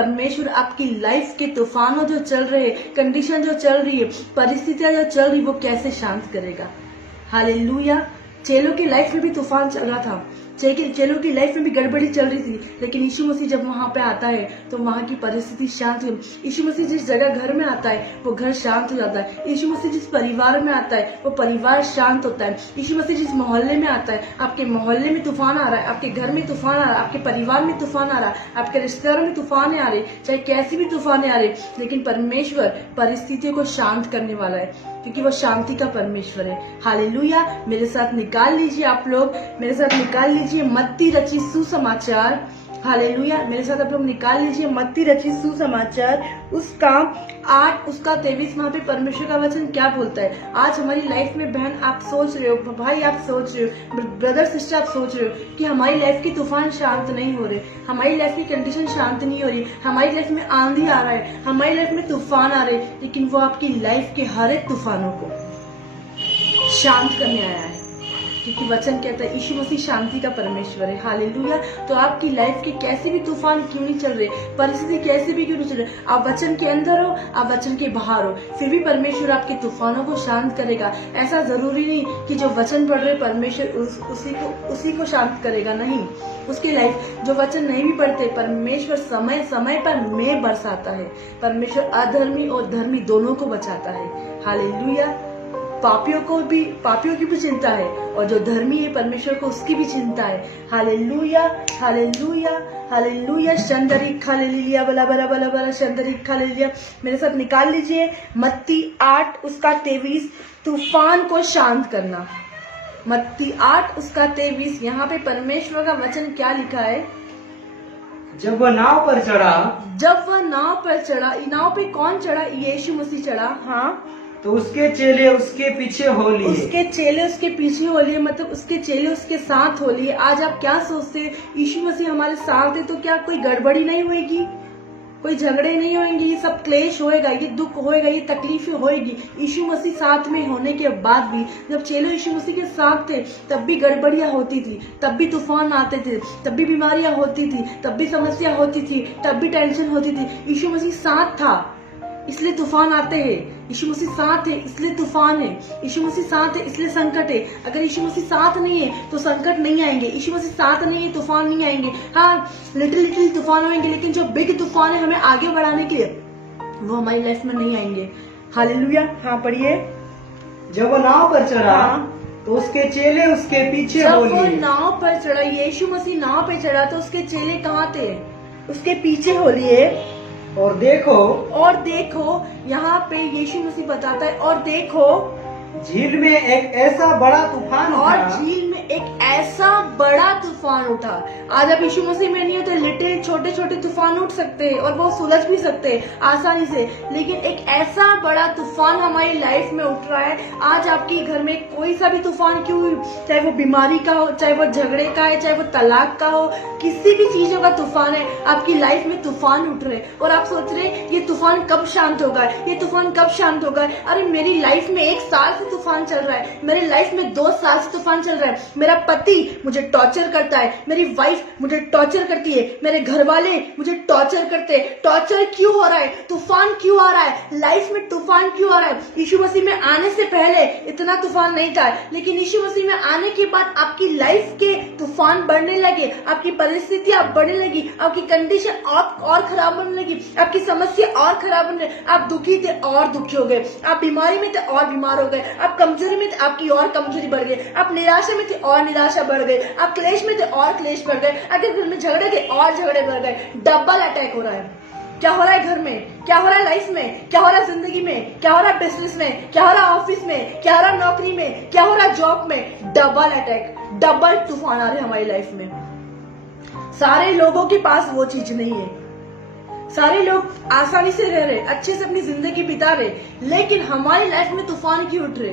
परमेश्वर आपकी लाइफ के तूफानों जो चल रहे, कंडीशन जो चल रही है, परिस्थितियां जो चल रही, वो कैसे शांत करेगा। हालेलुया। चेलों की लाइफ में भी तूफान चल रहा था, चेलों की लाइफ में भी गड़बड़ी चल रही थी, लेकिन यीशु मसीह जब वहां पे आता है तो वहां की परिस्थिति शांत हो। यीशु मसीह जिस जगह घर में आता है वो घर शांत हो जाता है। यीशु मसीह जिस परिवार में आता है वो परिवार शांत होता है। यीशु मसीह जिस मोहल्ले में आता है, आपके मोहल्ले में तूफान आ रहा है, आपके घर में तूफान आ रहा है, आपके परिवार में तूफान आ रहा है, आपके रिश्तेदारों में तूफान आ रहे, चाहे कैसी भी तूफान आ रहे, लेकिन परमेश्वर परिस्थितियों को शांत करने वाला है, क्योंकि वो शांति का परमेश्वर है। हालेलुया। मेरे साथ निकाल लीजिए, आप लोग मेरे साथ निकाल लीजिए मत्ती रची सुसमाचार। हालेलुया। मेरे साथ आप लोग निकाल लीजिए मत्ती रची सुसमाचार, उसका 8 उसका 23। वहां पे परमेश्वर का वचन क्या बोलता है। आज हमारी लाइफ में बहन आप सोच रहे हो, भाई आप सोच रहे हो, ब्रदर सिस्टर आप सोच रहे हो कि हमारी लाइफ की तूफान शांत नहीं हो रहे, हमारी लाइफ की कंडीशन शांत नहीं हो रही, हमारी लाइफ में आंधी आ रहा है, हमारी लाइफ में तूफान आ रहे, लेकिन वो आपकी लाइफ के हर एक तूफानों को शांत करने आया है, क्योंकि वचन कहता है यीशु मसीह शांति का परमेश्वर है। हालेलुया। तो आपकी लाइफ के कैसे भी तूफान क्यों नहीं चल रहे, परिस्थिति कैसे भी क्यों नहीं चल रहे, आप वचन के अंदर हो, आप वचन के बाहर हो, फिर भी परमेश्वर आपके तूफानों को शांत करेगा। ऐसा जरूरी नहीं कि जो वचन पढ़ रहे परमेश्वर उसी को शांत करेगा, नहीं। उसकी लाइफ जो वचन नहीं भी पढ़ते, परमेश्वर समय समय पर मेघ बरसाता है। परमेश्वर अधर्मी और धर्मी दोनों को बचाता है। हालेलुया। पापियों की भी चिंता है, और जो धर्मी है परमेश्वर को उसकी भी चिंता है। हालेलुया। हालेलुया। हालेलुया। शंदरिक हालेलुया, बला बला बला बला, शंदरिक हालेलुया। मेरे साथ निकाल लीजिए मत्ती 8 उसका 23, तूफान को शांत करना। मत्ती 8 उसका 23। यहाँ पे परमेश्वर का वचन क्या लिखा है। जब वह नाव पर चढ़ा, नाव पे कौन चढ़ा, यीशु मसीह चढ़ा। हाँ। तो उसके चेले उसके पीछे हो लिए। उसके चेले उसके पीछे हो लिए, मतलब उसके चेले उसके साथ हो लिए। आज आप क्या सोचते हैं, यीशु मसीह हमारे साथ है तो क्या कोई गड़बड़ी नहीं होगी, कोई झगड़े नहीं होंगे, ये सब क्लेश होएगा, ये दुख होएगा, ये तकलीफें होएगी। यीशु मसीह साथ में होने के बाद भी, जब चेले यीशु मसीह के साथ थे तब भी गड़बड़ियां होती थी, तब भी तूफान आते थे, तब भी बीमारियां होती थी, तब भी समस्या होती थी, तब भी टेंशन होती थी। यीशु मसीह साथ था इसलिए तूफान आते हैं। यीशु मसीह साथ है इसलिए तूफान है। यीशु मसीह साथ है इसलिए संकट है। अगर यीशु मसीह साथ नहीं है तो संकट नहीं आएंगे। यीशु मसीह साथ नहीं है, तूफान नहीं आएंगे। हाँ, लिटिल तूफान होंगे, लेकिन जो बिग तूफान है हमें आगे बढ़ाने के लिए, वो हमारी लाइफ में नहीं आएंगे। हालेलुया। हाँ, पढ़िए। जब वह नाव पर चढ़ा, हाँ। तो उसके चेले उसके पीछे हो जब वो लिए। नाव पर चढ़ा, यीशु मसीह नाव पे चढ़ा तो उसके चेले कहाँ थे, उसके पीछे हो लिए। और देखो, यहाँ पे यीशु मसीह बताता है, और देखो झील में एक ऐसा बड़ा तूफान और उठा। झील में एक ऐसा बड़ा तूफान उठा। आज आप यीशु मसीह में नहीं होते, लिटिल छोटे छोटे तूफान उठ सकते हैं और वो सुलझ भी सकते हैं आसानी से, लेकिन एक ऐसा बड़ा तूफान हमारी लाइफ में उठ रहा है। आज आपके घर में कोई सा भी तूफान क्यों, चाहे वो बीमारी का हो, चाहे वो झगड़े का है, चाहे वो तलाक का हो, किसी भी चीजों का तूफान है, आपकी लाइफ में तूफान उठ रहे हैं और आप सोच रहे हैं ये तूफान कब शांत होगा, ये तूफान कब शांत होगा। अरे मेरी लाइफ में 1 साल से तूफान चल रहा है, मेरी लाइफ में 2 साल से तूफान चल रहा है। मेरा पति मुझे टॉर्चर करता है, मेरी वाइफ मुझे टॉर्चर करती है, मेरे घर वाले मुझे टॉर्चर करते हैं। टॉर्चर क्यों हो रहा है, तूफान क्यों आ रहा है, लाइफ में तूफान क्यों आ रहा है। यीशु मसीह में आने से पहले इतना तूफान नहीं था, लेकिन यीशु मसीह में आने के बाद आपकी लाइफ के तूफान बढ़ने लगे, आपकी परिस्थितियां बढ़ने लगी, आपकी कंडीशन और खराब होने लगी, आपकी समस्या और खराब होने लगी। आप दुखी थे और दुखी हो गए, आप बीमारी में थे और बीमार हो गए, आप कमजोरी में थे आपकी और कमजोरी बढ़ गई, आप निराशा में थे और निराशा बढ़ गई, आप क्लेश में थे और क्लेश बढ़ गए, अगर घर में झगड़े थे और झगड़े बढ़ गए। डबल अटैक हो रहा है। क्या हो रहा है घर में, क्या हो रहा है लाइफ में, क्या हो रहा है जिंदगी में, क्या हो रहा है बिजनेस में, क्या हो रहा है ऑफिस में, क्या हो रहा है नौकरी में, क्या हो रहा है जॉब में। डबल अटैक, डबल तूफान आ रहे हैं हमारी लाइफ में। सारे लोगों के पास वो चीज नहीं है, सारे लोग आसानी से रह रहे, अच्छे से अपनी जिंदगी बिता रहे, लेकिन हमारी लाइफ में तूफान क्यों उठ रहे,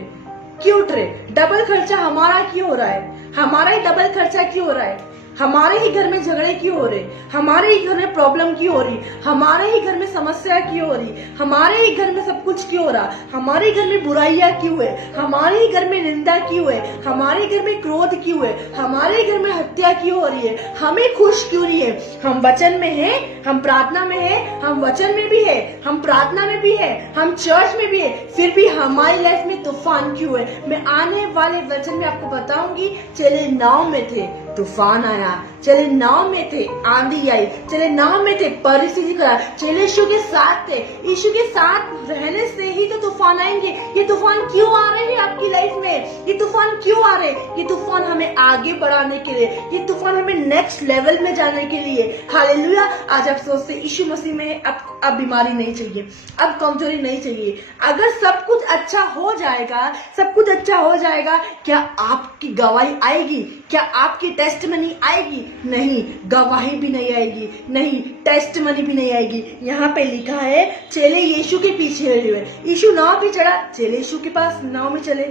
क्यों उठ रहे। डबल खर्चा हमारा क्यों हो रहा है, हमारा ही डबल खर्चा क्यों हो रहा है। हमारे ही घर में झगड़े क्यों हो रहे, हमारे ही घर में प्रॉब्लम क्यों हो रही, हमारे ही घर में समस्या क्यों हो रही, हमारे ही घर में सब कुछ क्यों हो रहा, हमारे ही घर में बुराइयां क्यों है, हमारे ही घर में निंदा क्यों है, हमारे घर में क्रोध क्यों है, हमारे घर में हत्या क्यों हो रही है, हमें खुश क्यों नहीं है। हम वचन में हैं, हम प्रार्थना में हैं, हम वचन में भी है, हम प्रार्थना में भी है, हम चर्च में भी है, फिर भी हमारी लाइफ में तूफान क्यों है। मैं आने वाले वचन में आपको बताऊंगी। चले नाव में थे, तूफान आया, चले नाव में थे, आंधी आई, चले नाव में थे, परिस्थिति खराब, चले यीशु के साथ थे, यीशु के साथ रहने से ही तो तूफान आएंगे। ये तूफान क्यों आ रहे हैं आपकी लाइफ में, ये तूफान क्यों आ रहे हैं, ये तूफान हमें आगे बढ़ाने के लिए, ये तूफान हमें नेक्स्ट लेवल में जाने के लिए। हालेलुया। आज आप सोचते यीशु मसीह में अब बीमारी नहीं चाहिए, अब कमजोरी नहीं चाहिए। अगर सब कुछ अच्छा हो जाएगा, सब कुछ अच्छा हो जाएगा, क्या आपकी गवाही आएगी, क्या आपकी टेस्टमनी आएगी? नहीं, गवाही भी नहीं आएगी, नहीं टेस्टमनी भी नहीं आएगी। यहाँ पे लिखा है चेले यीशु के पीछे हुए, यीशु नाव पे चढ़ा, चेले यीशु के पास नाव में चले।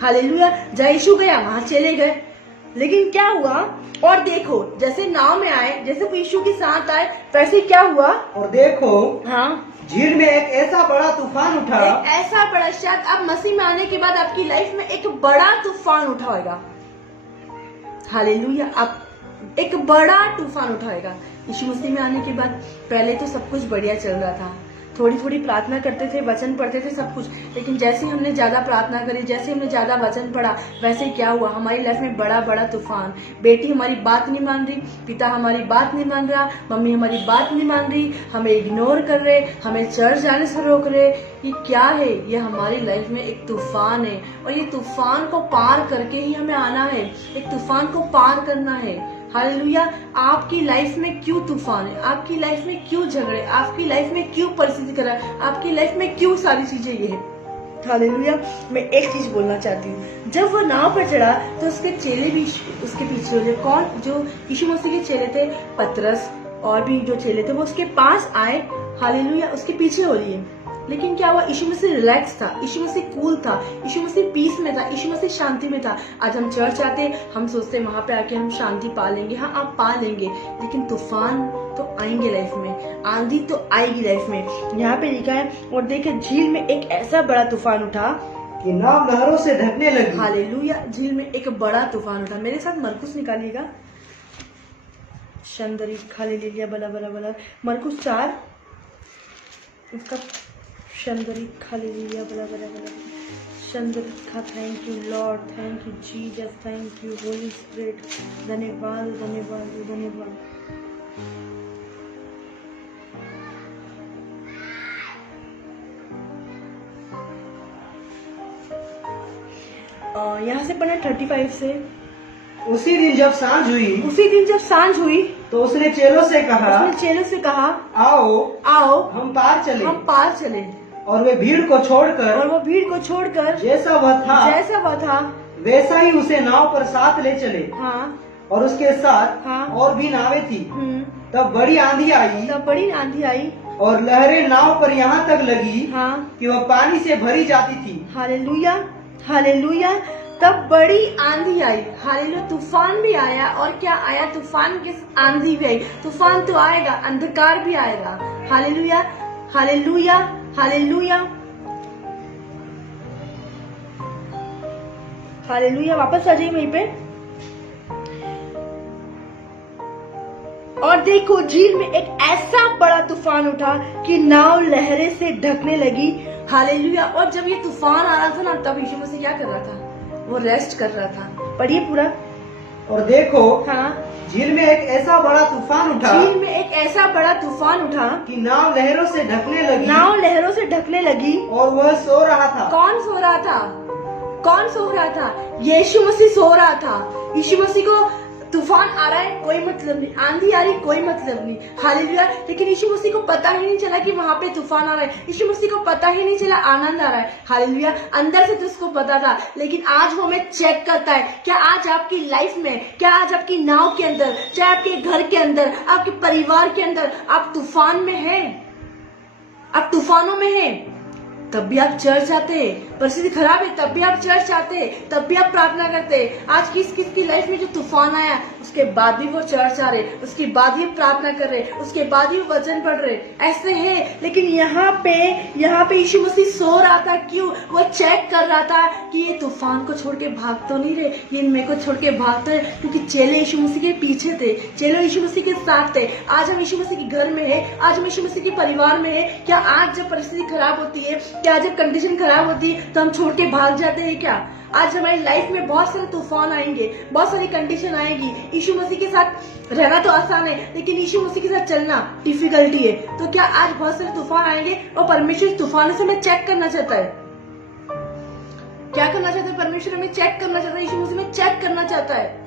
हालेलुया। जहाँ यीशु गया वहां चले गए, लेकिन क्या हुआ? और देखो, जैसे नाव में आए, जैसे वो यीशु के साथ आए, वैसे क्या हुआ? और देखो, हाँ, झील में एक ऐसा बड़ा तूफान उठा, एक ऐसा बड़ा, शायद आप मसीह में आने के बाद आपकी लाइफ में एक बड़ा तूफान उठाएगा। हालेलुया। आप एक बड़ा तूफान उठाएगा यीशु मसीह में आने के बाद। पहले तो सब कुछ बढ़िया चल रहा था, थोड़ी थोड़ी प्रार्थना करते थे, वचन पढ़ते थे, सब कुछ, लेकिन जैसे हमने ज्यादा प्रार्थना करी, जैसे हमने ज्यादा वचन पढ़ा, वैसे क्या हुआ? हमारी लाइफ में बड़ा बड़ा तूफान। बेटी हमारी बात नहीं मान रही, पिता हमारी बात नहीं मान रहा, मम्मी हमारी बात नहीं मान रही, हमें इग्नोर कर रहे, हमें चर्च जाने से रोक रहे। ये क्या है? ये हमारी लाइफ में एक तूफान है, और ये तूफान को पार करके ही हमें आना है, एक तूफान को पार करना है। हालेलुया। आपकी लाइफ में क्यों तूफान है? आपकी लाइफ में क्यों झगड़े? आपकी लाइफ में क्यों परिस्थिति खराब? आपकी लाइफ में क्यों सारी चीजें ये है? हालेलुया। मैं एक चीज बोलना चाहती हूँ, जब वो नाव पर चढ़ा तो उसके चेले भी उसके पीछे हो गए। कौन? जो यीशु मसीह के चेले थे, पतरस और भी जो चेले थे, वो उसके पास आए। हालेलुया। उसके पीछे हो लिए। लेकिन क्या हुआ? यीशु मसीह रिलैक्स था, यीशु मसीह कूल था, यीशु मसीह पीस में था, यीशु मसीह शांति में था। आज हम चर्च आते, हम सोचते वहां पे आके हम शांति पा लेंगे। हाँ, आप पा लेंगे, लेकिन तूफान तो आएंगे लाइफ में, आंधी तो आएगी लाइफ में। यहाँ पे लिखा है, और देखे झील में एक ऐसा बड़ा तूफान उठा कि नाव लहरों से ढकने लगी। हालेलुया। झील में एक बड़ा तूफान उठा। मेरे साथ मरकुस निकालिएगा। शंदरी खाली लिया, बला बला बला। मरकुस 4 उसका शंदरी खाली लिया, बला बला बला। शंदरी खा। Thank you Lord, thank you Jesus, thank you Holy Spirit. धन्यवाद धन्यवाद धन्यवाद। यहाँ से पढ़ना 35 से। उसी दिन जब सांझ हुई, उसी दिन जब सांझ हुई तो उसने चेलों से कहा, उसने चेलों से कहा, आओ आओ हम पार चले। हम पार चले। और वे भीड़ को छोड़कर, और वो भीड़ को छोड़कर जैसा वह था वैसा ही उसे नाव पर साथ ले चले। हाँ, और उसके साथ हाँ, और भी नावें थी। तब बड़ी आंधी आई, तब बड़ी आंधी आई, और लहरें नाव पर यहाँ तक लगी, हाँ, कि वह पानी से भरी जाती थी। Hallelujah hallelujah. तब बड़ी आंधी आई। हालेलुया। तूफान भी आया, और क्या आया? तूफान के आंधी भी आई। तूफान तो आएगा, अंधकार भी आएगा। Hallelujah hallelujah hallelujah hallelujah. वापस आ जाइए वहीं पे। और देखो, झील में एक ऐसा बड़ा तूफान उठा कि नाव लहरें से ढकने लगी। हालेलुया। और जब ये तूफान आ रहा था ना, तब यीशु मसीह क्या कर रहा था? वो रेस्ट कर रहा था। पढ़िए पूरा। और देखो, हाँ, झील में एक ऐसा बड़ा तूफान उठा, झील में एक ऐसा बड़ा तूफान उठा कि नाव लहरों से ढकने लगी, नाव लहरों से ढकने लगी। और वह सो रहा था। कौन सो रहा था? कौन सो रहा था? यीशु मसीह सो रहा था। यीशु मसीह को तूफान आ रहा है, कोई मतलब नहीं, आंधी आ रही, कोई मतलब नहीं। हालेलुया। लेकिन यीशु मसीह को पता ही नहीं चला कि वहां पे तूफान आ रहा है। यीशु मसीह को पता ही नहीं चला आनंद आ रहा है। हालेलुया। अंदर से तो उसको पता था, लेकिन आज वो हमें चेक करता है। क्या आज आपकी लाइफ में, क्या आज आपकी नाव के अंदर, चाहे आपके घर के अंदर, आपके परिवार के अंदर, आप तूफान में हैं? आप तूफानों में हैं? तब भी आप चर्च आते हैं। परिस्थिति खराब है तब भी आप चर्च आते हैं, तब भी आप प्रार्थना करते हैं। आज किस किस की लाइफ में जो तूफान आया उसके बाद भी वो चर्च आ रहे, उसके बाद भी प्रार्थना कर रहे, उसके बाद भी वो वचन पढ़ रहे, ऐसे है। लेकिन यहाँ पे यीशु मसीह सो रहा था। क्यों? वो चेक कर रहा था कि ये तूफान को छोड़ के भाग तो नहीं रहे, ये मेरे को छोड़ के भागते हैं, क्योंकि चेले यीशु मसीह के पीछे थे, चेले यीशु मसीह के साथ थे। आज हम यीशु मसीह के घर में है, आज हम यीशु मसीह के परिवार में है। क्या आज जब परिस्थिति खराब होती है, क्या जब कंडीशन खराब होती है तो हम छोड़ के भाग जाते हैं क्या? आज हमारी लाइफ में बहुत सारे तूफान आएंगे, बहुत सारी कंडीशन आएगी। यीशु मसीह के साथ रहना तो आसान है, लेकिन यीशु मसीह के साथ चलना डिफिकल्टी है। तो क्या आज बहुत सारे तूफान आएंगे और परमेश्वर तूफानों से हमें चेक करना चाहता है? क्या करना चाहता है परमेश्वर? हमें चेक करना चाहता है, यीशु मसीह में चेक करना चाहता है।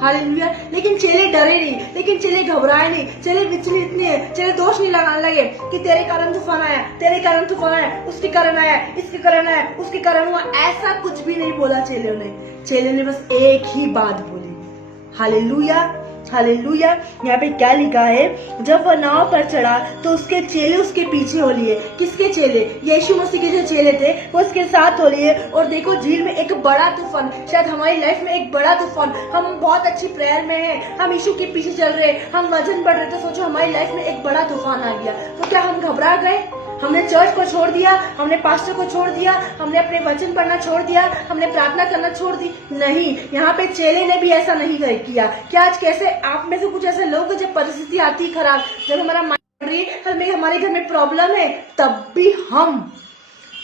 हालेलुया। लेकिन चेले डरे नहीं, लेकिन चेले घबराए नहीं, चेले विचलित नहीं है, चेले दोष नहीं लगाने लगे कि तेरे कारण तूफान आया, तेरे कारण तूफान आया, उसके कारण आया, इसके कारण आया, उसके कारण हुआ, ऐसा कुछ भी नहीं बोला चेले ने। चेले ने बस एक ही बात बोली। Hallelujah, hallelujah. यहाँ पे क्या लिखा है? जब वह नाव पर चढ़ा तो उसके चेले उसके पीछे हो लिए। किसके चेले? यीशु मसीह के जो चेले थे वो उसके साथ हो लिए। और देखो झील में एक बड़ा तूफान, शायद हमारी लाइफ में एक बड़ा तूफान, हम बहुत अच्छी प्रेयर में हैं, हम यीशु के पीछे चल रहे, हम वचन पढ़ रहे, तो सोचो हमारी लाइफ में एक बड़ा तूफान आ गया, तो क्या हम घबरा गए? हमने चर्च को छोड़ दिया, हमने पास्टर को छोड़ दिया, हमने अपने वचन पढ़ना छोड़ दिया, हमने प्रार्थना करना छोड़ दी? नहीं, यहाँ पे चेले ने भी ऐसा नहीं किया। क्या आज कैसे आप में से कुछ ऐसे लोग जब परिस्थिति आती है खराब, जब हमारा हमारे घर में प्रॉब्लम है, तब भी हम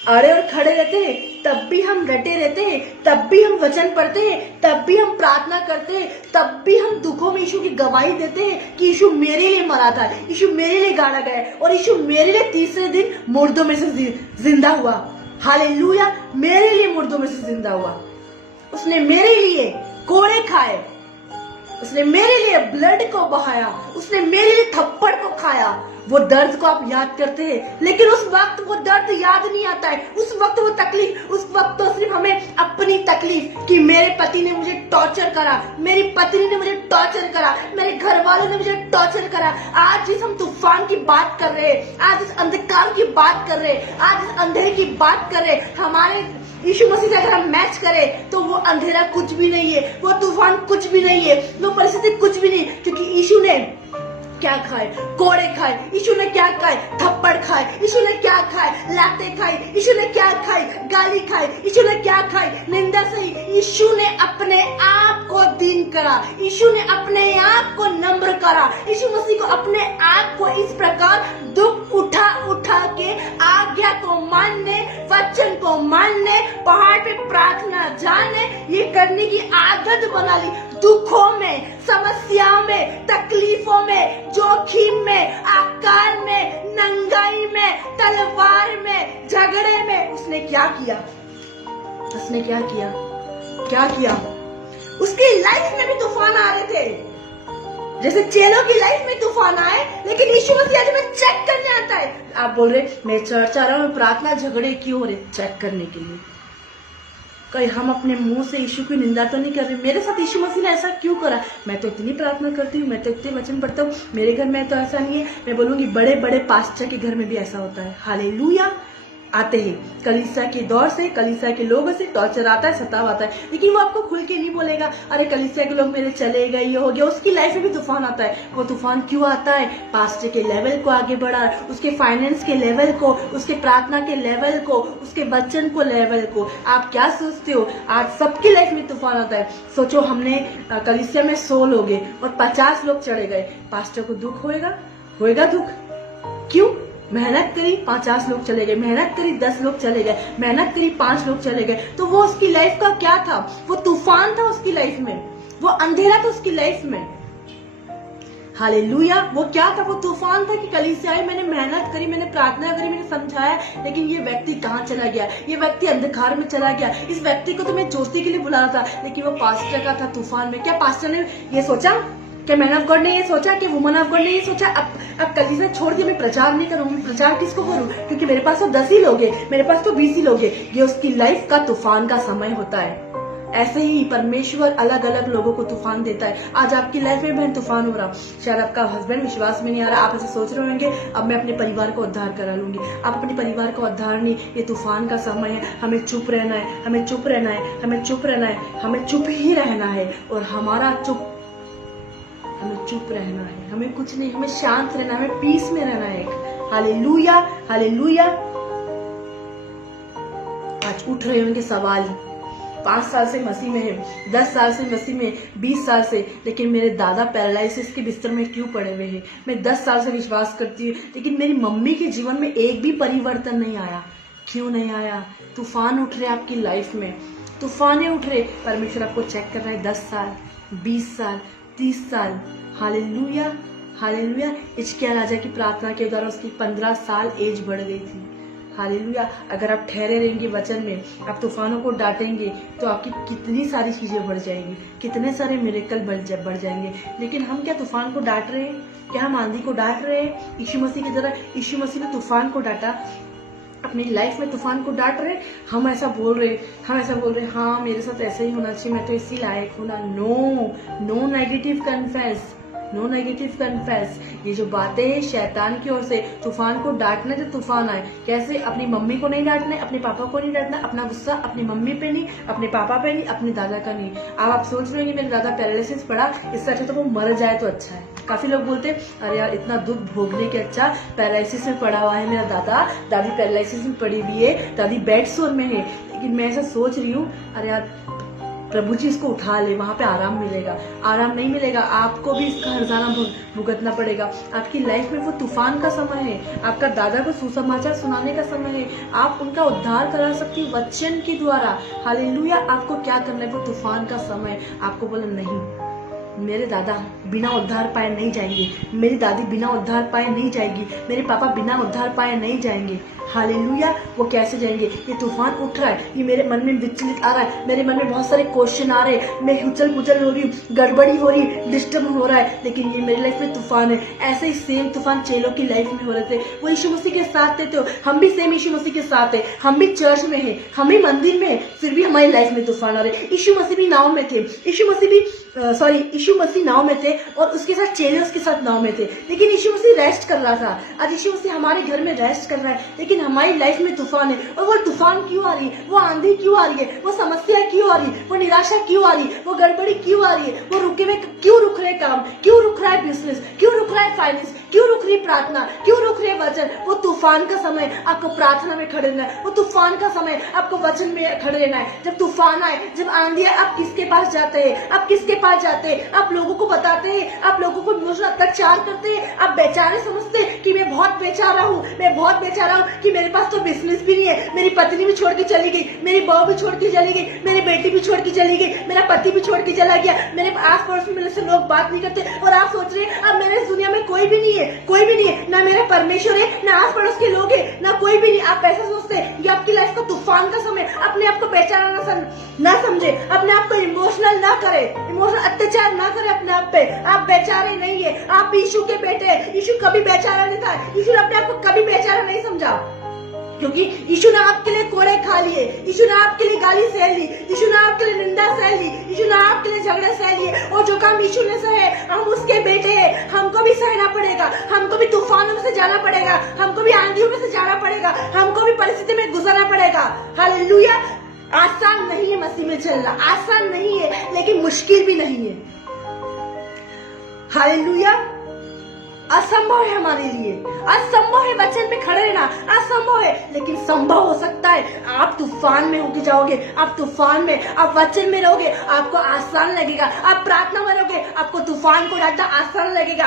अड़े और खड़े रहते हैं, तब भी हम डटे रहते हैं, तब भी हम वचन पढ़ते हैं, तब भी हम प्रार्थना करते हैं, तब भी हम दुखों में यीशु की गवाही देते हैं कि यीशु मेरे लिए मरा था, यीशु मेरे लिए गाड़ा गया और यीशु मेरे लिए तीसरे दिन मुर्दों में से जिंदा हुआ। हालेलुया। मेरे लिए मुर्दों में से जिंदा हुआ। उसने मेरे लिए कोड़े खाए, उसने मेरे लिए ब्लड को बहाया, उसने मेरे लिए थप्पड़ को खाया। वो दर्द को आप याद करते हैं, लेकिन उस वक्त वो दर्द याद नहीं आता है। उस वक्त वो तकलीफ, उस वक्त तो सिर्फ हमें अपनी तकलीफ कि मेरे पति ने मुझे टॉर्चर करा, मेरी पत्नी ने मुझे टॉर्चर करा, मेरे घर वालों ने मुझे टॉर्चर करा। आज जिस हम तूफान की बात कर रहे हैं, आज इस अंधकार की बात कर रहे हैं, आज इस अंधेरे की बात कर रहे हैं, हमारे यीशु मसीह से अगर हम मैच करें तो वो अंधेरा कुछ भी नहीं है, वो तूफान कुछ भी नहीं है, वो परिस्थिति कुछ भी नहीं, क्योंकि यीशु ने क्या खाए? कोड़े खाए। यीशु ने क्या खाए? थप्पड़ खाए। यीशु ने क्या खाए? लाते खाए। यीशु ने क्या खाए? गाली खाए। यीशु ने क्या खाए? निंदा सही। यीशु ने अपने आप को दीन करा, यीशु ने अपने आप को नम्र करा, यीशु मसीह को अपने आप को इस प्रकार दुख उठा उठा के आज्ञा को मानने, वचन को मानने, पहाड़ पे प्रार्थना जाने, ये करने की आदत बना ली। दुखों में, समस्याओं में, तकलीफों में, जोखिम में, आकार में, नंगाई में, तलवार में, झगड़े में, उसने क्या किया? उसने क्या किया? क्या किया? उसकी लाइफ में भी तूफान आ रहे थे, जैसे चेलों की लाइफ में तूफान आए, लेकिन यीशु मसीह आज हमें चेक करने आता है। आप बोल रहे मैं चर्च आ रहा हूँ, प्रार्थना झगड़े क्यों हो रहे? चेक करने के लिए। कहीं हम अपने मुंह से यीशु की निंदा तो नहीं कर रहे, मेरे साथ यीशु मसीह ने ऐसा क्यों करा? मैं तो इतनी प्रार्थना करती हूँ, मैं तो इतने वचन पढ़ता हूँ, मेरे घर में तो ऐसा नहीं है। मैं बोलूंगी बड़े बड़े पास्टर के घर में भी ऐसा होता है। हालेलुया। आते हैं कलीसिया के दौर से, कलीसिया के लोगों से टॉर्चर आता है, सताव आता है, लेकिन वो आपको खुल के नहीं बोलेगा अरे कलीसिया के लोग मेरे चले गए, ये हो गया। उसकी लाइफ में भी तूफान आता है। वो तूफान क्यों आता है? पास्टर के लेवल को आगे बढ़ा, उसके फाइनेंस के लेवल को, उसके प्रार्थना के लेवल को, उसके वचन को लेवल को। आप क्या सोचते हो? आज सबकी लाइफ में तूफान आता है। सोचो हमने कलीसिया में 100 लोग हैं और 50 लोग चढ़े गए, पास्टर को दुख होएगा? होएगा दुख। क्यों? मेहनत करी, 50 लोग चले गए, मेहनत करी 10 लोग चले गए, मेहनत करी 5 लोग चले गए। तो वो उसकी लाइफ का क्या था? वो तूफान था उसकी लाइफ में, वो अंधेरा था उसकी लाइफ में। हालेलुया। वो क्या था? वो तूफान था कि कलीसिया मैंने मेहनत करी, मैंने प्रार्थना करी, मैंने समझाया, लेकिन ये व्यक्ति कहाँ चला गया? ये व्यक्ति अंधकार में चला गया। इस व्यक्ति को तो मैं जोस्ती के लिए बुला रहा था, लेकिन वो पास्टर का था तूफान में। क्या पास्टर ने ये सोचा? क्या मैन ऑफ गॉड ने ये सोचा? कि वुमन ऑफ गॉड ने ये सोचा अब कलीसिया छोड़ के मैं प्रचार नहीं करूँ? प्रचार किसको करूँ? क्योंकि मेरे पास तो 10 ही लोग हैं, मेरे पास तो 20 ही लोग हैं। ये उसकी लाइफ का तूफान का समय होता है। ऐसे ही परमेश्वर अलग अलग लोगों को तूफान देता है। आज आपकी लाइफ में बहन तूफान हो रहा, शायद आपका हस्बैंड विश्वास में नहीं आ रहा, आप ऐसे सोच रहे होंगे अब मैं अपने परिवार को उद्धार करा लूंगी। आप अपने परिवार का उद्धार नहीं, ये तूफान का समय है। हमें चुप रहना है, हमें चुप रहना है, हमें चुप रहना है, हमें चुप ही रहना है। और हमें चुप रहना है, हमें कुछ नहीं, हमें शांत रहना, हमें पीस में रहना है। Hallelujah, hallelujah. आज उठ रहे होंगे सवाल, 5 साल से मसीह में है, 10 साल से मसीह में, 20 साल से, लेकिन मेरे दादा पैरालिसिस के बिस्तर में क्यों पड़े हुए हैं? मैं 10 साल से विश्वास करती हूँ, लेकिन मेरी मम्मी के जीवन में एक भी परिवर्तन नहीं आया। क्यों नहीं आया? तूफान उठ रहे आपकी लाइफ में, तूफाने उठ रहे। परमेश्वर आपको चेक कर रहा है 10 साल, 20 साल, 30 साल। Hallelujah, hallelujah. हिजकिय्याह राजा की प्रार्थना के द्वारा उसकी 15 साल एज बढ़ गई थी। हालेलुया। अगर आप ठहरे रहेंगे वचन में, आप तूफानों को डांटेंगे तो आपकी कितनी सारी चीजें बढ़ जाएंगी, कितने सारे मिरेकल बढ़ जाएंगे। लेकिन हम क्या तूफान को डांट रहे हैं? क्या हम आंधी को डांट रहे हैं? यीशु मसीह की तरह यीशु मसीह ने तूफान को डांटा, अपनी लाइफ में तूफान को डांट रहे। हम ऐसा बोल रहे हाँ मेरे साथ ऐसा ही होना चाहिए, मैं तो इसी लायक हूं ना। No negative confess, no negative confess. ये जो बातें हैं शैतान की ओर से, तूफान को डांटना जब तूफान आए। कैसे? अपनी मम्मी को नहीं डांटना है, अपने पापा को नहीं डांटना, अपना गुस्सा अपनी मम्मी पे नहीं, अपने पापा पे नहीं, अपने दादा का नहीं। अब आप सोच रहे होंगे मेरे दादा पैरालिसिस पड़ा, इससे अच्छा तो वो मर जाए तो अच्छा है। काफी लोग बोलते हैं अरे यार इतना दुख भोगने के अच्छा पैरालिसिस में पड़ा हुआ है मेरा दादा, दादी पैरालिसिस में पड़ी हुई है, दादी बेड सोर में है। लेकिन मैं ऐसा सोच रही हूँ अरे यार प्रभु जी इसको उठा ले, वहां पे आराम मिलेगा। आराम नहीं मिलेगा, आपको भी इसका हर्जाना भुगतना पड़ेगा। आपकी लाइफ में वो तूफान का समय है, आपका दादा को सुसमाचार सुनाने का समय है। आप उनका उद्धार करा सकती हैं वचन के द्वारा। हालेलुया। आपको क्या करना है? वो तूफान का समय आपको बोला नहीं, मेरे दादा बिना उद्धार पाए नहीं जाएंगे, मेरी दादी बिना उद्धार पाए नहीं जाएगी, मेरे पापा बिना उद्धार पाए नहीं जाएंगे। हालेलुया। वो कैसे जाएंगे? ये तूफान उठ रहा है, ये मेरे मन में विचलित आ रहा है, मेरे मन में बहुत सारे क्वेश्चन आ रहे हैं, मैं हुचल पुचल हो रही हूँ, गड़बड़ी हो रही, डिस्टर्ब हो रहा है, लेकिन ये मेरी लाइफ में तूफान है। ऐसे ही सेम तूफान चेलों की लाइफ में हो रहे थे। वो यीशु मसीह के साथ थे, तो हम भी सेम यीशु मसीह के साथ है, हम भी चर्च में है, हम भी मंदिर में है, फिर भी हमारी लाइफ में तूफान आ रहे। यीशु मसीह भी नाव में थे, यीशु मसीह नाव में थे और उसके साथ चेले उसके साथ नाव में थे, लेकिन यीशु मसीह रेस्ट कर रहा था। आज यीशु मसीह हमारे घर में रेस्ट कर रहा है, लेकिन हमारी लाइफ में तूफान है। और वो तूफान क्यों आ रही है? वो आंधी क्यों आ रही है? वो समस्या क्यों आ रही है? वो निराशा क्यों आ रही है? वो गड़बड़ी क्यों आ रही है? वो रुके हुए क्यों रुक रहे काम? क्यों रुक रहा है बिजनेस? क्यों रुक रहा है फाइनेंस? क्यों रुक रही प्रार्थना? क्यों रुक रहे वचन? वो तूफान का समय आपको प्रार्थना में खड़े रहना है, वो तूफान का समय आपको वचन में खड़े रहना है। जब तूफान आए, जब आंधी आए, आप किसके पास जाते हैं? आप किसके पास जाते हैं? आप लोगों को बताते हैं, आप लोगों को इमोशनल अत्याचार करते हैं, आप बेचारे समझते हैं कि मैं बहुत बेचारा हूँ, मैं बहुत बेचारा हूँ, कि मेरे पास तो बिजनेस भी नहीं है, मेरी पत्नी भी छोड़ के चली गई, मेरी बहू भी छोड़ के चली गई, मेरी बेटी भी छोड़ के चली गई, मेरा पति भी छोड़ के चला गया, मेरे आस पड़ोस में मेरे से लोग बात नहीं करते। और आप सोच रहे हैं अब मेरे इस दुनिया में कोई भी नहीं है, कोई भी नहीं है, ना मेरा परमेश्वर है, ना आस पड़ोस के लोग है, ना कोई भी नहीं। आप ऐसा सोचते हैं ये आपकी लाइफ का तूफान का समय। अपने आप को बेचारा ना समझे, अपने आप को इमोशनल ना करे, इमोशनल अत्याचार ना करे अपने आप पे। आप बेचारे नहीं है, आप यीशु के बेटे हैं। यीशु कभी बेचारा नहीं था, यीशु ने अपने आप को कभी बेचारा नहीं समझा, क्योंकि यीशु ने आपके लिए कोड़े खा लिए, यीशु ने आपके लिए गाली सह ली, यीशु ने आपके लिए निंदा सह ली, यीशु ने आपके लिए झगड़े सह लिए। और जो काम यीशु ने सहे, हम उसके बेटे हैं, हमको भी सहना पड़ेगा, हमको भी तूफानों में से जाना पड़ेगा, हमको भी आंधियों में से जाना पड़ेगा, हमको भी परिस्थिति में गुजरना पड़ेगा। हालेलुया। आसान नहीं है मसीह में चलना, आसान नहीं है, लेकिन मुश्किल भी नहीं है। हालेलुया। असंभव है हमारे लिए, असंभव है वचन में खड़े रहना, असंभव है, लेकिन संभव हो सकता है। आप तूफान में होके जाओगे, आप तूफान में, आप वचन में रहोगे, आपको आसान लगेगा। आप प्रार्थना में रहोगे, आपको तूफान को डांटना आसान लगेगा।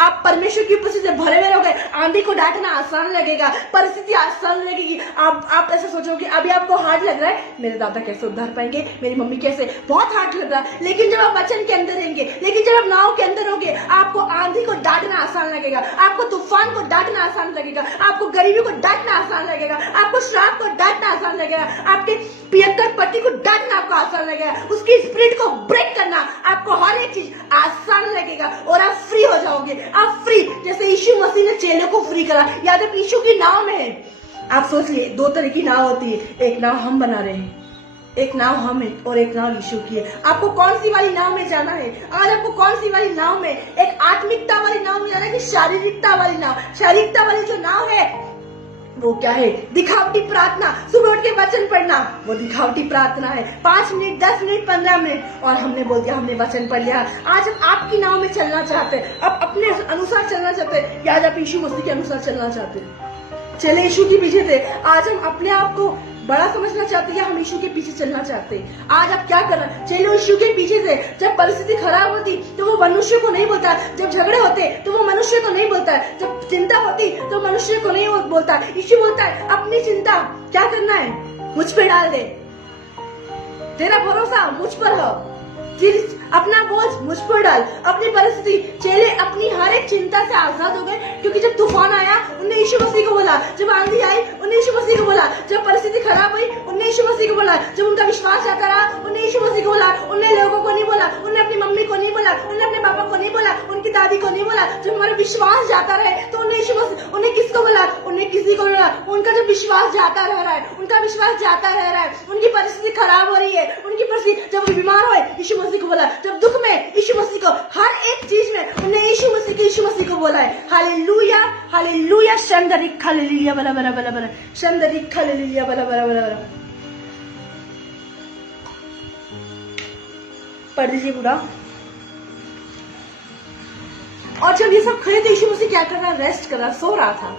आप परमेश्वर की उपस्थिति से भरे हुए रहोगे, आंधी को डांटना आसान लगेगा, परिस्थिति आसान लगेगी। आप ऐसा सोचोगे, अभी आपको हार्ड लग रहा है, मेरे दादा कैसे उद्धार पाएंगे, मेरी मम्मी कैसे, बहुत हार्ड लग रहा है। लेकिन जब आप वचन के अंदर रहेंगे, लेकिन जब आप नाव के अंदर होगे, आपको आंधी को डांटना आसान लगेगा, आपको तूफान को डांटना आसान लगेगा, आपको गरीबी को डांटना आसान लगेगा, आपको श्राप को डांटना आसान लगेगा, आपके पियक्कर पति को डांटना आपको आसान लगेगा, उसकी स्पिरिट को ब्रेक करना आपको हर एक चीज आसान लगेगा और आप फ्री हो जाओगे। आप फ्री, जैसे यीशु मसीह ने चेलों को फ्री करा। याद है यीशु की नाव में है, आप सोच लिए 2 तरह की नाव होती है, एक नाव हम बना रहे हैं, एक नाव हम है और एक नाव यीशु की है। आपको कौन सी वाली नाव में जाना है? आज आपको कौन सी वाली नाव में, एक आत्मिकता वाली नाव में जाना है कि शारीरिकता वाली नाव? शारीरिकता वाली जो नाव है वो क्या है? दिखावटी प्रार्थना, सुबह उठ के वचन पढ़ना, वो दिखावटी प्रार्थना है। 5 मिनट, 10 मिनट, 15 मिनट और हमने बोल दिया हमने वचन पढ़ लिया। आज हम आपकी नाव में चलना चाहते हैं, अब अपने अनुसार चलना चाहते हैं, या आज आप यीशु मसीह के अनुसार चलना चाहते हैं? चले यीशु के पीछे थे। आज हम अपने आप को बड़ा समझना चाहते हैं, हम यीशु के पीछे चलना चाहते हैं। आज आप क्या करना? चलो यीशु के पीछे से। जब परिस्थिति खराब होती तो वो मनुष्य को नहीं बोलता, जब झगड़े होते तो वो मनुष्य को नहीं बोलता है, जब चिंता होती तो मनुष्य को नहीं बोलता। यीशु बोलता है अपनी चिंता क्या करना है? मुझ पे डाल दे, तेरा भरोसा मुझ पर हो, अपना बोझ मुझ पर डाल, अपनी परिस्थिति। चेले अपनी हर एक चिंता से आजाद हो गए, क्योंकि जब तूफान आया उन्हें यीशु मसीह को बोला, जब आंधी आई उन्हें यीशु मसीह को बोला, जब परिस्थिति खराब हुई उन्हें यीशु मसीह को बोला, जब उनका विश्वास जाता रहा उन्हें यीशु मसीह को बोला। उन्हें लोगों को नहीं बोला, उन्हें अपनी मम्मी को नहीं बोला, उन्हें अपने पापा को नहीं बोला, उनकी दादी को नहीं बोला। जब हमारा विश्वास जाता रहे तो उन्हें यीशु मसीह, उन्हें किसको बोला? उन्हें किसी को बोला। उनका जब विश्वास जाता रह रहा है, उनका विश्वास जाता रह रहा है, उनकी परिस्थिति खराब हो रही है, उनकी परिस्थिति, जब वो बीमार हुए यीशु मसीह को बोला, जब दुख में यीशु मसीह को, हर एक चीज में उन्हें यीशु मसीह को बोला है। हालेलुया, हालेलुया, शंदरिक हालेलुया, बला बला बला बला, शंदरिक हालेलुया, बला बला बला बला। पढ़ दीजिए पूरा। और जब ये सब खड़े थे, यीशु मसीह क्या कर रहा? रेस्ट कर रहा, सो रहा था।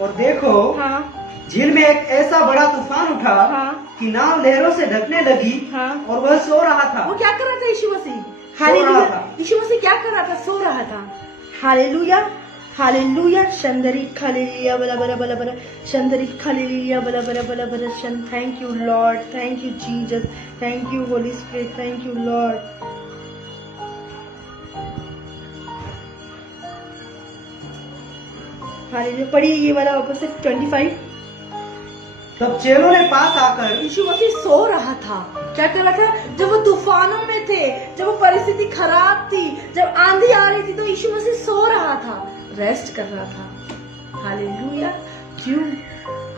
और देखो, हाँ झील में एक ऐसा बड़ा तूफान उठा हाँ कि नाव लहरों से ढकने लगी हाँ। और वह सो रहा था। वो क्या कर रहा था? यीशु मसीह सो रहा हालेलुया, था। यीशु मसीह क्या कर रहा था? सो रहा था। हालेलुया, हालेलुया, शंदरिक हालेलुया, बला बला बला बला, शंदरिक हालेलुया, बला बला बला बला, शन। Thank you Lord, thank you Jesus, thank you Holy spirit, thank you Lord. Hallelujah, पढ़िए ये वाला वापस से 25। तब चेलों ने पास आकर, यीशु मसीह सो रहा था। क्या कर रहा था? जब वो तूफानों में थे, जब वो परिस्थिति खराब थी, जब आंधी आ रही थी, तो यीशु मसीह सो रहा था, रेस्ट कर रहा था। हालेलुया। क्यों?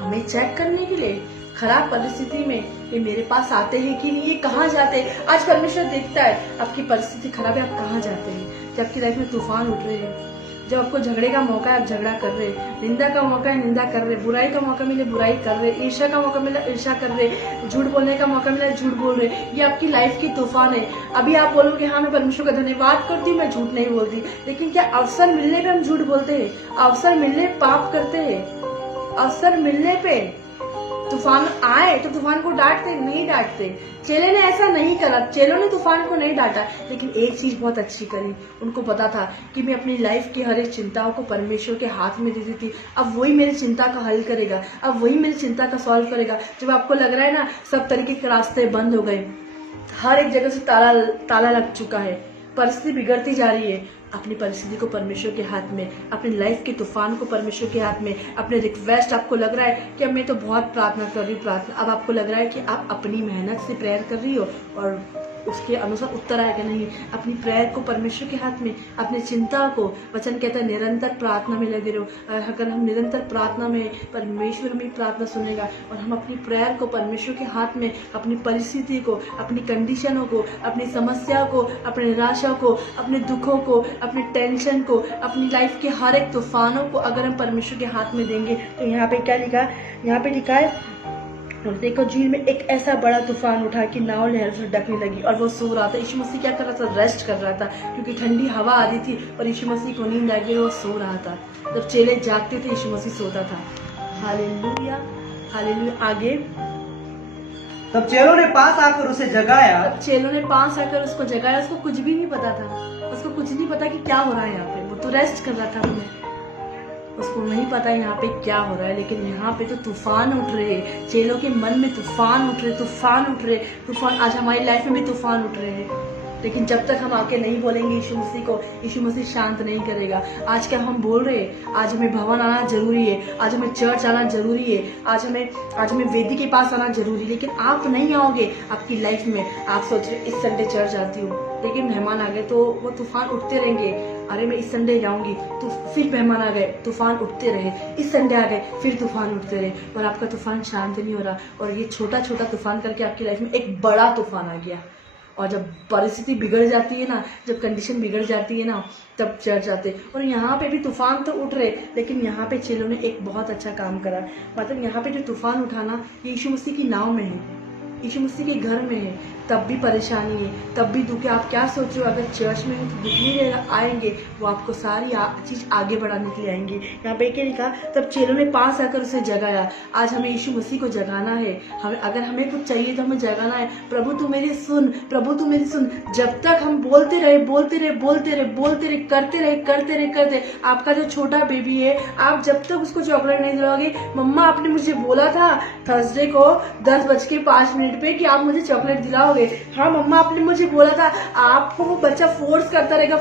हमें चेक करने के लिए, खराब परिस्थिति में ये मेरे पास आते हैं कि नहीं, ये कहाँ जाते हैं। आज परमेश्वर देखता है आपकी परिस्थिति खराब है, आप कहाँ जाते हैं। जब आपकी लाइफ में तूफान उठ रहे हैं, जब आपको झगड़े का मौका है आप झगड़ा कर रहे, निंदा का मौका है निंदा कर रहे, बुराई का मौका मिले बुराई कर रहे, ईर्ष्या का मौका मिला ईर्ष्या कर रहे, झूठ बोलने का मौका मिला झूठ बोल रहे, ये आपकी लाइफ की तूफान है। अभी आप बोलोगे हाँ मैं परमेश्वर का धन्यवाद करती हूँ, मैं झूठ नहीं बोलती, लेकिन क्या अवसर मिलने पे हम झूठ बोलते हैं? अवसर मिलने पाप करते हैं? अवसर मिलने पे तूफान आए तो तूफान को डांटते नहीं? डांटते। चेले ने ऐसा नहीं करा, चेलों ने तूफान को नहीं डांटा, लेकिन एक चीज बहुत अच्छी करी। उनको पता था कि मैं अपनी लाइफ की हर एक चिंताओं को परमेश्वर के हाथ में देती थी, अब वही मेरी चिंता का हल करेगा, अब वही मेरी चिंता का सॉल्व करेगा। जब आपको लग रहा है ना सब तरीके के रास्ते बंद हो गए, हर एक जगह से ताला लग चुका है, परिस्थिति बिगड़ती जा रही है, अपनी परिस्थिति को परमेश्वर के हाथ में, अपनी लाइफ के तूफान को परमेश्वर के हाथ में, अपने रिक्वेस्ट, आपको लग रहा है कि अब मैं तो बहुत प्रार्थना कर रही हूँ, प्रार्थना, अब आपको लग रहा है कि आप अपनी मेहनत से प्रेयर कर रही हो और उसके अनुसार उत्तर आएगा नहीं, अपनी प्रेयर को परमेश्वर के हाथ में, अपनी चिंता को, वचन कहता है निरंतर प्रार्थना में लगे रहो। अगर हम निरंतर प्रार्थना में, परमेश्वर हमें प्रार्थना सुनेगा और हम अपनी प्रेयर को परमेश्वर के हाथ में, अपनी परिस्थिति को, अपनी कंडीशनों को, अपनी समस्या को, अपनी निराशा को, अपने दुखों को, अपनी टेंशन को, अपनी लाइफ के हर एक तूफानों को अगर हम परमेश्वर के हाथ में देंगे, तो यहाँ पे क्या लिखा है? यहाँ पे लिखा है और देखो झील में एक ऐसा बड़ा तूफान उठा कि नाव लहर से ढकने लगी और वो सो रहा था। यीशु मसीह क्या कर रहा था? रेस्ट कर रहा था, क्योंकि ठंडी हवा आ रही थी और यीशु मसीह को नींद आ गई, वो सो रहा था। जब चेले जागते थे यीशु मसीह सोता था। Hallelujah, hallelujah. आगे, तब चेलों ने पास आकर उसे जगाया। तब चेलों ने पास आकर उसको जगाया। उसको कुछ भी नहीं पता था, उसको कुछ नहीं पता कि क्या हो रहा है यहाँ पे, वो तो रेस्ट कर रहा था अपने, उसको नहीं पता यहाँ पे क्या हो रहा है, लेकिन यहाँ पे तो तूफान उठ रहे हैं। चेलों के मन में तूफान उठ रहे, तूफान उठ रहे, तूफान। आज हमारी लाइफ में भी तूफान उठ रहे हैं। लेकिन जब तक हम आके नहीं बोलेंगे यीशु मसीह को, यीशु मसीह शांत नहीं करेगा। आज क्या हम बोल रहे हैं? आज हमें भवन आना जरूरी है, आज हमें चर्च आना जरूरी है, आज हमें वेदी के पास आना जरूरी है, लेकिन आप नहीं आओगे आपकी लाइफ में। आप सोच रहे इस संडे चर्च आती हूँ, लेकिन मेहमान आ गए तो वो तूफान उठते रहेंगे। अरे मैं इस संडे जाऊंगी तो फिर मेहमान आ गए, तूफान उठते रहे। इस संडे आ गए फिर तूफान उठते रहे, और आपका तूफान शांत नहीं हो रहा। और ये छोटा छोटा तूफान करके आपकी लाइफ में एक बड़ा तूफान आ गया। और जब परिस्थिति बिगड़ जाती है ना, जब कंडीशन बिगड़ जाती है ना, तब चर्च आते। और यहाँ पे भी तूफान तो उठ रहे, लेकिन यहाँ पे चेलों ने एक बहुत अच्छा काम करा। मतलब यहाँ पे जो तूफान उठाना, ये यीशु मसीह की नाव में है, यीशु मसीह के घर में है, तब भी परेशानी है, तब भी दुख है। आप क्या सोच रहे हो? अगर चर्च में तो दुख नहीं रहेगा, आएंगे वो आपको सारी चीज आगे बढ़ाने के लिए आएंगे। यहाँ पे क्या लिखा? तब चेलों ने पास आकर उसे जगाया। आज हमें यीशु मसीह को जगाना है। अगर हमें कुछ चाहिए तो हमें जगाना है। प्रभु तू मेरी सुन, प्रभु तू मेरी सुन। जब तक हम बोलते रहे, करते, आपका जो छोटा बेबी है, आप जब तक उसको चॉकलेट नहीं दिलाओगे, मम्मा आपने मुझे बोला था थर्सडे को 10:05 पे कि आप मुझे चॉकलेट दिलाओगे। हाँ मम्मा आपने मुझे बोला था। आपको वो बच्चा फोर्स करता रहेगा।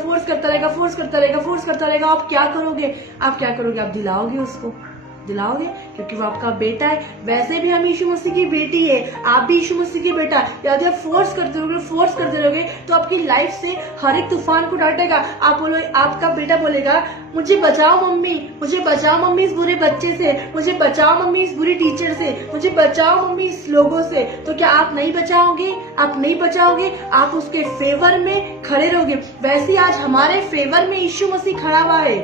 आप क्या करोगे? आप दिलाओगे उसको, दिलाओगे, क्योंकि वो आपका बेटा है। वैसे भी हम यीशु मसीह की बेटी है, आप भी यीशु मसीह की बेटा। यदि आप फोर्स करते रहोगे तो आपकी लाइफ से हर एक तूफान को डांटेगा। आपका बेटा बोलेगा मुझे बचाओ मम्मी इस बुरे बच्चे से, मुझे बचाओ मम्मी इस बुरी टीचर से, मुझे बचाओ मम्मी इस लोगों से। तो क्या आप नहीं बचाओगे? आप उसके फेवर में खड़े रहोगे। वैसे आज हमारे फेवर में यीशु मसीह खड़ा हुआ है।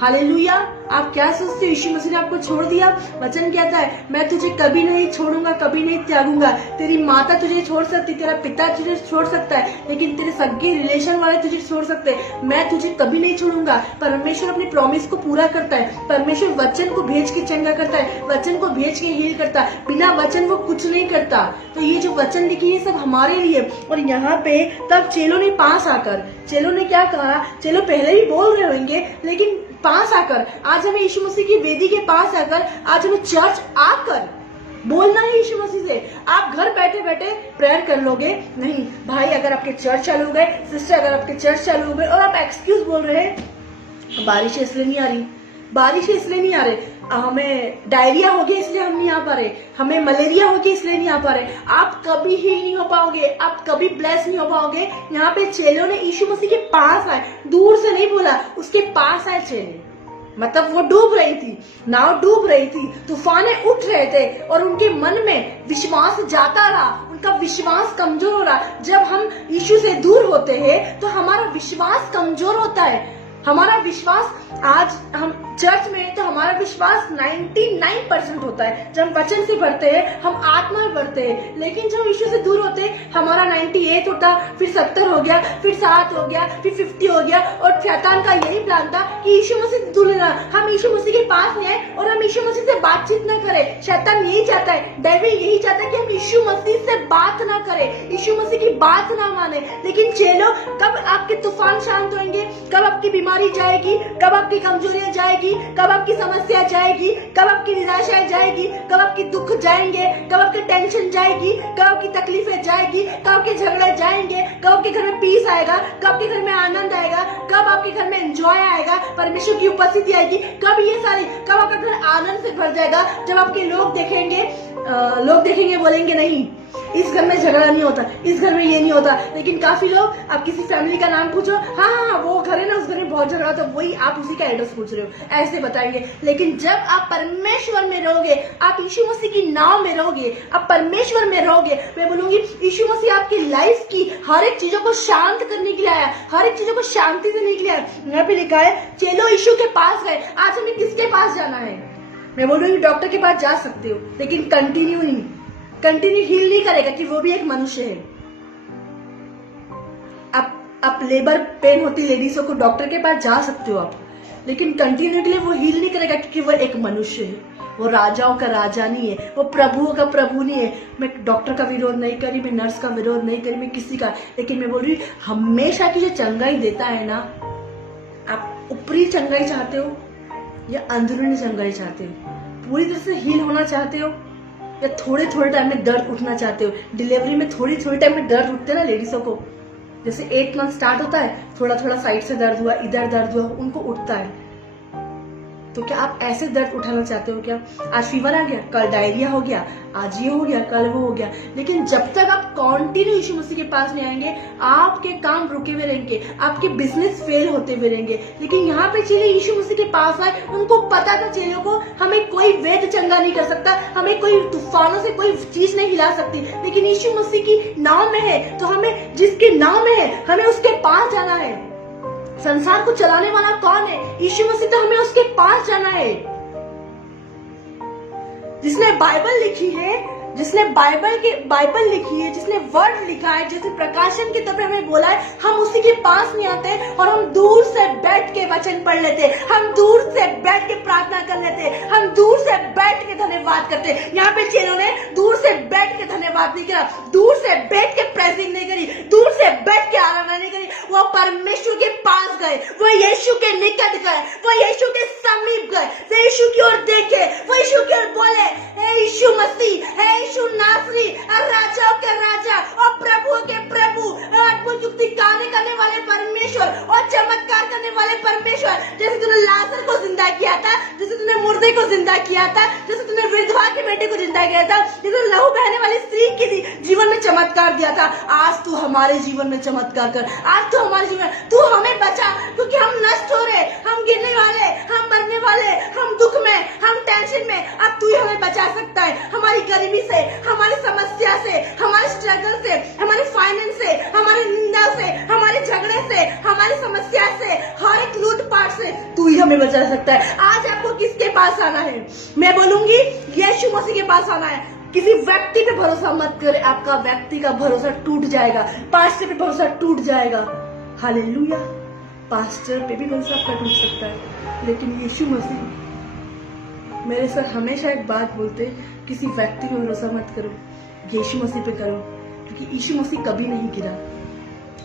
हालेलुया। आप क्या सोचते हो? यीशु मसीह ने आपको छोड़ दिया? वचन कहता है मैं तुझे कभी नहीं छोड़ूंगा, कभी नहीं त्यागूंगा। तेरी माता तुझे छोड़ सकती, तेरा पिता तुझे छोड़ सकता है, लेकिन तेरे सगे रिलेशन वाले तुझे छोड़ सकते हैं। मैं तुझे कभी नहीं छोड़ूंगा। परमेश्वर अपनी प्रॉमिस को पूरा करता है। परमेश्वर वचन को भेज के चंगा करता है, वचन को भेज के हील करता है। बिना वचन वो कुछ नहीं करता। तो ये जो वचन लिखी है सब हमारे लिए। और यहाँ पे तब चेलों ने पास आकर, चेलों ने क्या कहा? चेलों पहले भी बोल रहे होंगे, लेकिन पास आकर, आज हमें यीशु मसीह की वेदी के पास आकर, आज हमें चर्च आकर बोलना है यीशु मसीह से। आप घर बैठे बैठे प्रेयर कर लोगे नहीं। भाई अगर आपके चर्च चालू हो गए, सिस्टर अगर आपके चर्च चालू हो गए और आप एक्सक्यूज बोल रहे हैं बारिश इसलिए नहीं आ रही, हमें डायरिया हो गया इसलिए हम नहीं आ पा रहे, हमें मलेरिया हो गया इसलिए नहीं आ पा रहे, आप कभी हील नहीं हो पाओगे, आप कभी ब्लेस नहीं हो पाओगे। यहाँ पे चेलों ने यीशु मसीह के पास आए, दूर से नहीं बोला, उसके पास आए चेले। मतलब वो डूब रही थी, नाव डूब रही थी, तूफाने उठ रहे थे और उनके मन में विश्वास जाता रहा, उनका विश्वास कमजोर हो रहा। जब हम यीशु से दूर होते हैं तो हमारा विश्वास कमजोर होता है। हमारा विश्वास, आज हम चर्च में तो हमारा विश्वास 99% होता है। जब हम वचन से बढ़ते हैं, हम आत्मा में बढ़ते हैं। लेकिन जब यीशु से दूर होते हैं, हमारा 98 होता, फिर 70 हो गया, फिर 7 हो गया, फिर 50 हो गया। और शैतान का यही प्लान था कि यीशु मसीह से दूर लेना। हम यीशु मसीह के पास नहीं आए और हम यीशु मसीह से बातचीत न करें। शैतान यही चाहता है, डेविल यही चाहता है कि हम यीशु मसीह से बात ना करें, यीशु मसीह की बात ना माने। लेकिन चेलो, कब आपके तूफान शांत होंगे? कब आपकी बीमारी जाएगी? कब आपकी कमजोरियां जाएगी? कब आपकी समस्या जाएगी? कब आपकी निराशा जाएगी? कब आपके दुख जाएंगे? कब आपकी टेंशन जाएगी? कब आपकी तकलीफें जाएगी? कब आपके झगड़े जाएंगे? कब आपके घर में पीस आएगा? कब आपके घर में आनंद आएगा? कब आपके घर में एंजॉय आएगा? परमेश्वर की उपस्थिति आएगी? कब ये सारी, कब आपका घर आनंद से भर जाएगा? जब आपके लोग देखेंगे बोलेंगे नहीं इस घर में झगड़ा नहीं होता, इस घर में ये नहीं होता। लेकिन काफी लोग, आप किसी फैमिली का नाम पूछो, हाँ वो घर है ना, उस घर में बहुत झगड़ा होता, वही आप उसी का एड्रेस पूछ रहे हो, ऐसे बताएंगे। लेकिन जब आप परमेश्वर में रहोगे, आप यीशु मसीह की नाव में रहोगे, आप परमेश्वर में रहोगे, मैं बोलूंगी यीशु मसीह आपकी लाइफ की हर एक चीजों को शांत करने के लिए आया, हर एक चीजों को शांति देने के लिए आया। यहाँ पे लिखा है चलो यीशु के पास गए। आज हमें किसके पास जाना है? मैं बोलूंगी डॉक्टर के पास जा सकते हो, लेकिन कंटिन्यू हील नहीं करेगा कि वो भी एक मनुष्य है। आप लेबर पेन होती लेडीजों को डॉक्टर के पास जा सकते हो आप, लेकिन कंटिन्यूटली वो हील नहीं करेगा क्योंकि वो एक मनुष्य है। वो राजाओं का राजा नहीं है, वो प्रभुओं का प्रभु नहीं है। मैं डॉक्टर का विरोध नहीं करी, मैं नर्स का विरोध नहीं करी, मैं किसी का, लेकिन मैं बोल रही हमेशा की जो चंगाई देता है ना, आप ऊपरी चंगाई चाहते हो या अंदरूनी चंगाई चाहते हो? पूरी तरह से हील होना चाहते हो या थोड़े टाइम में दर्द उठना चाहते हो? डिलीवरी में थोड़ी टाइम में दर्द उठते ना लेडीजों को, जैसे 8 मंथ स्टार्ट होता है, थोड़ा थोड़ा साइड से दर्द हुआ, इधर दर्द हुआ, उनको उठता है। तो क्या आप ऐसे दर्द उठाना चाहते हो क्या? आज फीवर आ गया, कल डायरिया हो गया, आज ये हो गया, कल वो हो गया। लेकिन जब तक आप कंटिन्यू यीशु मसीह के पास नहीं आएंगे, आपके काम रुके हुए रहेंगे, आपके बिजनेस फेल होते हुए रहेंगे। लेकिन यहाँ पे चेले यीशु मसीह के पास आए, उनको पता था चेलों को हमें कोई वैद्य चंगा नहीं कर सकता, हमें कोई तूफानों से कोई चीज नहीं हिला सकती, लेकिन यीशु मसीह की नाव में है, तो हमें जिसके नाव में है हमें उसके पास जाना है। संसार को चलाने वाला कौन है? यीशु मसीह, तो हमें उसके पास जाना है। जिसने बाइबल लिखी है, जिसने बाइबल लिखी है, जिसने वर्ड लिखा है, जिसने प्रकाशन की तरफ हमें बोला है, हम उसी के पास नहीं आते और हम दूर से बैठ के वचन पढ़ लेते, हम दूर से बैठ के प्रार्थना कर लेते, हम दूर से बैठ के धन्यवाद करते। यहाँ पे चेलों ने दूर से बैठ के धन्यवाद नहीं करा, दूर से बैठ के प्रेजिंग नहीं करी, दूर से बैठ के आराधना नहीं करी। वो परमेश्वर के पास गए, वो यीशु के निकट गए, वो यीशु के समीप गए, वो यीशु की ओर देखे, वो यीशु की ओर बोले, हे यीशु मसीह, हे यीशु नासरी, राजाओं के राजा और प्रभुओं के प्रभु, अद्भुत युक्ति कार्य करने वाले परमेश्वर और चमत्कार करने वाले परमेश्वर। जैसे तूने लाजर को जिंदा किया था, जैसे तूने मुर्दे को जिंदा किया था, जैसे तूने विधवा के बेटे को जिंदा किया था, जैसे लहू बहने वाली स्त्री के जीवन में चमत्कार दिया था, आज तू हमारे जीवन में चमत्कार कर। आज तू हमारे जीवन में, तू हमें बचा, क्योंकि हम नष्ट हो रहे, हम गिरने वाले, हम मरने वाले, हम दुख में, हम टेंशन में। अब तू ही हमें बचा सकता है, हमारी गरीबी से, हमारी समस्या से, हमारे स्ट्रगल से, हमारे फाइनेंस से, हमारी निंदा से, हमारे झगड़े से, हमारी समस्या से, हर एक लूटपाट से तू ही हमें बचा सकता है। आज आपको किसके पास आना है? मैं बोलूंगी यीशु मसीह के पास आना है। किसी व्यक्ति पे भरोसा मत करें, आपका व्यक्ति का भरोसा टूट जाएगा, पास्टर पे भरोसा टूट जाएगा। हालेलुया। पास्टर पे भी भरोसा आपका टूट सकता है, लेकिन यीशु मसीह, मेरे सर हमेशा एक बात बोलते, किसी व्यक्ति पे भरोसा मत करो, यीशु मसीह पे करो, क्योंकि यीशु मसीह कभी नहीं गिरा,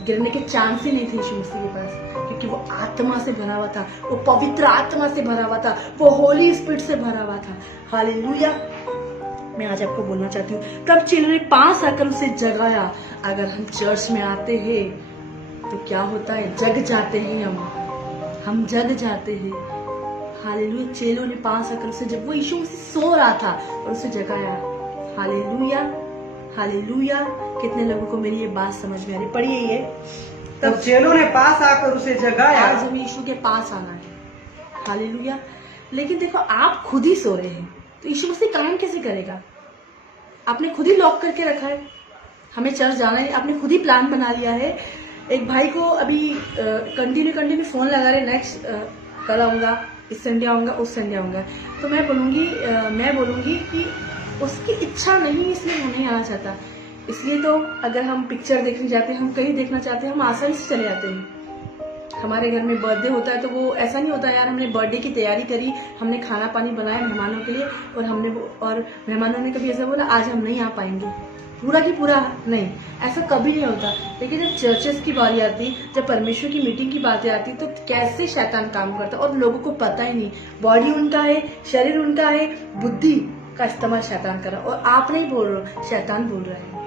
गिरने के चांस ही नहीं थे यीशु मसीह के पास, क्योंकि वो आत्मा से भरा हुआ था, वो पवित्र आत्मा से भरा हुआ था, वो होली स्पिरिट से भरा हुआ था। हालेलुया। मैं आज आपको बोलना चाहती हूँ, तब चेलों ने पास आकर उसे जगाया। अगर हम चर्च में आते हैं तो क्या होता है? जग जाते हैं, हम जग जाते हैं। हालेलुया। चेलों ने पास आकर उसे, जब वो यीशु मसीह सो रहा था, और उसे जगाया। Hallelujah, hallelujah. कितने लोगों को मेरी ये बात समझ में आ रही? पढ़िए ये। तब चेलों ने पास आकर उसे जगाया। आज हमें यीशु के पास आना है। हालेलुया। लेकिन देखो, आप खुद ही सो रहे हैं, तो यीशु मसीह काम कैसे करेगा? आपने खुद ही लॉक करके रखा है, हमें चर्च जाना है, आपने खुद ही प्लान बना लिया है। एक भाई को अभी कंटिन्यू फोन लगा रहे, नेक्स्ट कल आऊंगा, इस संडे आऊंगा, उस संडे आऊंगा। तो मैं बोलूंगी कि उसकी इच्छा नहीं, इसलिए वो नहीं आना चाहता। इसलिए तो अगर हम पिक्चर देखने जाते हैं, हम कहीं देखना चाहते हैं, हम आसानी से चले जाते हैं। हमारे घर में बर्थडे होता है तो वो ऐसा नहीं होता यार, हमने बर्थडे की तैयारी करी, हमने खाना पानी बनाया मेहमानों के लिए, और मेहमानों ने कभी ऐसा बोला आज हम नहीं आ पाएंगे, पूरा की पूरा नहीं, ऐसा कभी नहीं होता। लेकिन जब चर्चेस की बारी आती, जब परमेश्वर की मीटिंग की बातें आती, तो कैसे शैतान काम करता, और लोगों को पता ही नहीं। बॉडी उनका है, शरीर उनका है, बुद्धि का इस्तेमाल शैतान कर रहा है, और आप नहीं बोल रहे हो, शैतान बोल रहा है।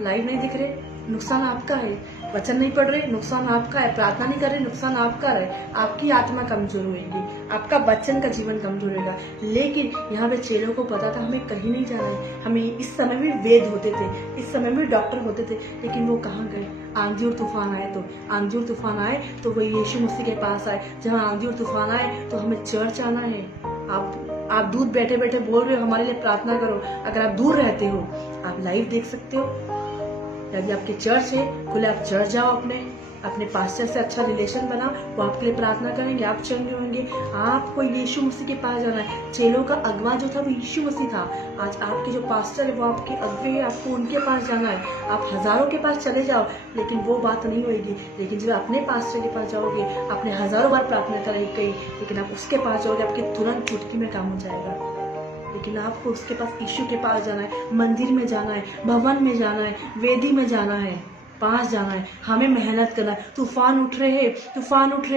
लाइव नहीं दिख रहे, नुकसान आपका है। वचन नहीं पढ़ रहे, नुकसान आपका है। प्रार्थना नहीं कर रहे, नुकसान आपका है। आपकी आत्मा कमजोर होगी, आपका बच्चन का जीवन कमजोर होगा। लेकिन यहाँ पे चेलों को पता था हमें कहीं नहीं जाना है। हमें इस समय भी वेद होते थे, इस समय भी डॉक्टर होते थे, लेकिन वो कहाँ गए? आंधी और तूफान आए तो वो यीशु मसीह के पास आए। जहाँ आंधी और तूफान आए तो हमें चर्च आना है। आप दूर बैठे बैठे बोल रहे हो हमारे लिए प्रार्थना करो। अगर आप दूर रहते हो, आप लाइव देख सकते हो। यदि आपके चर्च है, खुले आप चर्च जाओ, अपने पास्टर से अच्छा रिलेशन बनाओ, वो आपके लिए प्रार्थना करेंगे, आप चंगे होंगे। आपको यीशु मसीह के पास जाना है। चेलों का अगवा जो था वो यीशु मसीह था। आज आपके जो पास्टर है वो आपके अगवे है, आपको उनके पास जाना है। आप हजारों के पास चले जाओ, लेकिन वो बात नहीं होगी। लेकिन जब अपने पास्टर के पास जाओगे, आपने हजारों बार प्रार्थना करेंगे कहीं, लेकिन आप उसके पास जाओगे, आपके तुरंत चुटकी में काम हो जाएगा। लेकिन आपको उसके पास, यीशु के पास जाना है, मंदिर में जाना है, भवन में जाना है, वेदी में जाना है, पास जाना है। हमें मेहनत करना है। तूफान उठ रहे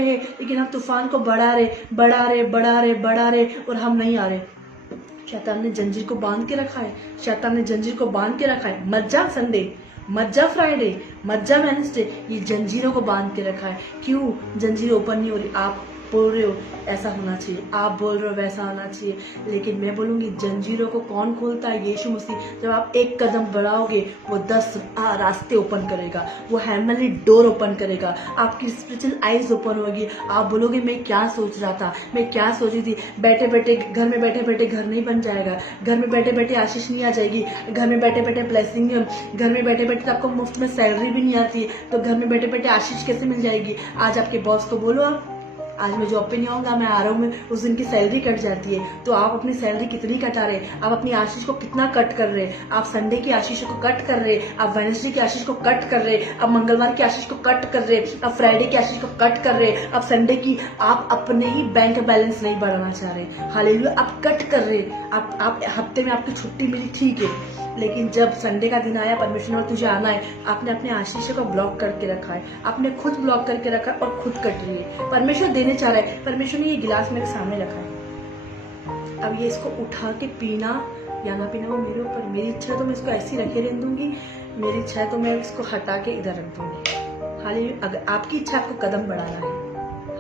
हैं, लेकिन हम तूफान को बढ़ा रहे और हम नहीं आ रहे। शैतान ने जंजीर को बांध के रखा है, मत जा संडे, मज्जा फ्राइडे, मज्जा वेडनेसडे, ये जंजीरों को बांध के रखा है। क्यों जंजीरें ओपन नहीं हो रही? आप बोल रहे हो ऐसा होना चाहिए, आप बोल रहे हो वैसा होना चाहिए, लेकिन मैं बोलूंगी जंजीरों को कौन खोलता है? यीशु मसीह। जब आप एक कदम बढ़ाओगे वो 10 रास्ते ओपन करेगा, वो हेवनली डोर ओपन करेगा, आपकी स्पिरिचुअल आईज ओपन होगी। आप बोलोगे मैं क्या सोच रहा था, मैं क्या सोची थी। बैठे बैठे घर में बैठे बैठे घर नहीं बन जाएगा, घर में बैठे बैठे आशीष नहीं आ जाएगी, घर में बैठे बैठे ब्लेसिंग, घर में बैठे बैठे आपको मुफ्त में सैलरी भी नहीं आती, तो घर में बैठे बैठे आशीष कैसे मिल जाएगी? आज आपके बॉस को बोलो आप आज मैं जॉब पे नहीं आऊंगा, मैं आ रहा हूँ, उस दिन की सैलरी कट जाती है। तो आप अपनी सैलरी कितनी कटा रहे, आप अपनी आशीष को कितना कट कर रहे, आप संडे की आशीष को कट कर रहे, आप वेडनेसडे की आशीष को कट कर रहे, आप मंगलवार की आशीष को कट कर रहे, आप फ्राइडे की आशीष को कट कर रहे, आप संडे की, आप अपने ही बैंक बैलेंस नहीं बढ़ाना चाह रहे। हालेलुया, आप कट कर रहे। आप हफ्ते में आपकी छुट्टी मिली ठीक है, लेकिन जब संडे का दिन आया, परमेश्वर ने तुझे आना है, आपने अपने आशीष को ब्लॉक करके रखा है, आपने खुद ब्लॉक करके रखा है और खुद कट रही है। परमेश्वर देने चाह रहा है, परमेश्वर ने ये गिलास मेरे सामने रखा है, अब ये इसको उठा के पीना या ना पीना वो मेरे ऊपर। मेरी इच्छा है तो मैं इसको ऐसी रखे रहने दूंगी, मेरी इच्छा है तो मैं इसको हटा के इधर रख दूंगी। हालेलुया, अगर आपकी इच्छा आपको कदम बढ़ाना है,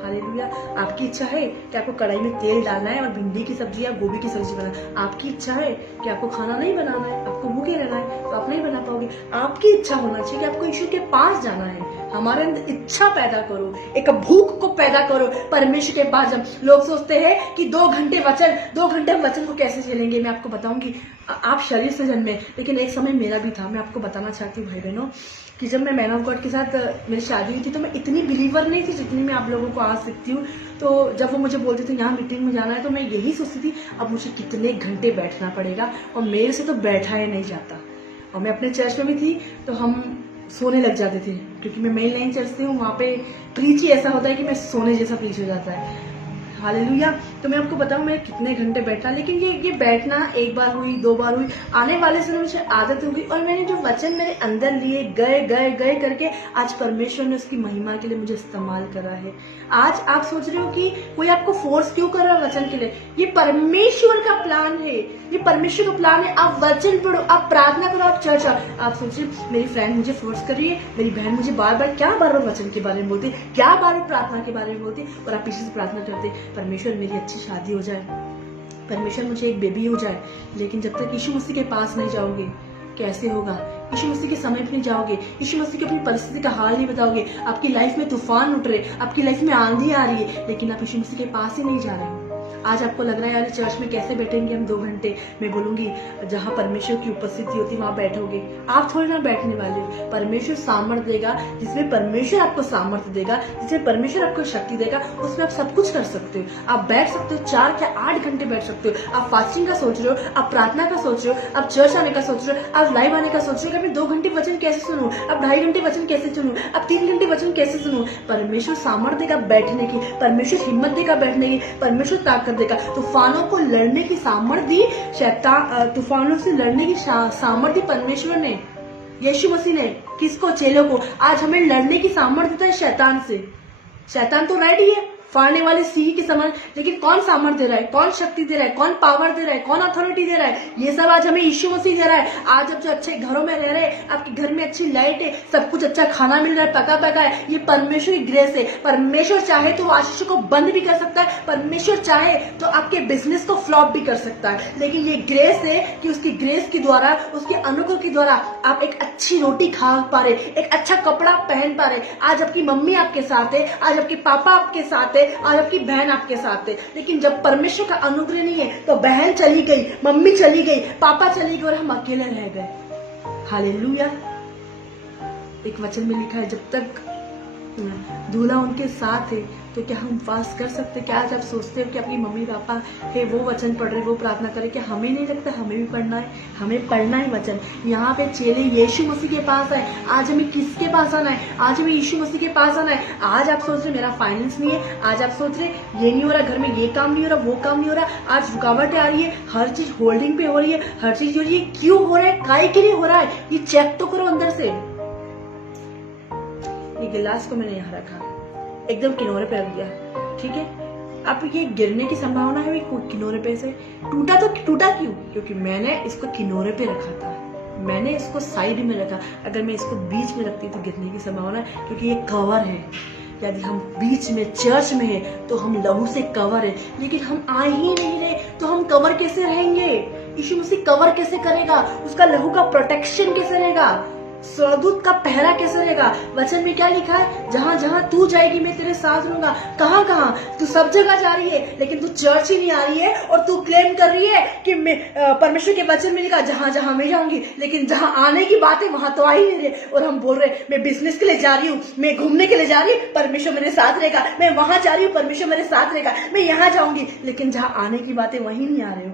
हालेलुया, आपकी इच्छा है कि आपको कढ़ाई में तेल डालना है और भिंडी की सब्जी या गोभी की सब्जी बनाना, आपकी इच्छा है कि आपको खाना नहीं बनाना है, आपको भूखे रहना है, तो आप नहीं बना पाओगे। आपकी इच्छा होना चाहिए कि आपको यीशु के पास जाना है। हमारे अंदर इच्छा पैदा करो, एक भूख को पैदा करो परमेश्वर के पास। जब लोग सोचते हैं कि 2 घंटे हम वचन को कैसे चलेंगे, मैं आपको बताऊंगी, आप शरीर से जन्मे, लेकिन एक समय मेरा भी था। मैं आपको बताना चाहती हूँ भाई बहनों कि जब मैं मैन ऑफ गॉड के साथ मेरी शादी हुई थी, तो मैं इतनी बिलीवर नहीं थी जितनी मैं आप लोगों को आज सीखती हूँ। तो जब वो मुझे बोलते थे यहाँ मीटिंग में जाना है, तो मैं यही सोचती थी अब मुझे कितने घंटे बैठना पड़ेगा, और मेरे से तो बैठा ही नहीं जाता। और मैं अपने चर्च में भी थी तो हम सोने लग जाते थे, क्योंकि मैं मेन लाइन चर्च से हूँ, वहाँ पे प्रीच ही ऐसा होता है कि मैं सोने जैसा प्रीच हो जाता है। हालेलुया, तो मैं आपको बताऊं मैं कितने घंटे बैठा, लेकिन ये बैठना एक बार हुई, 2 बार हुई, आने वाले समय मुझे आदत हो गई, और मैंने जो वचन मेरे अंदर लिए गए करके आज परमेश्वर ने उसकी महिमा के लिए मुझे इस्तेमाल करा है। आज आप सोच रहे हो कि कोई आपको फोर्स क्यों कर रहा है वचन के लिए? ये परमेश्वर का प्लान है, ये परमेश्वर का प्लान है। आप वचन पढ़ो, आप प्रार्थना करो, आप चर्च आओ। आप सोचिए मेरी फ्रेंड मुझे फोर्स कर रही है, मेरी बहन मुझे बार बार वचन के बारे में बोलती, क्या बार प्रार्थना के बारे में बोलती, और आप पीछे से प्रार्थना करते परमेश्वर मेरी अच्छी शादी हो जाए, परमेश्वर मुझे एक बेबी हो जाए। लेकिन जब तक यीशु मसीह के पास नहीं जाओगे कैसे होगा? यीशु मसीह के समय पे नहीं जाओगे, यीशु मसीह की अपनी परिस्थिति का हाल नहीं बताओगे, आपकी लाइफ में तूफान उठ रहे, आपकी लाइफ में आंधी आ रही है, लेकिन आप यीशु मसीह के पास ही नहीं जा रहे हो। आज आपको लग रहा है यार चर्च में कैसे बैठेंगे हम 2 घंटे। मैं बोलूंगी जहां परमेश्वर की उपस्थिति होती है वहां बैठोगे। आप थोड़ी ना बैठने वाले हो, परमेश्वर सामर्थ्य देगा, जिसमें परमेश्वर आपको सामर्थ्य देगा, जिसमें परमेश्वर आपको शक्ति देगा, उसमें आप सब कुछ कर सकते हो। आप बैठ सकते हो, 4 या 8 घंटे बैठ सकते हो। आप फास्टिंग का सोच रहे हो, आप प्रार्थना का सोच रहे हो, आप चर्च आने का सोच रहे हो, आप लाइव आने का सोच रहे हो कि मैं 2 घंटे वचन कैसे सुनूं, अब 2.5 घंटे वचन कैसे सुनूं, अब 3 घंटे वचन कैसे सुनूं। परमेश्वर सामर्थ्य देगा बैठने की, परमेश्वर हिम्मत देगा बैठने की, परमेश्वर ताकत देगा। तूफानों को लड़ने की सामर्थ्य दी शैतान, तूफानों से लड़ने की सामर्थ्य परमेश्वर ने, यीशु मसीह ने किसको? चेलों को। आज हमें लड़ने की सामर्थ्य देता है शैतान से। शैतान तो रेडी है फाड़ने वाले सीढ़ी के समान, लेकिन कौन सामर्थ्य दे रहा है, कौन शक्ति दे रहा है, कौन पावर दे रहा है, कौन अथॉरिटी दे रहा है? ये सब आज हमें यीशु मसीह दे रहा है। आज आप जो अच्छे घरों में रह रहे हैं, आपके घर में अच्छी लाइट है, सब कुछ अच्छा खाना मिल रहा है, पका है, ये परमेश्वर की ग्रेस है। परमेश्वर चाहे तो आशीष को बंद भी कर सकता है, परमेश्वर चाहे तो आपके बिजनेस को फ्लॉप भी कर सकता है, लेकिन ये ग्रेस है कि उसकी ग्रेस के द्वारा, उसके अनुग्रह के द्वारा आप एक अच्छी रोटी खा पा रहे, एक अच्छा कपड़ा पहन पा रहे। आज आपकी मम्मी आपके साथ है, आज आपके पापा आपके साथ है, आज आपकी बहन आपके साथ है। लेकिन जब परमेश्वर का अनुग्रह नहीं है तो बहन चली गई, मम्मी चली गई, पापा चली गई और हम अकेले रह गए। हालेलुया, एक वचन में लिखा है जब तक दूल्हा उनके साथ है तो क्या हम फास्ट कर सकते? क्या आज आप सोचते हो कि अपनी मम्मी पापा है वो वचन पढ़ रहे, वो प्रार्थना करे, क्या हमें नहीं लगता हमें भी पढ़ना है? हमें पढ़ना है वचन। यहाँ पे चेले यीशु मसीह के पास आए, आज हमें किसके पास आना है? आज हमें यीशु मसीह के पास आना है। आज आप सोच रहे मेरा फाइनेंस नहीं है, आज आप सोच रहे ये नहीं हो रहा, घर में ये काम नहीं हो रहा, वो काम नहीं हो रहा, आज रुकावटें आ रही है, हर चीज होल्डिंग पे हो रही है, हर चीज हो रही है। क्यों हो रहा है? काहे के लिए हो रहा है? ये चेक तो करो अंदर से। ये गिलास को मैंने यहाँ रखा, एकदम किनारे पे रख दिया, ठीक है? अब ये गिरने की संभावना है किनारे पे से। टूटा तो टूटा क्यों? क्योंकि मैंने इसको किनारे पे रखा था। मैंने इसको साइड में रखा। अगर मैं इसको बीच में रखती तो गिरने की संभावना है, क्योंकि ये कवर है। यदि हम बीच में चर्च में है तो हम लहू से कवर है, लेकिन हम आ ही नहीं रहे तो हम कवर कैसे रहेंगे? यीशु मसीह कवर कैसे करेगा? उसका लहू का प्रोटेक्शन कैसे रहेगा? स्वरदूत का पहरा कैसे रहेगा? वचन में क्या लिखा है? जहां जहां तू जाएगी मैं तेरे साथ रहूंगा। कहां कहां? तू सब जगह जा रही है, लेकिन तू चर्च ही नहीं आ रही है, और तू क्लेम कर रही है कि मैं परमेश्वर के वचन में लिखा जहां जहां मैं जाऊंगी, लेकिन जहां आने की बात है वहां तो आ ही नहीं रहे। और हम बोल रहे मैं बिजनेस के लिए जा रही हूँ, मैं घूमने के लिए जा रही हूँ, परमेश्वर मेरे साथ रहेगा, मैं वहां जा रही हूँ, परमेश्वर मेरे साथ रहेगा, मैं यहाँ जाऊंगी, लेकिन जहां आने की बातें वहीं नहीं आ रहे हो।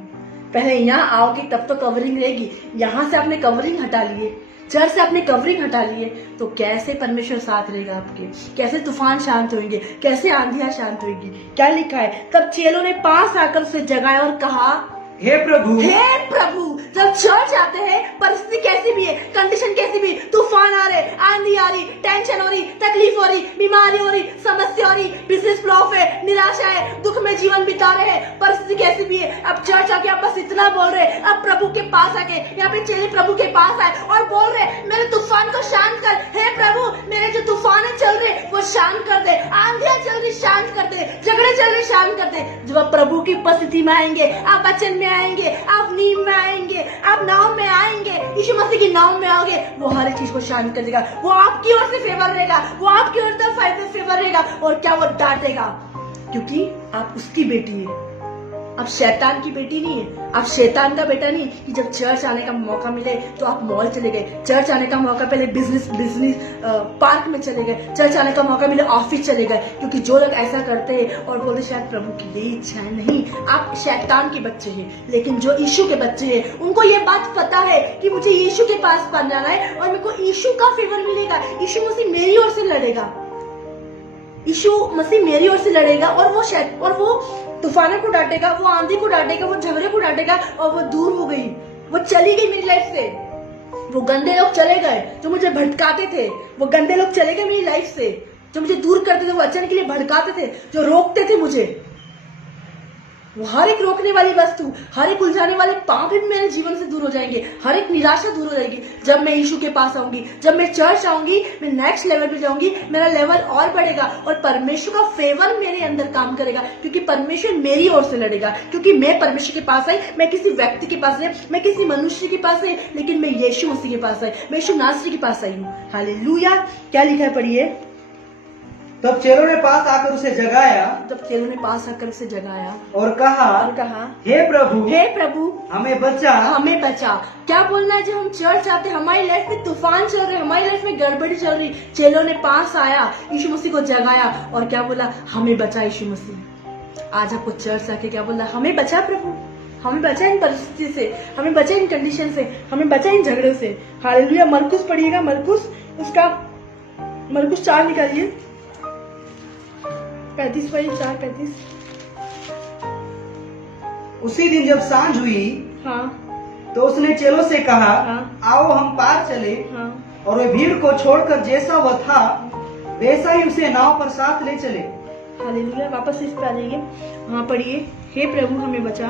पहले यहाँ आओगे तब तो कवरिंग रहेगी। यहाँ से आपने कवरिंग हटा लिए, चर्च से आपने कवरिंग हटा लिए, तो कैसे परमेश्वर साथ रहेगा आपके? कैसे तूफान शांत होंगे? कैसे आंधियां शांत होगी? क्या लिखा है? तब चेलों ने पास आकर उसे जगाया और कहा, हे प्रभु, हे प्रभु। जब चर्च आते हैं, परिस्थिति कैसी भी है, कंडीशन कैसी भी, तूफान आ रहे, आंधी आ रही, टेंशन हो रही, तकलीफ हो रही, बीमारी हो रही, समस्या हो रही, बिजनेस फ्लॉप है, निराशा है, दुख में जीवन बिता रहे हैं, परिस्थिति कैसी भी है, अब चर्च आके आप बस इतना बोल रहे, अब प्रभु के पास आके यहाँ पे चेले प्रभु के पास आए और बोल रहे, मेरे तूफान को शांत कर, हे प्रभु मेरे जो तूफान चल रहे वो शांत कर दे, आंधियां चल रही शांत कर दे, झगड़े चल रहे शांत कर दे। जब आप प्रभु की उपस्थिति में आएंगे, आप वचन में आएंगे, आप नींव में आएंगे, आप नाव में आएंगे, यीशु मसीह की नाव में आओगे, वो हर एक चीज को शांत कर देगा। वो आपकी ओर से फेवर रहेगा, वो आपकी ओर से फेवर रहेगा, और क्या वो डांटेगा? क्योंकि आप उसकी बेटी है, आप शैतान की बेटी नहीं है, आप शैतान का बेटा नहीं कि जब चर्च आने का मौका मिले तो आप मॉल चले गए, चर्च आने का मौका पहले बिजनेस पार्क में चले गए, चर्च आने का मौका मिले ऑफिस चले गए। क्योंकि जो लोग ऐसा करते हैं और बोलते शायद प्रभु की यही इच्छा है, नहीं, आप शैतान के बच्चे हैं। लेकिन जो यीशु के बच्चे हैं उनको ये बात पता है कि मुझे यीशु के पास जाना है और मेरे को यीशु का फेवर मिलेगा, यीशु मसीह मेरी ओर से लड़ेगा, यीशु मसीह मेरी ओर से लड़ेगा, और वो तूफानों को डांटेगा, वो आंधी को डांटेगा, वो झगड़े को डांटेगा, और वो दूर हो गई, वो चली गई मेरी लाइफ से। वो गंदे लोग चले गए जो मुझे भटकाते थे, वो गंदे लोग चले गए मेरी लाइफ से, जो मुझे दूर करते थे, वो वचन के लिए भटकाते थे, जो रोकते थे मुझे। वो हर एक रोकने वाली वस्तु, हर एक उलझाने वाले पाप भी मेरे जीवन से दूर हो जाएंगे, हर एक निराशा दूर हो जाएगी जब मैं यीशु के पास आऊंगी, जब मैं चर्च आऊंगी, मैं नेक्स्ट लेवल पे जाऊंगी, मेरा लेवल और बढ़ेगा और परमेश्वर का फेवर मेरे अंदर काम करेगा, क्योंकि परमेश्वर मेरी ओर से लड़ेगा। क्योंकि मैं परमेश्वर के पास आई, मैं किसी व्यक्ति के पास नहीं, मैं किसी मनुष्य के पास नहीं, लेकिन मैं यीशु मसीह के पास आई, मैं यीशु नासरी के पास आई हूँ। हालेलुया। क्या लिखा है, पढ़िए। तब चेलों ने पास आकर उसे जगाया, तब चेलों ने पास आकर उसे जगाया और कहा, हे प्रभु, हे प्रभु हमें बचा, हमें बचा। क्या बोलना है? जब हम चर्च आते, हमारी लाइफ में तूफान चल रहे, हमारी लाइफ में गड़बड़ी चल रही, चेलों ने पास आया, यीशु मसीह को जगाया और क्या बोला? हमें बचा यीशु मसीह। आज आपको चर्च आके क्या बोला? हमें बचा प्रभु, हमें बचा इन परिस्थिति से, हमें बचा इन कंडीशन से, हमें बचा इन झगड़ों से। हालेलुया। मरकुस पढ़िएगा, मरकुस 4 निकालिए, 35:4-35। उसी दिन जब सांझ हुई, हाँ, तो उसने चेलों से कहा, हाँ, आओ हम पार चले। हाँ, और वे भीड़ को छोड़कर जैसा वह था वैसा ही उसे नाव पर साथ ले चले। हालेलुया। वापस इस पे आ जाइए, वहाँ पढ़िए, हे प्रभु हमें बचा,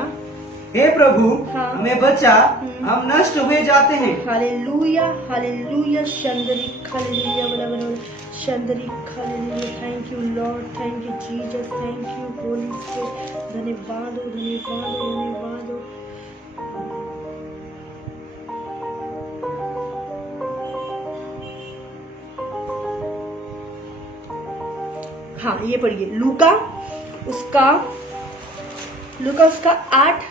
हे प्रभु, हाँ, हमें बचा, हम नष्ट हुए जाते हैं। हालेलुया, हालेलुया, शंदरी, हालेलुया, बराबर, शंदरी, hallelujah. Thank you Lord, thank you Jesus, thank you Holy Spirit. धन्यवाद हो, धन्यवाद हो, धन्यवाद हो। हाँ, ये पढ़िए, लूका उसका 8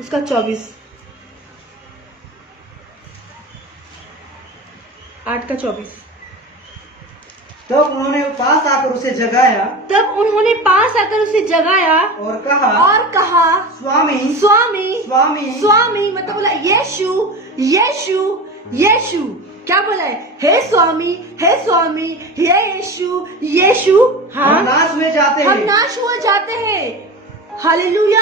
उसका 24, 8 का 24। तब उन्होंने पास आकर उसे जगाया, और कहा, स्वामी, स्वामी, स्वामी, स्वामी, मतलब बोला यीशु, यीशु, यीशु। क्या बोला है? हे स्वामी, हे स्वामी, हे यीशु, यीशु। हाँ, हम नाश में जाते हैं, हम नाश हो जाते हैं। Hallelujah,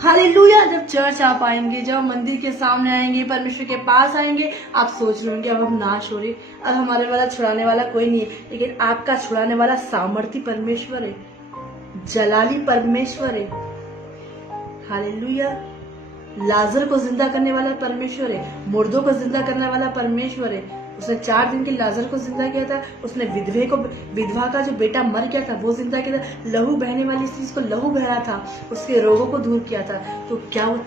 hallelujah. जब चर्च आप आएंगे, जब मंदिर के सामने आएंगे, परमेश्वर के पास आएंगे, आप सोच रहे होंगे अब हम नाश हो रहे, अब हमारे वाला छुड़ाने वाला कोई नहीं है, लेकिन आपका छुड़ाने वाला सामर्थी परमेश्वर है, जलाली परमेश्वर है। हालेलुया। लाजर को जिंदा करने वाला परमेश्वर है, मुर्दों को जिंदा करने वाला परमेश्वर है। उसने 4 दिन के लाजर को जिंदा किया था, उसने विधवा का जो बेटा मर गया था वो जिंदा किया था, लहू बहने वाली चीज को लहू बहा था, उसके रोगों को दूर किया था। तो क्या वो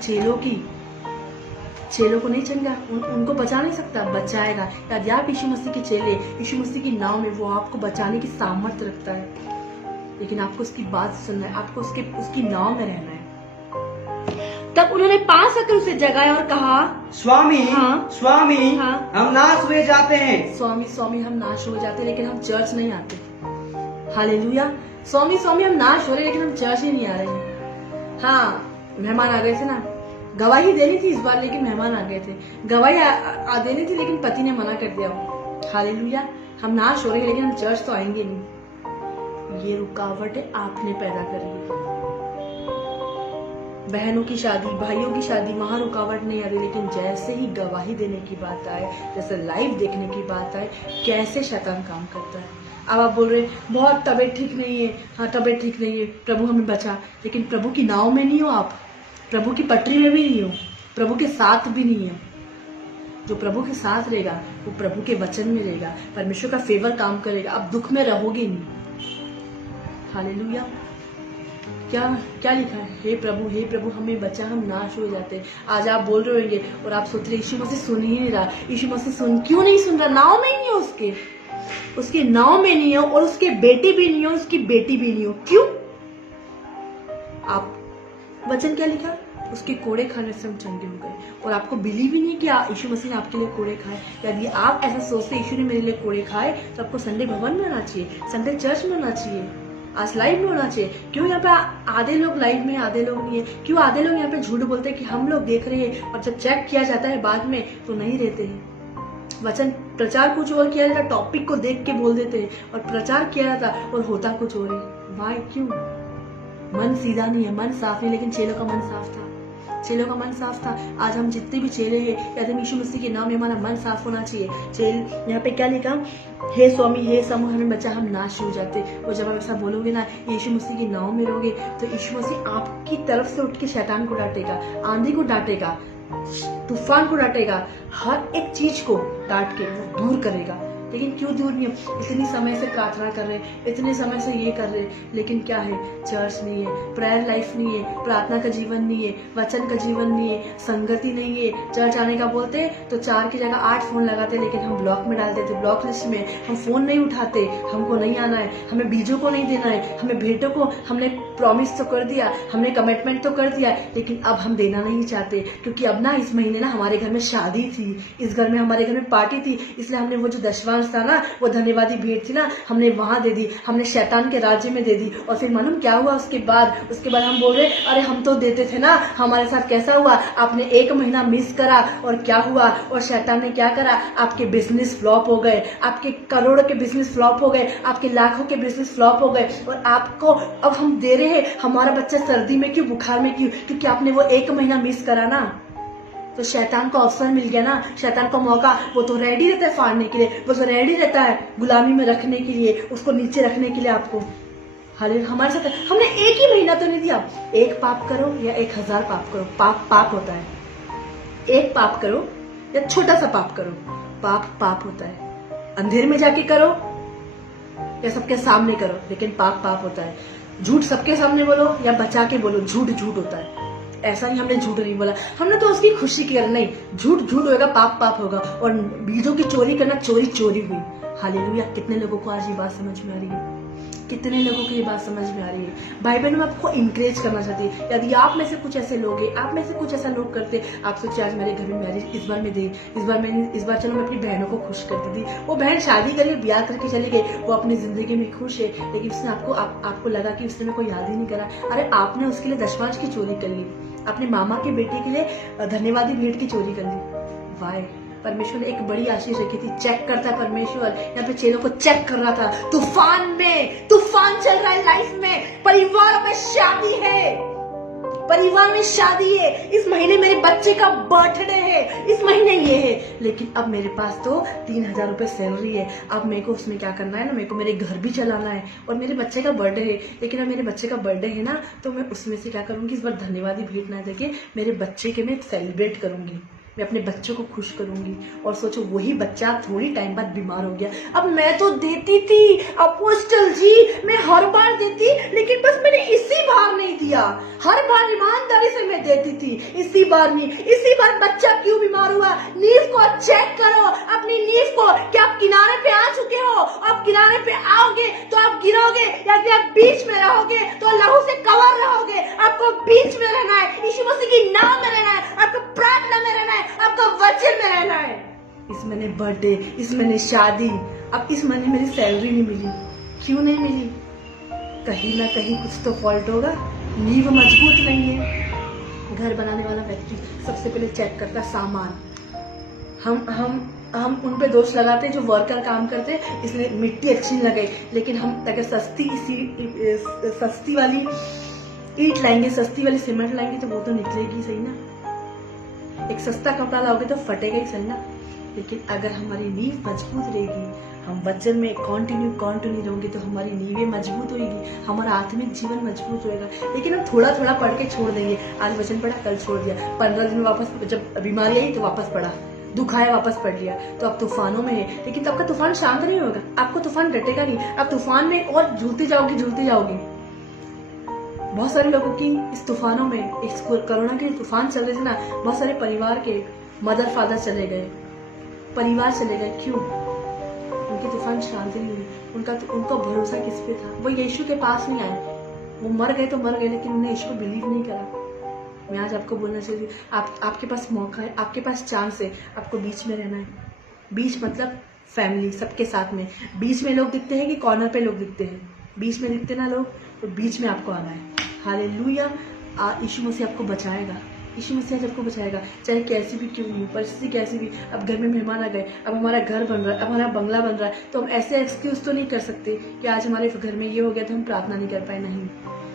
चेलों को नहीं चंगा, उनको बचा नहीं सकता? बचाएगा। यदि आप यीशु मसीह के चेले, यीशु मसीह की नाव में, वो आपको बचाने की सामर्थ्य रखता है, लेकिन आपको उसकी बात सुनना है, आपको उसकी नाव में रहना है। तब उन्होंने 5 आकर उसे जगाया और कहा, स्वामी, हाँ, स्वामी, हाँ, हम नाश हुए जाते हैं। स्वामी स्वामी हम नाश हो जाते, लेकिन हम चर्च नहीं आते। हालेलुया। स्वामी स्वामी हम नाश हो रहे, लेकिन हम चर्च ही नहीं आ रहे। हाँ, मेहमान आ गए थे ना, गवाही देनी थी इस बार, लेकिन मेहमान आ गए थे। गवाही देनी थी, लेकिन पति ने मना कर दिया। हालेलुया। हम नाश हो रहे हैं, लेकिन हम चर्च तो आएंगे नहीं। ये रुकावट है आपने पैदा करी है। बहनों की शादी, भाइयों की शादी, वहां रुकावट नहीं आ रही, लेकिन जैसे ही गवाही देने की बात आए, जैसे लाइव देखने की बात आए, कैसे शैतान काम करता है। अब आप बोल रहे हैं बहुत तबीयत ठीक नहीं है, हाँ तबीयत ठीक नहीं है, प्रभु हमें बचा, लेकिन प्रभु की नाव में नहीं हो आप, प्रभु की पटरी में भी नहीं हो, प्रभु के साथ भी नहीं है। जो प्रभु के साथ रहेगा वो प्रभु के वचन में रहेगा, परमेश्वर का फेवर काम करेगा, आप दुख में रहोगे नहीं। हालेलुया। क्या लिखा है? हे प्रभु हमें बचा, हम नाश हो जाते। आज आप बोल रहे होंगे और आप सोच रहे यीशु मसीह सुन ही नहीं रहा, यीशु मसीह क्यों नहीं सुन रहा? नाव में नहीं है, उसके नाव में नहीं हो, और उसके बेटे भी नहीं हो, उसकी बेटी भी नहीं हो। क्यों? आप वचन क्या लिखा? उसके कोड़े खाने से हम चंगे हो गए। और आपको बिलीव ही नहीं कि यीशु मसीह ने आपके लिए कोड़े खाए। यदि आप ऐसा सोचते यीशु ने मेरे लिए कोड़े खाए, तो आपको संडे भवन में आना चाहिए, संडे चर्च में आना चाहिए, आज लाइव में होना चाहिए। क्यों यहाँ पे आधे लोग लाइव में, आधे लोग नहीं है? क्यों आधे लोग यहाँ पे झूठ बोलते हैं कि हम लोग देख रहे हैं, और जब चेक किया जाता है बाद में तो नहीं रहते हैं। वचन प्रचार कुछ और किया जाता, टॉपिक को देख के बोल देते हैं, और प्रचार किया जाता और होता कुछ और है। वाई? क्यों? मन सीधा नहीं है, मन साफ नहीं। लेकिन चेलों का मन साफ था, चेलों का मन साफ था। आज हम जितने भी चेले हैं, यदि यीशु मसीह के नाम में हमारा मन साफ होना चाहिए। चेल यहाँ पे क्या लिखा? हे स्वामी, हे समूह हमें बचा, हम नाश हो जाते। और जब आप ऐसा बोलोगे ना, यीशु मसीह के नाम में रहोगे, तो यीशु मसीह आपकी तरफ से उठ के शैतान को डांटेगा, आंधी को डांटेगा, तूफान को डांटेगा, हर एक चीज को डांट के वो दूर करेगा। लेकिन क्यों दूर नहीं हो? इतनी समय से प्रार्थना कर रहे, इतने समय से ये कर रहे, लेकिन क्या है? चर्च नहीं है, प्रेयर लाइफ नहीं है, प्रार्थना का जीवन नहीं है, वचन का जीवन नहीं है, संगति नहीं है। चर्च आने का बोलते तो 4 की जगह 8 फोन लगाते, लेकिन हम ब्लॉक में डाल देते, ब्लॉक लिस्ट में। हम फोन नहीं उठाते, हमको नहीं आना है, हमें बीजों को नहीं देना है, हमें भेंटों को हमने प्रॉमिस तो कर दिया, हमने कमिटमेंट तो कर दिया, लेकिन अब हम देना नहीं चाहते। क्योंकि अब ना इस महीने ना हमारे घर में शादी थी, इस घर में हमारे घर में पार्टी थी, इसलिए हमने वो जो दशवांश था ना, वो धन्यवादी भेंट थी ना, हमने वहां दे दी, हमने शैतान के राज्य में दे दी। और फिर मालूम क्या हुआ? उसके बाद हम बोल रहे, अरे हम तो देते थे ना, हमारे साथ कैसा हुआ? आपने 1 महीना मिस करा, और क्या हुआ? और शैतान ने क्या करा? आपके बिजनेस फ्लॉप हो गए, आपके करोड़ों के बिजनेस फ्लॉप हो गए, आपके लाखों के बिजनेस फ्लॉप हो गए। और आपको अब हम दे रहे हैं, हमारा बच्चा सर्दी में क्यों, बुखार में क्यों? क्योंकि आपने वो 1 महीना मिस करा ना। तो शैतान को अवसर मिल गया ना, शैतान को मौका। वो तो रेडी रहता है फाड़ने के लिए, वो तो रेडी रहता है गुलामी में रखने के लिए, उसको नीचे रखने के लिए आपको। हमारे साथ हमने 1 ही महीना तो नहीं दिया। 1 पाप करो या 1000 पाप करो, पाप होता है। 1 पाप करो या छोटा सा पाप करो, पाप होता है। अंधेरे में जाके करो या सबके सामने करो, लेकिन पाप होता है। झूठ सबके सामने बोलो या बचा के बोलो, झूठ होता है। ऐसा नहीं हमने झूठ नहीं बोला, हमने तो उसकी खुशी की। नहीं, झूठ होगा, पाप होगा। और बीजों की चोरी करना चोरी हुई। हालेलुया। कितने लोगों को आज ये बात समझ में आ रही है? कितने लोगों को ये बात समझ में आ रही है? भाई बहनों, मैं आपको इंकरेज करना चाहती हूँ, यदि आप में से कुछ ऐसे लोग हैं, आप में से कुछ ऐसा लोग करते, आप सोचे आज मेरे घर में मैरिज इस बार में दे, इस बार चलो मैं अपनी बहनों को खुश करती थी। वो बहन शादी करके ब्याह करके चली गई, वो अपनी जिंदगी में खुश है, लेकिन उसने आपको लगा कि उसने कोई याद ही नहीं करा। अरे आपने उसके लिए दशवांश की चोरी कर ली, अपने मामा के बेटे के लिए धन्यवादी भेंट की चोरी कर ली। वाह! परमेश्वर ने एक बड़ी आशीष रखी थी। चेक करता है परमेश्वर, यहाँ पे चेलों को चेक कर रहा था। तूफान चल रहा है लाइफ में, परिवार में शादी है, परिवार में शादी है, इस महीने मेरे बच्चे का बर्थडे है, इस महीने ये है, लेकिन अब मेरे पास तो 3,000 रुपए सैलरी है। अब मेरे को उसमें क्या करना है ना, मेरे को मेरे घर भी चलाना है और मेरे बच्चे का बर्थडे है। लेकिन अब मेरे बच्चे का बर्थडे है ना, तो मैं उसमें से क्या करूंगी, इस बार धन्यवाद भेंट ना देके मेरे बच्चे के मैं सेलिब्रेट करूंगी, मैं अपने बच्चों को खुश करूंगी। और सोचो वही बच्चा थोड़ी टाइम बाद बीमार हो गया। अब मैं तो देती थी अपोस्टल जी, मैं हर बार देती, लेकिन बस मैंने इसी बार नहीं दिया। हर बार ईमानदारी से मैं देती थी, इसी बार नहीं। इसी बार बच्चा क्यों बीमार हुआ, नींव को चेक करो, अपनी नींव को। क्या आप किनारे पे आ चुके हो? आप किनारे पे आओगे तो आप गिरोगे, या फिर आप बीच में रहोगे तो लहू से कवर रहोगे। आपको बीच में रहना है, यीशु मसीह की नाम में रहना है, आपको प्रार्थना में रहना है, आपको वचन में रहना है। इस महीने बर्थडे, इस महीने शादी, अब इस महीने मेरी सैलरी नहीं मिली। क्यों नहीं मिली? कहीं ना कहीं कुछ तो फॉल्ट होगा, नींव मजबूत नहीं है। घर बनाने वाला व्यक्ति सबसे पहले चेक करता सामान। हम उन पे दोष लगाते जो वर्कर काम करते, इसलिए मिट्टी अच्छी नहीं लगे। लेकिन हम अगर सस्ती वाली ईंट लाएंगे, सस्ती वाली सीमेंट लाएंगे, तो वो तो निकलेगी सही ना। एक सस्ता कपड़ा लाओगे तो फटेगा ही सही ना। लेकिन अगर हमारी नींव मजबूत रहेगी, हम वचन में कंटिन्यू रहोगे, तो हमारी नींवें मजबूत होगी, हमारा आत्मिक जीवन मजबूत होएगा। लेकिन हम थोड़ा थोड़ा पढ़ के छोड़ देंगे। आज वचन पढ़ा, कल छोड़ दिया, 15 दिन वापस, जब बीमारी आई तो वापस पढ़ा, दुख आया वापस पढ़ लिया, तो आप तूफानों में है। लेकिन तब का तूफान शांत नहीं होगा, आपको तूफान डटेगा नहीं, आप तूफान में और झूलते जाओगे। बहुत सारे लोगों की इस तूफानों में, इस कोरोना के तूफान चल रहे थे ना, बहुत सारे परिवार के मदर फादर चले गए, परिवार चले गए। क्यों? उनकी तूफान शांत नहीं हुई। उनका भरोसा किस पे था? वो यीशु के पास नहीं आए। वो मर गए तो मर गए, लेकिन उन्हें यीशु को बिलीव नहीं करा। मैं आज आपको बोलना चाहती हूँ, आपके पास मौका है, आपके पास चांस है, आपको बीच में रहना है। बीच मतलब फैमिली, सबके साथ में। बीच में लोग दिखते हैं कि कॉर्नर पे लोग दिखते हैं? बीच में दिखते ना लोग, तो बीच में आपको आना है। हालेलुया। यीशु मसीह आपको बचाएगा, यीशु मसीह आज आपको बचाएगा, चाहे कैसी भी क्यों नहीं हो, परिस्थिति कैसी भी। अब घर में मेहमान आ गए, अब हमारा घर बन रहा है, अब हमारा बंगला बन रहा है, तो हम ऐसे एक्सक्यूज तो नहीं कर सकते कि आज हमारे घर में ये हो गया तो हम प्रार्थना नहीं कर पाए। नहीं,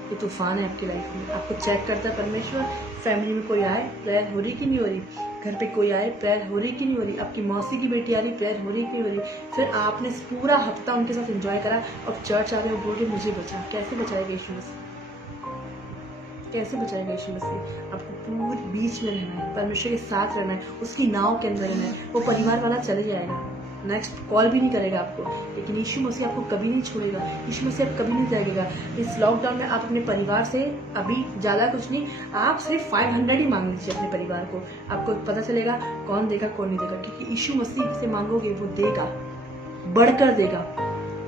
ये तूफान है आपकी लाइफ में। आपको चेक करता है परमेश्वर। फैमिली में कोई आए, प्रेयर हो रही कि नहीं हो रही? घर पे कोई आए, प्रेयर हो रही कि नहीं हो रही? आपकी मौसी की बेटी आ रही, प्रेयर हो रही कि नहीं हो रही? फिर आपने पूरा हफ्ता उनके साथ एंजॉय करा, अब चर्च आ रहे हो, बोल रहे मुझे बचा। कैसे बचाएगा यीशु मसीह? कैसे बचाएगा यीशु मसीह? आपको पूरी बीच में रहना है, परमेश्वर के साथ रहना है, उसकी नाव के अंदर रहना है। वो परिवार वाला चले जाएगा, नेक्स्ट कॉल भी नहीं करेगा आपको, लेकिन यीशु मसीह आपको कभी नहीं छोड़ेगा। यीशु मसीह आप कभी नहीं जाएगा। इस लॉकडाउन में आप अपने परिवार से अभी ज़्यादा कुछ नहीं, आप सिर्फ 500 ही मांग लीजिए अपने परिवार को। आपको पता चलेगा कौन देगा कौन नहीं देगा, क्योंकि यीशु मसीह से मांगोगे वो देगा, बढ़कर देगा,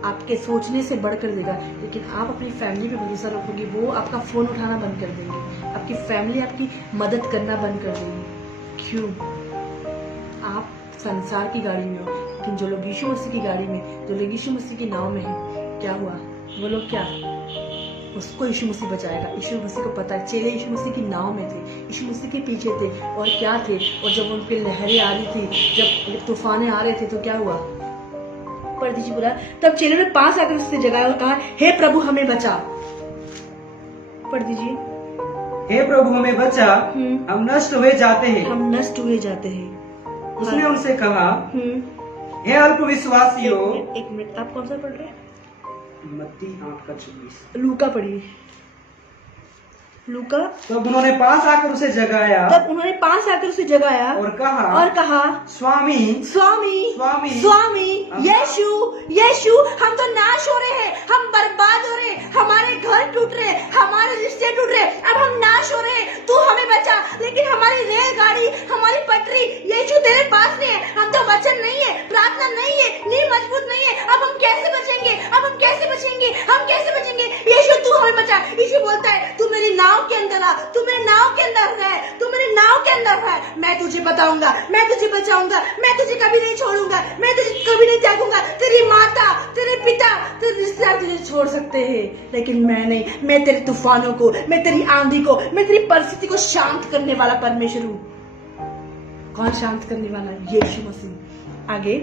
आपके सोचने से बढ़कर देगा। लेकिन आप अपनी फैमिली पे भरोसा रखोगे, वो आपका फोन उठाना बंद कर देंगे, आपकी फैमिली आपकी मदद करना बंद कर देंगे। क्यों? आप संसार की गाड़ी में हो, लेकिन जो लोग यीशु मसीह की गाड़ी में, जो लोग यीशु मसीह की नाव में है, क्या हुआ? वो लोग क्या, उसको यीशु मसीह बचाएगा। यीशु मसीह को पता है, चेले यीशु मसीह की नाव में थे, यीशु मसीह के पीछे थे, और क्या थे, और जब उन पे लहरें आ रही थी, जब तूफाने आ रहे थे, तो क्या हुआ? पढ़ दीजिए पूरा। तब चेलों ने पास आकर उससे जगाया और कहा, हे प्रभु हमें बचा। पढ़ दीजिए। हे प्रभु हमें बचा, हम नष्ट हुए जाते हैं। हम नष्ट हुए जाते हैं। उसने उनसे कहा, हे अल्पविश्वासियों। एक मिनट, आप कौन सा पढ़ रहे हैं? मत्ती 8:24। लूका पढ़िए, लूका। तब उन्होंने पास आकर उसे जगाया, और कहा, स्वामी स्वामी स्वामी स्वामी, यीशु यीशु, हम तो नाश हो रहे हैं, हम बर्बाद हो रहे हैं, हमारे घर टूट रहे हैं, हमारे रिश्ते टूट रहे हैं, अब हम नाश हो रहे हैं, तू हमें बचा। लेकिन हमारी रेलगाड़ी, हमारी पटरी यीशु तेरे पास नहीं है, हम तो वचन नहीं है, प्रार्थना नहीं है, नींव मजबूत नहीं है, अब हम कैसे बचेंगे? हम कैसे बचेंगे? यीशु तू हमें बचा। यीशु बोलता है, तू मेरी नाव के अंदर आ, तू मेरी नाव के अंदर है, तू मेरी नाव के अंदर है, मैं तुझे बताऊंगा, मैं तुझे बचाऊंगा, मैं तुझे कभी नहीं छोड़ूंगा, मैं तुझे कभी नहीं त्यागूंगा। तेरी माता, तेरे पिता, तेरे रिश्तेदार तुझे छोड़ सकते हैं, लेकिन मैं नहीं। मैं तेरे तूफानों को, मैं तेरी आंधी को, मैं तेरी परिस्थिति को शांत करने वाला परमेश्वर हूँ। कौन शांत करने वाला? यीशु मसीह। आगे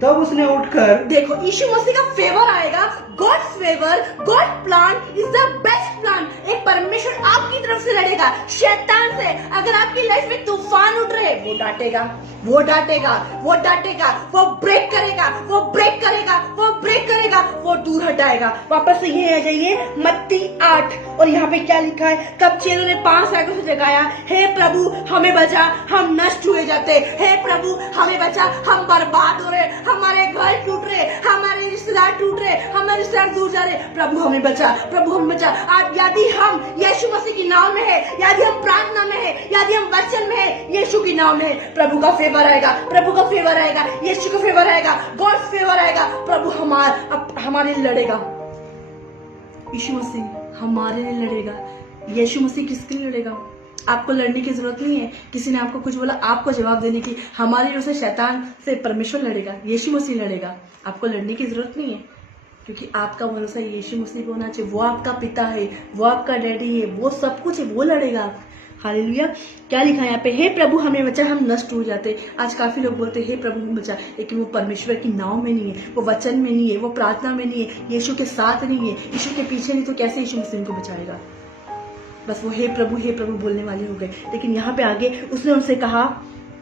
तब उसने उठकर, देखो यीशु मसीह का फेवर आएगा। God's favour, God plan is the best plan. एक परमेश्वर आपकी तरफ से लड़ेगा शैतान से। अगर आपकी लाइफ में तूफान उठ रहे, वो डांटेगा, वो डांटेगा, वो डांटेगा, वो ब्रेक करेगा, वो ब्रेक करेगा, वो ब्रेक करेगा, वो दूर हटाएगा। वापस से ये आ जाइए मत्ती 8 और यहाँ पे क्या लिखा है? कब चेलों ने 5 आंखों से जगाया, हे प्रभु हमें बचा, हम नष्ट हुए जाते। हे प्रभु हमें बचा, हम बर्बाद हो रहे, हमारे घर टूट रहे, हमारे रिश्तेदार टूट रहे, हमारे रिश्तेदार दूर जा रहे। प्रभु हमें बचा, प्रभु हमें बचा। आज यदि हम यीशु मसीह की नाम में है, यदि हम प्रार्थना में है, यदि हम वचन में है, यीशु की नाम में है, प्रभु का फेवर आएगा, प्रभु का फेवर आएगा, यीशु का फेवर आएगा, गॉड फेवर आएगा। प्रभु हमारे लिए लड़ेगा। यीशु मसीह हमारे लिए लड़ेगा। यीशु मसीह किसके लिए लड़ेगा? आपको लड़ने की जरूरत नहीं है। किसी ने आपको कुछ बोला, आपको जवाब देने की। हमारी ओर से शैतान से परमेश्वर लड़ेगा, यीशु मसीह लड़ेगा। आपको लड़ने की जरूरत नहीं है, क्योंकि आपका भरोसा यीशु मसीह को होना चाहिए। वो आपका पिता है, वो आपका डैडी है, वो सब कुछ है, वो लड़ेगा। हालेलुया। क्या लिखा है यहाँ पे? हे प्रभु हमें बचा, हम नष्ट हो जाते। आज काफी लोग बोलते हैं हे प्रभु हमें बचा, लेकिन वो परमेश्वर की नाव में नहीं है, वो वचन में नहीं है, वो प्रार्थना में नहीं है, यीशु के साथ नहीं है, यीशु के पीछे नहीं, तो कैसे यीशु मसीह को बचाएगा? बस वो हे प्रभु बोलने वाले हो गए। लेकिन यहाँ पे आगे उसने उनसे कहा,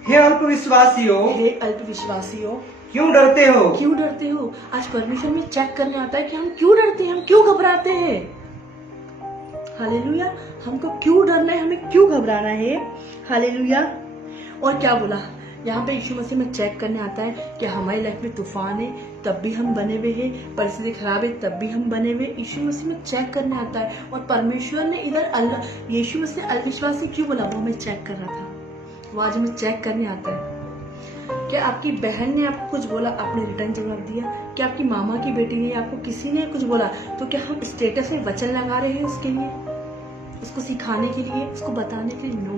हे अल्पविश्वासियों, हे अल्पविश्वासियों, क्यों डरते हो? क्यों डरते हो? आज परमेश्वर में चेक करने आता है कि हम क्यों डरते हैं, हम क्यों घबराते हैं। हालेलुया। हमको क्यों डरना है, हमें क्यों घबराना है। हालेलुया। और क्या बोला यहाँ पे? यीशु मसीह में चेक करने आता है कि हमारी लाइफ में तूफान है तब भी हम बने हुए हैं, परिस्थिति खराब है तब भी हम बने हुए। यीशु मसीह में चेक करने आता है। और परमेश्वर ने इधर यीशु मसीह अविश्वासी क्यों बोला? वो हमें चेक कर रहा था, वो आज हमें चेक करने आता है। क्या आपकी बहन ने आपको कुछ बोला, आपने रिटर्न जवाब दिया? क्या आपकी मामा की बेटी ने, आपको किसी ने कुछ बोला, तो क्या हम स्टेटस में वचन लगा रहे हैं उसके लिए, उसको सिखाने के लिए, उसको बताने के लिए? नो।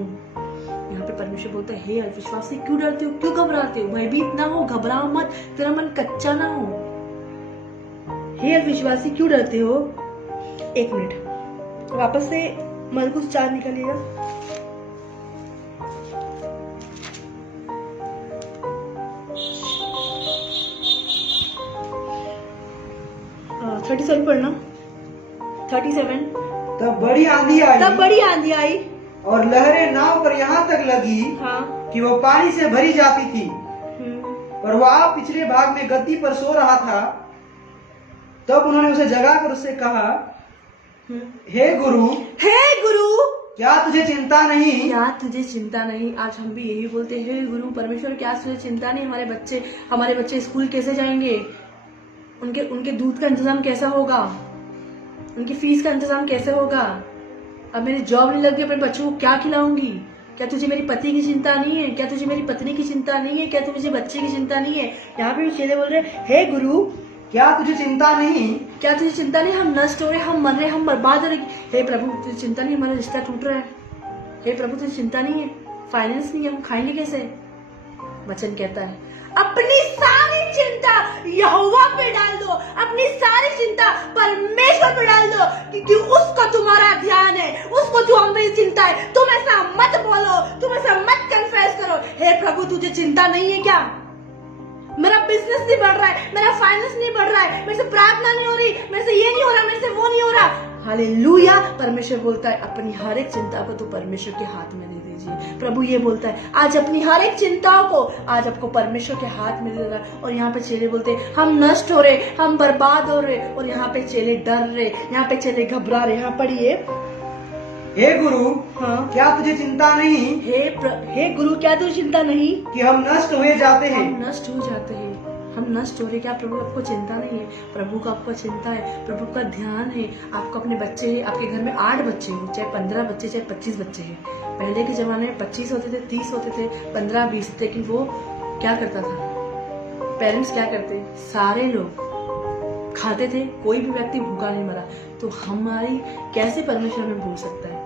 यहाँ पे परमेश्वर बोलता है हे अविश्वासी क्यों डरते हो, क्यों घबराते हो? भयभीत ना हो, घबराओ मत, तेरा मन कच्चा ना हो। हे अविश्वासी क्यों डरते हो? 1 मिनट वापस से मरकुस 4 निकालिएगा। हाँ, 37 पढ़ना। 37। तब बड़ी आंधी आई और लहरें नाव पर यहाँ तक लगी, हाँ, कि वो पानी से भरी जाती थी। पर वह पिछले भाग में गद्दी पर सो रहा था। तब उन्होंने उसे जगाकर उससे कहा, हे गुरु, क्या तुझे चिंता नहीं? क्या तुझे चिंता नहीं? आज हम भी यही बोलते हैं, हे गुरु परमेश्वर क्या तुझे चिंता नहीं? हमारे बच्चे स्कूल कैसे जाएंगे? उनके दूध का इंतजाम कैसा होगा? उनकी फीस का इंतजाम कैसे होगा? अब मेरी जॉब नहीं लगी, अपने बच्चों को क्या खिलाऊंगी? क्या तुझे मेरी पति की चिंता नहीं है? क्या तुझे मेरी पत्नी की चिंता नहीं है? क्या तुझे बच्चे की चिंता नहीं है? यहाँ पे चेले बोल रहे, हे गुरु क्या तुझे चिंता नहीं? क्या तुझे चिंता नहीं? हम नष्ट हो रहे, हम मर रहे, हम बर्बाद हो रहे। हे प्रभु तुझे चिंता नहीं? हमारा रिश्ता टूट रहा है। हे प्रभु तुझे चिंता नहीं है? फाइनेंस नहीं है, हम खाएंगे कैसे? वचन कहता है अपनी सारी चिंता यहोवा पे डाल दो, अपनी सारी चिंता परमेश्वर पे डाल दो, क्योंकि उसको तुम्हारा ध्यान है, उसको तुम्हारी चिंता है। तुम ऐसा मत बोलो, तुम ऐसा मत कन्फेस करो, हे प्रभु तुझे चिंता नहीं है क्या? मेरा बिजनेस नहीं बढ़ रहा है, मेरा फाइनेंस नहीं बढ़ रहा है, मेरे से प्रार्थना नहीं हो रही, मेरे से ये नहीं हो रहा, मेरे से वो नहीं हो रहा। हालेलुया। परमेश्वर बोलता है अपनी हर एक चिंता को तो परमेश्वर के हाथ में दे दीजिए। प्रभु ये बोलता है आज अपनी हर एक चिंताओं को आज आपको परमेश्वर के हाथ में दे देगा। और यहाँ पे चेले बोलते हैं हम नष्ट हो रहे, हम बर्बाद हो रहे, और यहाँ पे चेले डर रहे, यहाँ पे चेले घबरा रहे। यहाँ पढ़िए, हे गुरु, हाँ, क्या तुझे चिंता नहीं? हे गुरु क्या तुझे चिंता नहीं कि हम नष्ट हुए जाते हैं? हम नष्ट हो जाते हैं, हम नष्ट हो रहे। क्या प्रभु आपको चिंता नहीं है? प्रभु को आपको चिंता है, प्रभु का ध्यान है। आपको अपने बच्चे हैं, आपके घर में 8 बच्चे हो, चाहे 15 बच्चे, चाहे 25 बच्चे हैं। पहले के जमाने में 25 होते थे, 30 होते थे, 15, 20 थे। लेकिन वो क्या करता था? पेरेंट्स क्या करते? सारे लोग खाते थे, कोई भी व्यक्ति भूखा नहीं मरा। तो हमारी कैसे परमेश्वर हमें भूल सकता है?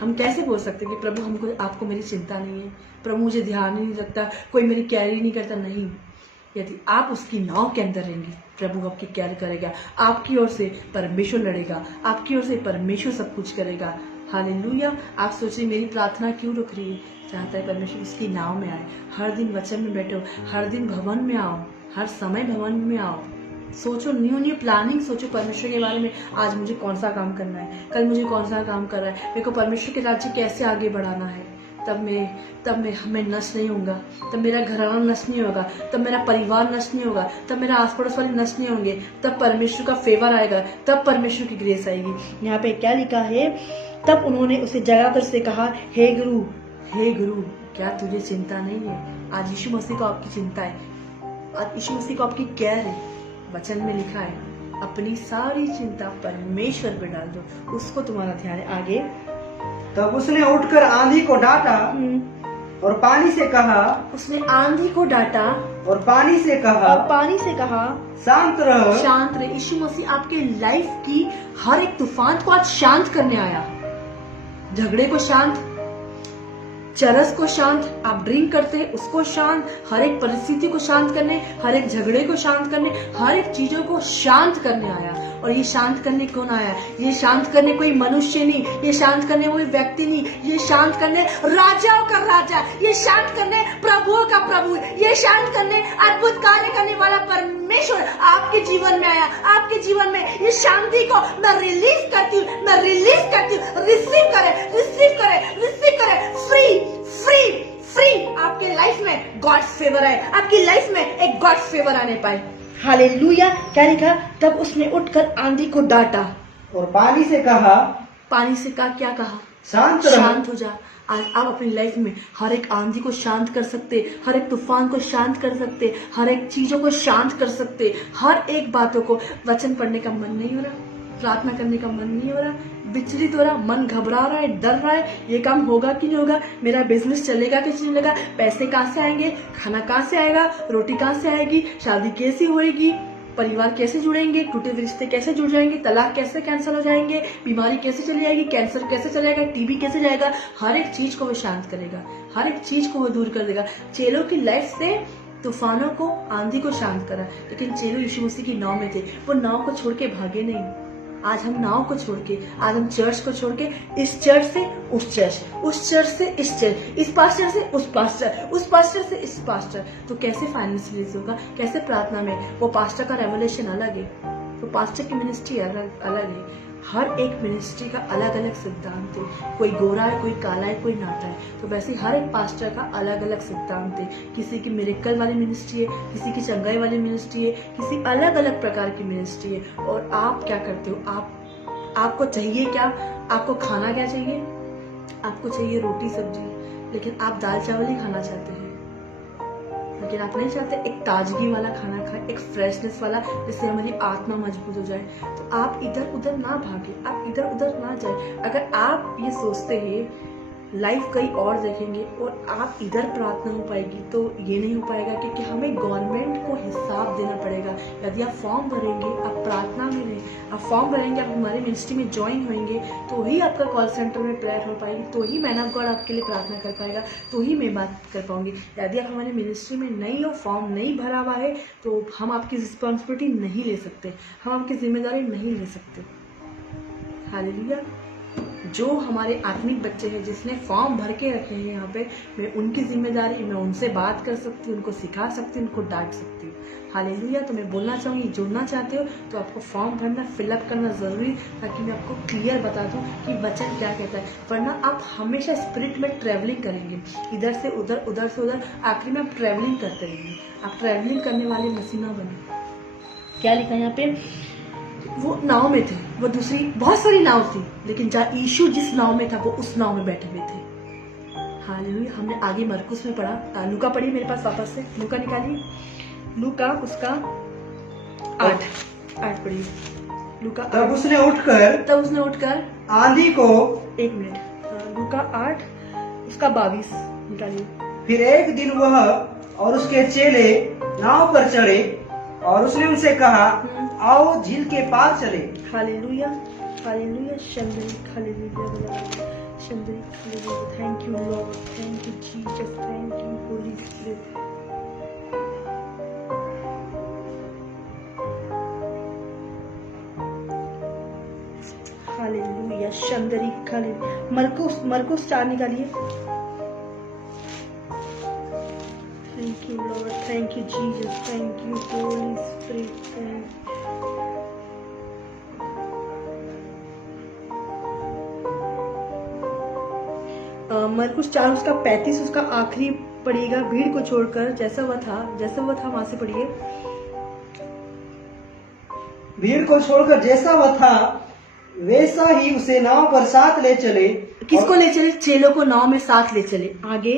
हम कैसे बोल सकते हैं कि प्रभु आपको मेरी चिंता नहीं है, प्रभु मुझे ध्यान नहीं रखता, कोई मेरी केयर ही नहीं करता? नहीं, यदि आप उसकी नाव के अंदर रहेंगे प्रभु आपकी केयर करेगा, आपकी ओर से परमेश्वर लड़ेगा, आपकी ओर से परमेश्वर सब कुछ करेगा। हालेलुया। आप सोचिए मेरी प्रार्थना क्यों रुक रही है? चाहता है परमेश्वर उसकी नाव में आए, हर दिन वचन में बैठो, हर दिन भवन में आओ। हर समय भवन में आओ, सोचो, न्यू न्यू प्लानिंग सोचो परमेश्वर के बारे में। आज मुझे कौन सा काम करना है, कल मुझे कौन सा काम करना है, मेरे को परमेश्वर के राज्य कैसे आगे बढ़ाना है। तब मैं नष्ट नहीं होऊंगा, तब मेरा घराना नष्ट नहीं होगा, तब मेरा परिवार नष्ट नहीं होगा, तब मेरा आस पड़ोस वाले नष्ट नहीं होंगे, तब परमेश्वर का फेवर आएगा, तब परमेश्वर की ग्रेस आएगी। यहाँ पे क्या लिखा है, तब उन्होंने उसे जगाकर से कहा, हे गुरु क्या तुझे चिंता नहीं है? आज यीशु मसीह को आपकी चिंता है, आज यीशु मसीह को आपकी केयर है। वचन में लिखा है, अपनी सारी चिंता परमेश्वर पे डाल दो, उसको तुम्हारा ध्यान है। आगे, तब उसने उठकर आंधी को डांटा और पानी से कहा, उसने आंधी को डांटा और पानी से कहा, शांत रह। यीशु मसीह आपके लाइफ की हर एक तूफान को आज शांत करने आया। झगड़े को शांत, चरस को शांत, आप ड्रिंक करते हैं उसको शांत, हर एक परिस्थिति को शांत करने, हर एक झगड़े को शांत करने, हर एक चीजों को शांत करने आया। और ये शांत करने कौन आया? ये शांत करने कोई मनुष्य नहीं, ये शांत करने कोई व्यक्ति नहीं, ये शांत करने राजाओं का राजा, ये शांत करने प्रभुओं का प्रभु, ये शांत करने अद्भुत कार्य करने वाला परमेश्वर आपके जीवन में आया। आपके जीवन में ये शांति को मैं रिलीज करती हूँ, रिसीव करे, फ्री आपके लाइफ में गॉड्स फेवर आए, आपकी लाइफ में एक गॉड्स फेवर आने पाए। हालेलुया। क्या लिखा? तब उसने उठकर आंधी को डांटा और पानी से कहा, क्या कहा? शांत हो जा। आज आप अपनी लाइफ में हर एक आंधी को शांत कर सकते, हर एक तूफान को शांत कर सकते, हर एक चीजों को शांत कर सकते, हर एक बातों को। वचन पढ़ने का मन नहीं हो रहा, प्रार्थना करने का मन नहीं हो रहा, विचलित हो रहा, मन घबरा रहा है, डर रहा है, ये काम होगा कि नहीं होगा, मेरा बिजनेस चलेगा कि नहीं चलेगा, पैसे कहाँ से आएंगे, खाना कहाँ से आएगा, रोटी कहाँ से आएगी, शादी कैसी होएगी, परिवार कैसे जुड़ेंगे, टूटे रिश्ते कैसे जुड़ जाएंगे, तलाक कैसे कैंसिल हो जाएंगे, बीमारी कैसे चली जाएगी, कैंसर कैसे चलेगा, टीबी कैसे जाएगा। हर एक चीज को वो शांत करेगा, हर एक चीज को वो दूर कर देगा। चेलों की लाइफ से तूफानों को, आंधी को शांत करा, लेकिन चेलो यीशु मसीह की नाव में थे, वो नाव को छोड़ के भागे नहीं। आज हम नाव को छोड़ के, आज हम चर्च को छोड़ के, इस चर्च से उस चर्च, उस चर्च से इस चर्च, इस पास्टर से उस पास्टर, उस पास्टर से इस पास्टर, तो कैसे फाइनेंस रिलीज होगा, कैसे प्रार्थना में? वो पास्टर का रेवलेशन अलग है, तो पास्टर की मिनिस्ट्री अलग है। हर एक मिनिस्ट्री का अलग अलग सिद्धांत है, कोई गोरा है, कोई काला है, कोई नाटा है, तो वैसे हर एक पास्टर का अलग अलग सिद्धांत है। किसी की मिरेकल वाली मिनिस्ट्री है, किसी की चंगाई वाली मिनिस्ट्री है, किसी अलग अलग प्रकार की मिनिस्ट्री है। और आप क्या करते हो? आपको चाहिए क्या? आपको खाना क्या चाहिए? आपको चाहिए रोटी सब्जी, लेकिन आप दाल चावल ही खाना चाहते हैं, लेकिन आप नहीं चाहते एक ताजगी वाला खाना खाए, एक फ्रेशनेस वाला, जिससे हमारी आत्मा मजबूत हो जाए। तो आप इधर उधर ना भागे, आप इधर उधर ना जाए। अगर आप ये सोचते हैं लाइफ कहीं और देखेंगे और आप इधर प्रार्थना हो पाएगी, तो ये नहीं हो पाएगा, क्योंकि हमें गवर्नमेंट को हिसाब देना पड़ेगा। यदि आप फॉर्म भरेंगे, आप प्रार्थना में नहीं, आप फॉर्म भरेंगे, आप हमारे मिनिस्ट्री में ज्वाइन होंगे, तो ही आपका कॉल सेंटर में प्रेयर हो पाएगी, तो ही मैन ऑफ गॉड आपके लिए प्रार्थना कर पाएगा, तो ही मैं बात कर पाऊंगी। यदि आप हमारे मिनिस्ट्री में नहीं हो, फॉर्म नहीं भरा हुआ है, तो हम आपकी रिस्पॉन्सिबिलिटी नहीं ले सकते, हम आपकी जिम्मेदारी नहीं ले सकते। हालेलुया। जो हमारे आत्मिक बच्चे हैं, जिसने फॉर्म भर के रखे हैं यहाँ पे, मैं उनकी जिम्मेदारी, मैं उनसे बात कर सकती हूँ, उनको सिखा सकती हूँ, उनको डांट सकती हूँ। हालेलुया। तो मैं बोलना चाहूँगी, जुड़ना चाहते हो तो आपको फॉर्म भरना, फिलअप करना ज़रूरी, ताकि मैं आपको क्लियर बता दूँ कि वचन क्या कहता है। वरना आप हमेशा स्पिरिट में ट्रैवलिंग करेंगे, इधर से उधर, उधर से उधर, आखिर में आप ट्रैवलिंग करते रहेंगे। आप ट्रैवलिंग करने वाले मसीह ना बने। क्या लिखा है यहाँ पे? वो नाव में थे, वो दूसरी बहुत सारी नाव थी, लेकिन जहाँ यीशु जिस नाव में था, वो उस नाव में बैठे हुए थे। हालेलुया। हमने आगे मरकुस में पढ़ा, लूका पढ़िए मेरे पास वापस से, लूका निकालिए, लूका उसका 8 पढ़िए, लूका। तब उसने उठकर आंधी को, 1 मिनट, लूका 8 उसका 22 निकालिए। फिर एक दिन वह और उसके चेले नाव पर चढ़े और उसने उनसे कहा, आओ झील के पार चले। हालेलुया, हालेलुया, शंदरी, हालेलुया, शंदरी, hallelujah. Thank you Lord, thank you Jesus, thank you Holy Spirit. Hallelujah, शंदरी, हालेलुया। मरकुस 4 निकालिए। Thank you you, Lord. Thank you, Jesus. Thank you, Holy Spirit. मरकुस 4 उसका 35 उसका आखिरी पढ़िएगा। भीड़ को छोड़कर जैसा वह था वहां से पढ़िए। भीड़ को छोड़कर जैसा वह था वैसा ही उसे नाव पर साथ ले चले। किसको ले चले? चेलों को नाव में साथ ले चले। आगे,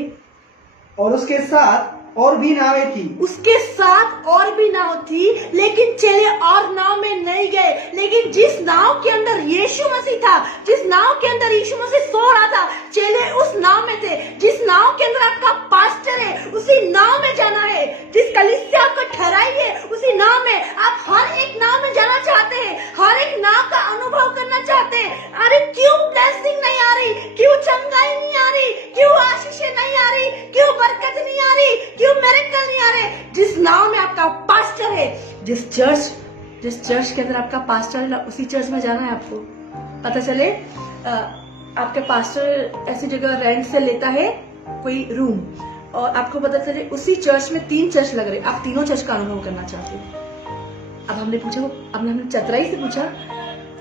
और उसके साथ और भी नावें थी। उसके साथ और भी नाव थी, लेकिन चेले और नाव में नहीं गए। लेकिन जिस नाव के अंदर यीशु मसीह था, जिस नाव के अंदर यीशु मसीह सो रहा था, चेले उस नाव में थे। जिस नाव के अंदर आपका पास्टर है, उसी नाव में जाना है। जिस कलीसिया आपको ठहराई है, उसी नाव में आप हर एक नाव में जाना चाहते हैं, हर एक नाव का अनुभव करना चाहते हैं। अरे क्यों ब्लेसिंग नहीं आ रही? क्यों चंगाई नहीं आ रही? क्यों आशीषें नहीं आ रही? क्यों बरकत नहीं आ रही? क्यों मिरेकल नहीं आ रहे? जिस नाव में आपका पास्टर है, जिस चर्च के अंदर आपका पास्टर है, उसी चर्च में जाना है आपको। पता चले आपके पास्टर ऐसी जगह रेंट से लेता है कोई रूम, और आपको पता चले उसी चर्च में 3 चर्च लग रहे, आप तीनों चर्च का अनुभव करना चाहते हो। अब हमने पूछा, हमने चतराई से पूछा,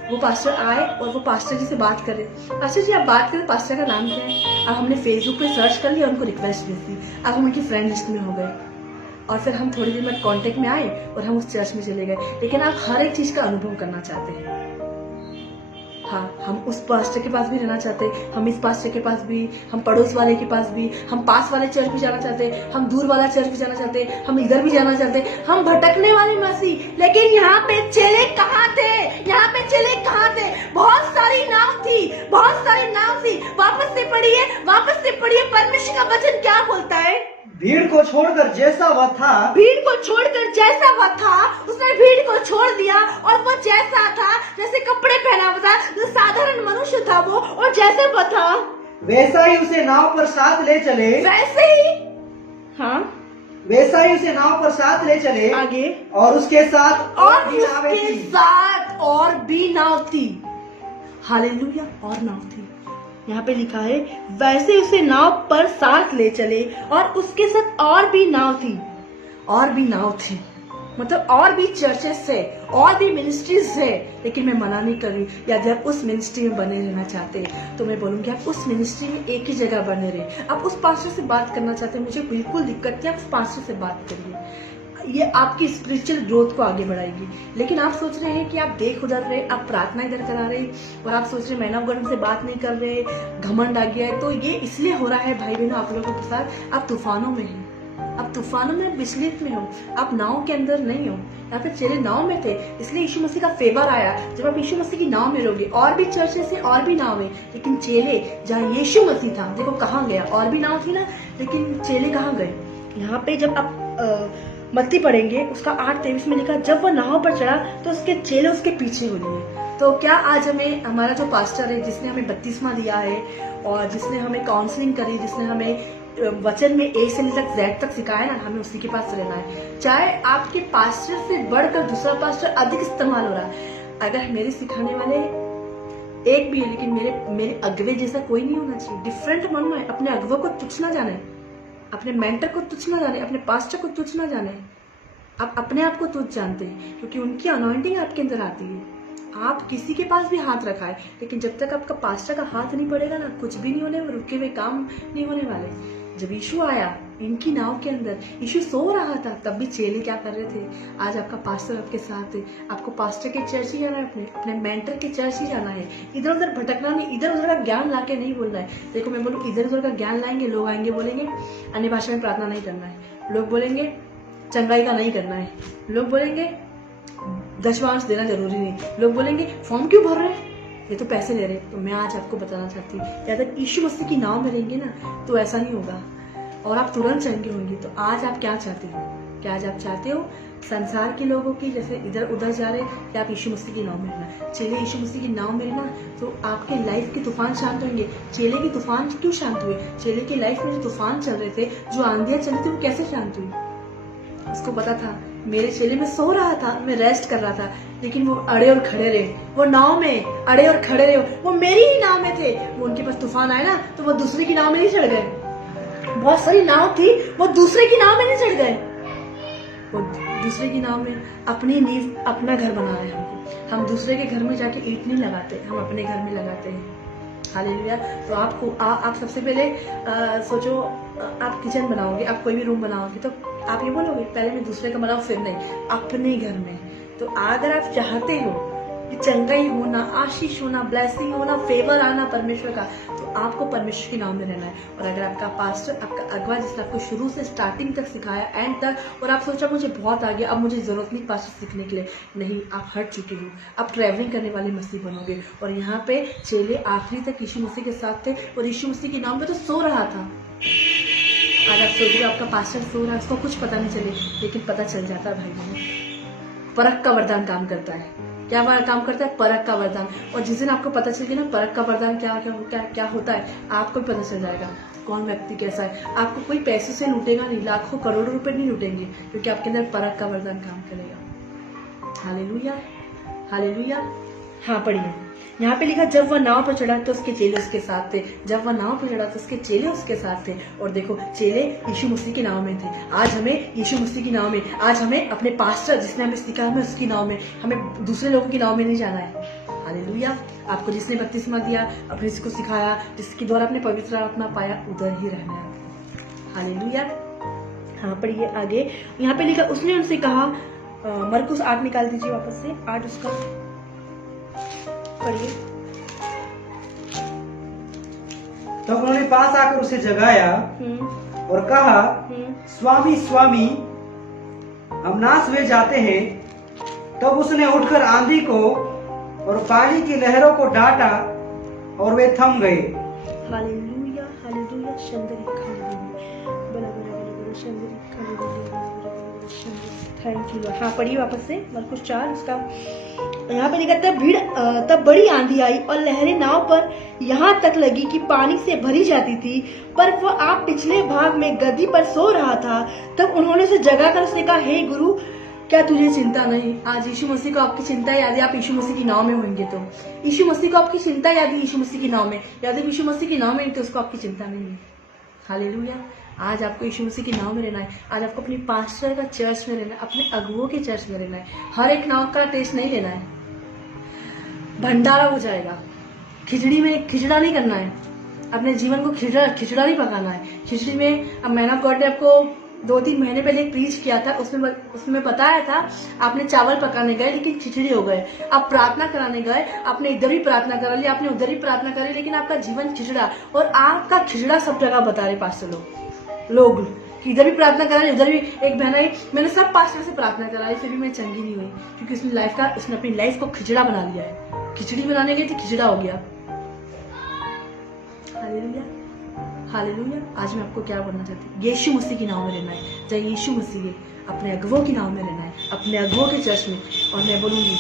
वो पास्टर आए और वो पास्टर जी से बात करे। पास्टर जी आप बात करें, पास्टर का नाम क्या है? अब हमने फेसबुक पे सर्च कर लिया, उनको रिक्वेस्ट भेज दी, अब हम उनकी फ्रेंड लिस्ट में हो गए, और फिर हम थोड़ी देर में कांटेक्ट में आए और हम उस चर्च में चले गए। लेकिन आप हर एक चीज का अनुभव करना चाहते हैं। हाँ, हम उस पास्टर के पास भी रहना चाहते हैं, हम इस पास्टर के पास भी, हम पड़ोस वाले के पास भी, हम पास वाले चर्च भी जाना चाहते हैं, हम दूर वाला चर्च भी जाना चाहते हैं, हम इधर भी जाना चाहते हैं, हम भटकने वाले मसीह। लेकिन यहाँ पे चेले कहाँ थे? यहाँ पे चेले कहाँ थे? बहुत सारी नाव थी, बहुत सारी नाव थी। वापस से पढ़िए, परमेश्वर का वचन क्या बोलता है? भीड़ को छोड़कर जैसा वह था, भीड़ को छोड़कर जैसा वह था, उसने भीड़ को छोड़ दिया, और वो जैसा था, जैसे कपड़े पहना हुआ था, जो साधारण मनुष्य था वो, और जैसे वह था वैसा ही उसे नाव पर साथ ले चले। वैसे ही, हाँ, वैसा ही उसे नाव पर साथ ले चले। आगे, और उसके साथ और भी नावें उसके थी। साथ और भी नाव थी। हालेलुया, और नाव थी। यहाँ पे लिखा है वैसे उसे नाव पर साथ ले चले, और उसके साथ और भी नाव थी। और भी नाव थी मतलब और भी चर्चेस है, और भी मिनिस्ट्रीज है। लेकिन मैं मना नहीं कर रही, यदि आप उस मिनिस्ट्री में बने रहना चाहते हैं तो मैं बोलूंगी आप उस मिनिस्ट्री में एक ही जगह बने रहे। आप उस पास्टर से बात करना चाहते हैं, मुझे बिल्कुल दिक्कत नहीं, आप उस पास्टर से बात करिए। ये आपकी स्पिरिचुअल ग्रोथ को आगे बढ़ाएगी। लेकिन आप सोच रहे हैं कि आप देख उधर रहे, आप प्रार्थना इधर करा रहे, और आप सोच रहे मैन ऑफ गॉड से बात नहीं कर रहे, घमंड आ गया है। तो ये इसलिए हो रहा है भाई बहनों, आप लोगों के साथ आप तूफानों में हैं, आप तूफानों में विचलित में हो, आप नाव के अंदर नहीं हो। यहाँ पे चेले नाव में थे, इसलिए यीशु मसीह का फेवर आया। जब आप यीशु मसीह की नाव में रहोगे, और भी चर्चेस है, और भी नाव है, लेकिन चेले जहाँ यीशु मसीह था, देखो कहाँ गया। और भी नाव थी ना, लेकिन चेले कहाँ गए? यहाँ पे जब आप मत्ती पढ़ेंगे, उसका 8:23 में लिखा, जब वह नाव पर चढ़ा तो उसके चेले उसके पीछे हो लिए। तो क्या आज हमें हमारा जो पास्टर है, जिसने हमें बपतिस्मा दिया है, और जिसने हमें काउंसलिंग करी, जिसने हमें वचन में A से लेकर Z तक सिखाया ना, हमें उसी के पास रहना है। चाहे आपके पास्टर से बढ़कर दूसरा पास्टर अधिक इस्तेमाल हो रहा है, अगर मेरे सिखाने वाले एक भी है, लेकिन मेरे अगवे जैसा कोई नहीं होना चाहिए। डिफरेंट मानना है, अपने अगवे को तुच्छ ना जाने, अपने मेंटर को तुच्छ ना जाने, अपने पास्टर को तुच्छ ना जाने। आप अपने आप को तुच्छ जानते हैं, क्योंकि उनकी अनॉइंटिंग आपके अंदर आती है। आप किसी के पास भी हाथ रखा है, लेकिन जब तक आपका पास्टर का हाथ नहीं पड़ेगा ना, कुछ भी नहीं होने, रुके हुए काम नहीं होने वाले। जब यीशु आया इनकी नाव के अंदर, यीशु सो रहा था, तब भी चेले क्या कर रहे थे? आज आपका पास्टर आपके साथ है, आपको पास्टर के चर्च ही जाना है, अपने मेंटर के चर्च ही जाना है। इधर उधर भटकना नहीं, इधर उधर का ज्ञान लाके नहीं बोलना है। देखो मैं बोलूँ, इधर उधर का ज्ञान लाएंगे, लोग आएंगे बोलेंगे अन्य भाषा में प्रार्थना नहीं करना है, लोग बोलेंगे चंगाई का नहीं करना है, लोग बोलेंगे दशमांश देना जरूरी नहीं, लोग बोलेंगे फॉर्म क्यों भर रहे हैं, ये तो पैसे ले रहे। तो मैं आज आपको बताना चाहती हूँ, अगर यीशु मसीह की नाव में रहेंगे ना, तो ऐसा नहीं होगा, और आप तुरंत चंगे होंगे। तो आज आप क्या चाहते हो? क्या आज आप चाहते हो संसार के लोगों की जैसे इधर उधर जा रहे, या आप यीशु मसीह की नाव में रहना? चेले यीशु मसीह की नाव में रहना, तो आपके लाइफ के तूफान शांत होंगे। चेले के तूफान क्यों शांत हुए? चेले की लाइफ में जो तूफान चल रहे थे, जो आंधियां चल रही थी, वो कैसे शांत हुई? उसको पता था मेरे चेले में सो रहा था, मैं रेस्ट कर रहा था, लेकिन वो अड़े और खड़े रहे, वो नाव में अड़े और खड़े रहे, वो मेरी ही नाव में थे। वो उनके पास तूफान आया ना, तो वो दूसरे की नाव में नहीं चढ़ गए, बहुत सारी नाव थी, वो दूसरे की नाव में नहीं चढ़ गए, वो दूसरे की नाव में अपनी नींव, अपना घर बना रहे हैं हमको। हम दूसरे के घर में जाके ईंट नहीं लगाते, हम अपने घर में लगाते हैं। हालेलुया। तो आपको आप सबसे पहले सोचो, आप किचन बनाओगे, आप कोई भी रूम बनाओगे, तो आप ये बोलोगे पहले मैं दूसरे का बनाऊं, फिर नहीं, अपने घर में। तो अगर आप चाहते हो कि चंगाई होना, आशीष होना, ब्लेसिंग होना, फेवर आना परमेश्वर का, तो आपको परमेश्वर के नाम में रहना है। और अगर आपका पास्टर, आपका अगवा, जिसने आपको शुरू से स्टार्टिंग तक सिखाया, एंड तक, और आप सोचा मुझे बहुत आ गया, अब मुझे जरूरत नहीं पास्टर सीखने के लिए, नहीं, आप हट चुके हो, आप ट्रैवलिंग करने वाली मसीह बनोगे। और यहाँ पे चेले आखिरी तक यीशु मसीह के साथ थे, और यीशु मसीह के नाम पे तो सो रहा था। आज आप सोच रहे हो आपका पास्टर सो रहा है, उसको कुछ पता नहीं चले, लेकिन पता चल जाता है भाई बहनों। परख का वरदान काम करता है। क्या काम करता है? परख का वरदान। और जिस दिन आपको पता चल गया ना परख का वरदान क्या क्या क्या क्या होता है, आपको भी पता चल जाएगा कौन व्यक्ति कैसा है। आपको कोई पैसे से लूटेगा नहीं, लाखों करोड़ों रुपए नहीं लूटेंगे, क्योंकि आपके अंदर परख का वरदान काम करेगा। Hallelujah, hallelujah. हाँ, पढ़िए, यहाँ पे लिखा, जब वह नाव पर चढ़ा तो उसके चेले उसके साथ थे। जब वह नाव पर चढ़ा तो उसके चेले उसके साथ थे। और देखो, चेले यीशु मसीह की नाव में थे। आज हमें यीशु मसीह की नाव में, आज हमें अपने पास्टर जिसने हमें सिखाया, हमें उसकी नाव में, हमें दूसरे लोगों की नाव में नहीं जाना है। हालेलुया। आपको जिसने बपतिस्मा दिया, अपने को सिखाया, जिसके द्वारा अपने पवित्र आत्मा पाया, उधर ही रहना है। हालेलुया। हाँ, पढ़िए आगे। यहाँ पे लिखा, उसने उनसे कहा, मरकुस 8 निकाल दीजिए वापस से, 8 उसका पढ़िए। तब उन्होंने पास आकर उसे जगाया और कहा, स्वामी स्वामी, हम नाश हुए जाते हैं। तब उसने उठकर आंधी को और पानी की लहरों को डांटा और वे थम गए। हालेलुया, हालेलुया, शंदरी थैंक यू। हाँ, पढ़िए वापस से मरकुस 4 उसका। यहाँ पे लिखा, तब बड़ी आंधी आई और लहरें नाव पर यहाँ तक लगी कि पानी से भरी जाती थी, पर वह आप पिछले भाग में गद्दी पर सो रहा था। तब उन्होंने उसे जगा कर उसने कहा, हे गुरु, क्या तुझे चिंता नहीं? आज यीशु मसीह को आपकी चिंता याद है, आप यीशु मसीह की नाव में होंगे तो यीशु मसीह को आपकी चिंता याद है, यीशु मसीह की नाव में याद है, यीशु मसीह की नाव में तो उसको आपकी चिंता नहीं है। हालेलुया। आज आपको यीशु मसीह की नाव में रहना है। आज आपको अपनी पास्टर का चर्च में रहना है, अपने अगुओं के चर्च में रहना है। हर एक नाव का टेस्ट नहीं लेना है, भंडारा हो जाएगा। खिचड़ी में खिचड़ा नहीं करना है, अपने जीवन को खिचड़ा नहीं पकाना है। खिचड़ी में, अब मैन ऑफ गॉड ने आपको 2-3 महीने पहले एक प्रीच किया था, उसमें बताया था, आपने चावल पकाने गए लेकिन खिचड़ी हो गए। आप प्रार्थना कराने गए, आपने इधर भी प्रार्थना करा ली, आपने उधर भी प्रार्थना करी, लेकिन आपका जीवन खिचड़ा, और आपका खिचड़ा सब जगह बता रहे पास्टर लोग कि इधर भी प्रार्थना करा ली, उधर भी। एक बहन आई, मैंने सब पास्टर से प्रार्थना करा ली, फिर भी मैं चंगी नहीं हुई, क्योंकि उसने अपनी लाइफ को खिचड़ा बना लिया है। खिचड़ी बनाने गई थी, खिचड़ा हो गया। Hallelujah, hallelujah. आज मैं आपको क्या बोलना चाहती हूँ, यीशु मसीह की नाव में रहना है। चाहे यीशु मसीह है, अपने अगुओं की नाव में रहना है, अपने अगुओं के चर्च में। और मैं बोलूंगी,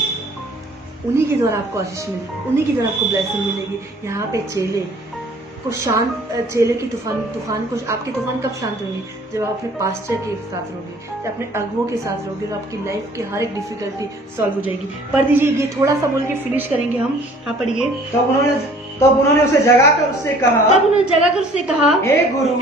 उन्हीं के द्वारा आपको आशीष मिलेगी, उन्हीं के द्वारा आपको ब्लेसिंग मिलेगी। यहाँ पे चेले को चेले की तूफान को, आपके तूफान कब शांत होंगे? जब आप अपने पास्टर के साथ रहोगे, या अपने अगुओं के साथ रहोगे, तो आपकी लाइफ की हर एक डिफिकल्टी सॉल्व हो जाएगी। पढ़ दीजिए, ये थोड़ा सा बोल के फिनिश करेंगे हम। हाँ, पढ़िए। तब उन्होंने उसे जगाकर उससे कहा, हे गुरु,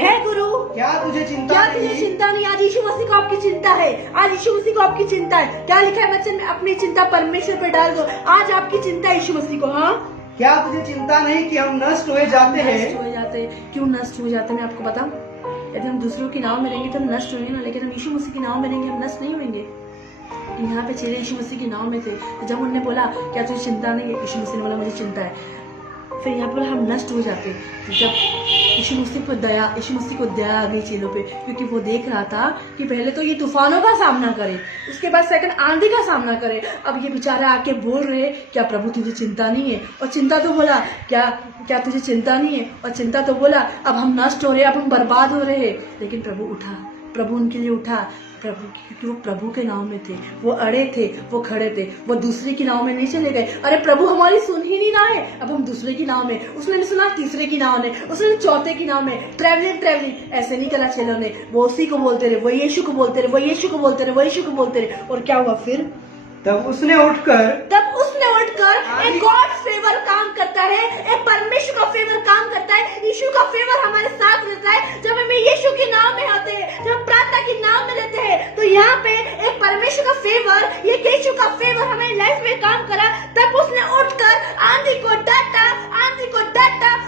क्या तुझे चिंता नहीं? आज यीशु मसीह को आपकी चिंता है, आज यीशु मसीह को आपकी चिंता है। क्या लिखा है वचन में? अपनी चिंता परमेश्वर पे डाल दो। आज आपकी चिंता है यीशु मसीह को। हाँ, क्या तुझे चिंता नहीं कि हम नष्ट हुए जाते हैं? क्यों नष्ट हो जाते हैं? मैं आपको बताऊं, यदि हम दूसरों की नाव में रहेंगे तो हम नष्ट होंगे ना, लेकिन हम यीशु मसीह की नाव में रहेंगे, हम नष्ट नहीं होंगे। यहाँ पे चेले यीशु मसीह की नाव में थे, तो जब उन्होंने बोला, क्या तुझे चिंता नहीं है? यीशु मसीह ने बोला, मुझे चिंता है। फिर यहाँ पर हम नष्ट हो जाते, जब यीशु मसीह को दया आ गई चेलों पे, क्योंकि वो देख रहा था कि पहले तो ये तूफानों का सामना करे, उसके बाद सेकंड आंधी का सामना करे। अब ये बेचारा आके बोल रहे, क्या प्रभु तुझे चिंता नहीं है? और चिंता तो बोला, क्या तुझे चिंता नहीं है? और चिंता तो बोला, अब हम नष्ट हो रहे, अब हम बर्बाद हो रहे हैं। लेकिन प्रभु उनके लिए उठा, क्योंकि वो प्रभु के नाव में थे, वो अड़े थे, वो खड़े थे, वो दूसरे की नाव में नहीं चले गए। अरे प्रभु हमारी सुन ही नहीं रहा है, अब हम दूसरे की नाव में। उसने नहीं सुना तीसरे की नाव में, उसने चौथे की नाव में। ट्रैवलिंग ऐसे नहीं करा चेलों ने, वो उसी को बोलते रहे, वो यीशु को बोलते रहे, वो यीशु को बोलते रहे, वो यीशु को बोलते रहे। और क्या हुआ फिर? तब उसने उठकर उसने उठकर एक गॉड फेवर काम करता है, एक परमेश्वर का फेवर काम करता है। यीशु का फेवर हमारे साथ रहता है जब हमें यीशु के नाम में होते हैं, जब हम प्रार्थना के नाम में रहते हैं। तो यहाँ पे एक परमेश्वर का फेवर, ये यीशु का फेवर हमारी लाइफ में काम करा। तब उसने उठकर आंधी को डांटा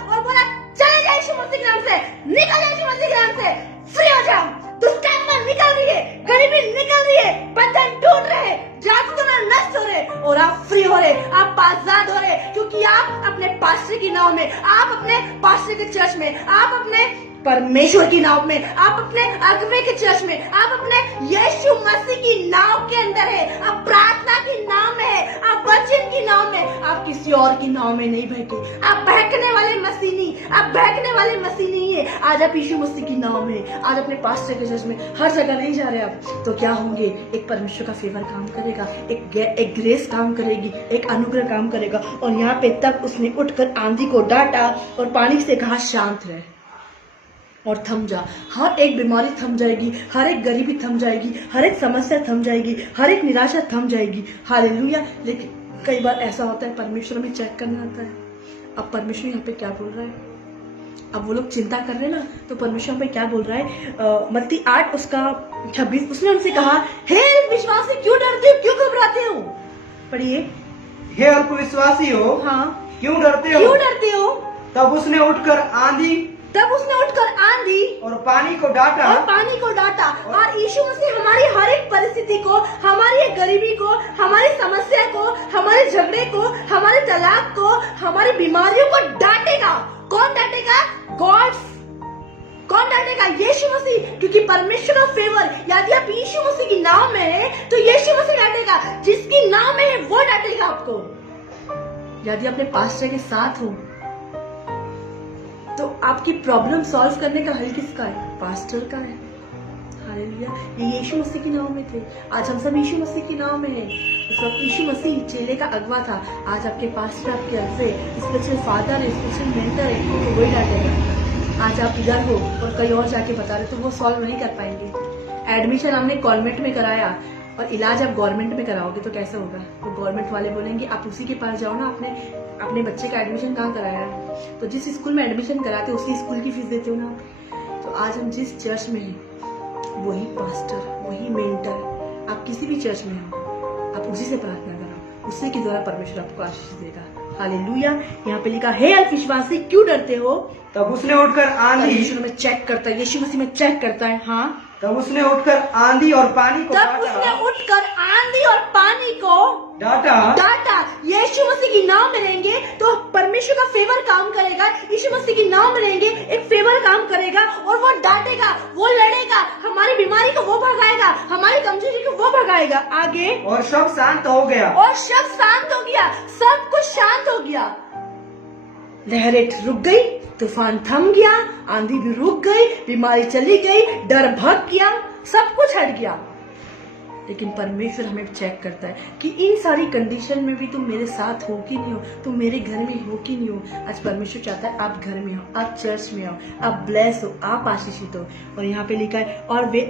और बोला, चले जाए यीशु मसीह के नाम से, निकल जाए यीशु मसीह के नाम से, फ्री हो जाओ। दुष्टात्मा निकल रही है, गरीबी निकल रही है, बंधन टूट रहे हैं, जादू टोना नष्ट हो रहे और आप फ्री हो रहे, आप आजाद हो रहे, क्योंकि आप अपने पास्टर की नाव में, आप अपने पास्टर के चर्च में, आप अपने परमेश्वर की नाव में, आप अपने अगुवे के चर्च में, आप अपने यीशु मसीह की नाव के अंदर है, आप प्रार्थना की नाव में है, आप वचन की नाव में, आप किसी और की नाव में नहीं बहके। आप बहकने वाले मसीह नहीं, आप बहकने वाले मसीह नहीं है। आज आप यीशु मसीह की नाव में, आज अपने पास्टर के चर्च में, हर जगह नहीं जा रहे आप, तो क्या होंगे? एक परमेश्वर का फेवर काम करेगा, एक ग्रेस काम करेगी, एक अनुग्रह काम करेगा। और यहाँ पे तब उसने उठकर आंधी को डांटा और पानी से कहा, शांत रहे और थम जा। हर एक बीमारी थम जाएगी, हर एक गरीबी थम जाएगी, हर एक समस्या थम जाएगी, हर एक निराशा थम जाएगी। हालेलुया। लेकिन कई बार ऐसा होता है, परमेश्वर हमें चेक करना आता है। अब परमेश्वर यहाँ पे क्या बोल रहा है? अब वो लोग चिंता कर रहे हैं ना, तो परमेश्वर यहाँ पे क्या बोल रहा है? मत्ती 8 उसका 26, उसने उनसे कहा, हे विश्वासी, क्यों डरते हो, क्यों घबराते हो? पढ़िए। हे अल्पविश्वासी हो, हाँ, क्यों डरते हो? क्यों डरते हो? तब उसने उठकर आंधी और पानी को डांटा और यीशु मसीह हमारी हर एक परिस्थिति को, हमारी एक गरीबी को, हमारी समस्या को, हमारे झगड़े को, हमारे तलाक को, हमारी बीमारियों को डांटेगा। कौन डांटेगा? कौन डांटेगा? यीशु मसीह। क्योंकि परमेश्वर का फेवर, यदि आप यीशु मसीह की नाम में है तो यीशु मसीह डांटेगा। जिसकी नाम में है वो डांटेगा आपको। यदि अपने पास्टर के साथ हो तो आपकी प्रॉब्लम सॉल्व करने का हल किसका है? पास्टर का है। हालेलुया। ये यीशु मसीह की नाव में थे, आज हम सब यीशु मसीह की नाव में हैं। इस वक्त यीशु मसीह चेले का अगवा था, आज आपके पास्टर, आपके अगुवे, स्पिरिचुअल फादर है, स्पिरिचुअल मेंटर है, तो वही डांटेगा। आज आप इधर हो और कहीं और जाके बता रहे तो वो सॉल्व नहीं कर पाएंगे। एडमिशन हमने कॉन्वेंट में कराया और इलाज आप गवर्नमेंट में कराओगे तो कैसे होगा? तो गवर्नमेंट वाले बोलेंगे आप उसी के पास जाओ ना, अपने बच्चे का एडमिशन कहाँ कराया है, तो जिस स्कूल में एडमिशन कराते उसी स्कूल की फीस देते हो ना। तो आज हम जिस चर्च में हैं वही पास्टर, वही मेंटर, आप किसी भी चर्च में हो, आप उसी से प्रार्थना करो, उसी के द्वारा परमेश्वर आपको आशीष देगा। हालेलुया। यहाँ पे लिखा, हे अल्पविश्वासी, क्यों डरते हो? तब उसने उठकर आंधी, यीशु में चेक करता है, यीशु मसीह में चेक करता है। हाँ, तब उसने उठकर आंधी और पानी को डांटा। यीशु मसीह की नाम में रहेंगे तो परमेश्वर का फेवर काम करेगा। यीशु मसीह की नाम में रहेंगे, एक फेवर काम करेगा और वो डांटेगा, वो लड़ेगा, हमारी बीमारी को वो भगाएगा, हमारी कमजोरी को वो भगाएगा। आगे, और सब शांत हो गया, सब कुछ शांत हो गया। लहरें रुक गई, तूफान थम गया, आंधी भी रुक गई, बीमारी चली गई, डर भाग गया, सब कुछ हट गया। लेकिन परमेश्वर हमें चेक करता है कि इन सारी कंडीशन में भी तुम मेरे साथ हो कि नहीं हो, तुम मेरे घर में हो कि नहीं हो। आज परमेश्वर चाहता है आप घर में हो, आप चर्च में हो, आप ब्लेस हो, आप आशीषित हो। और यहाँ पे लिखा है, और वे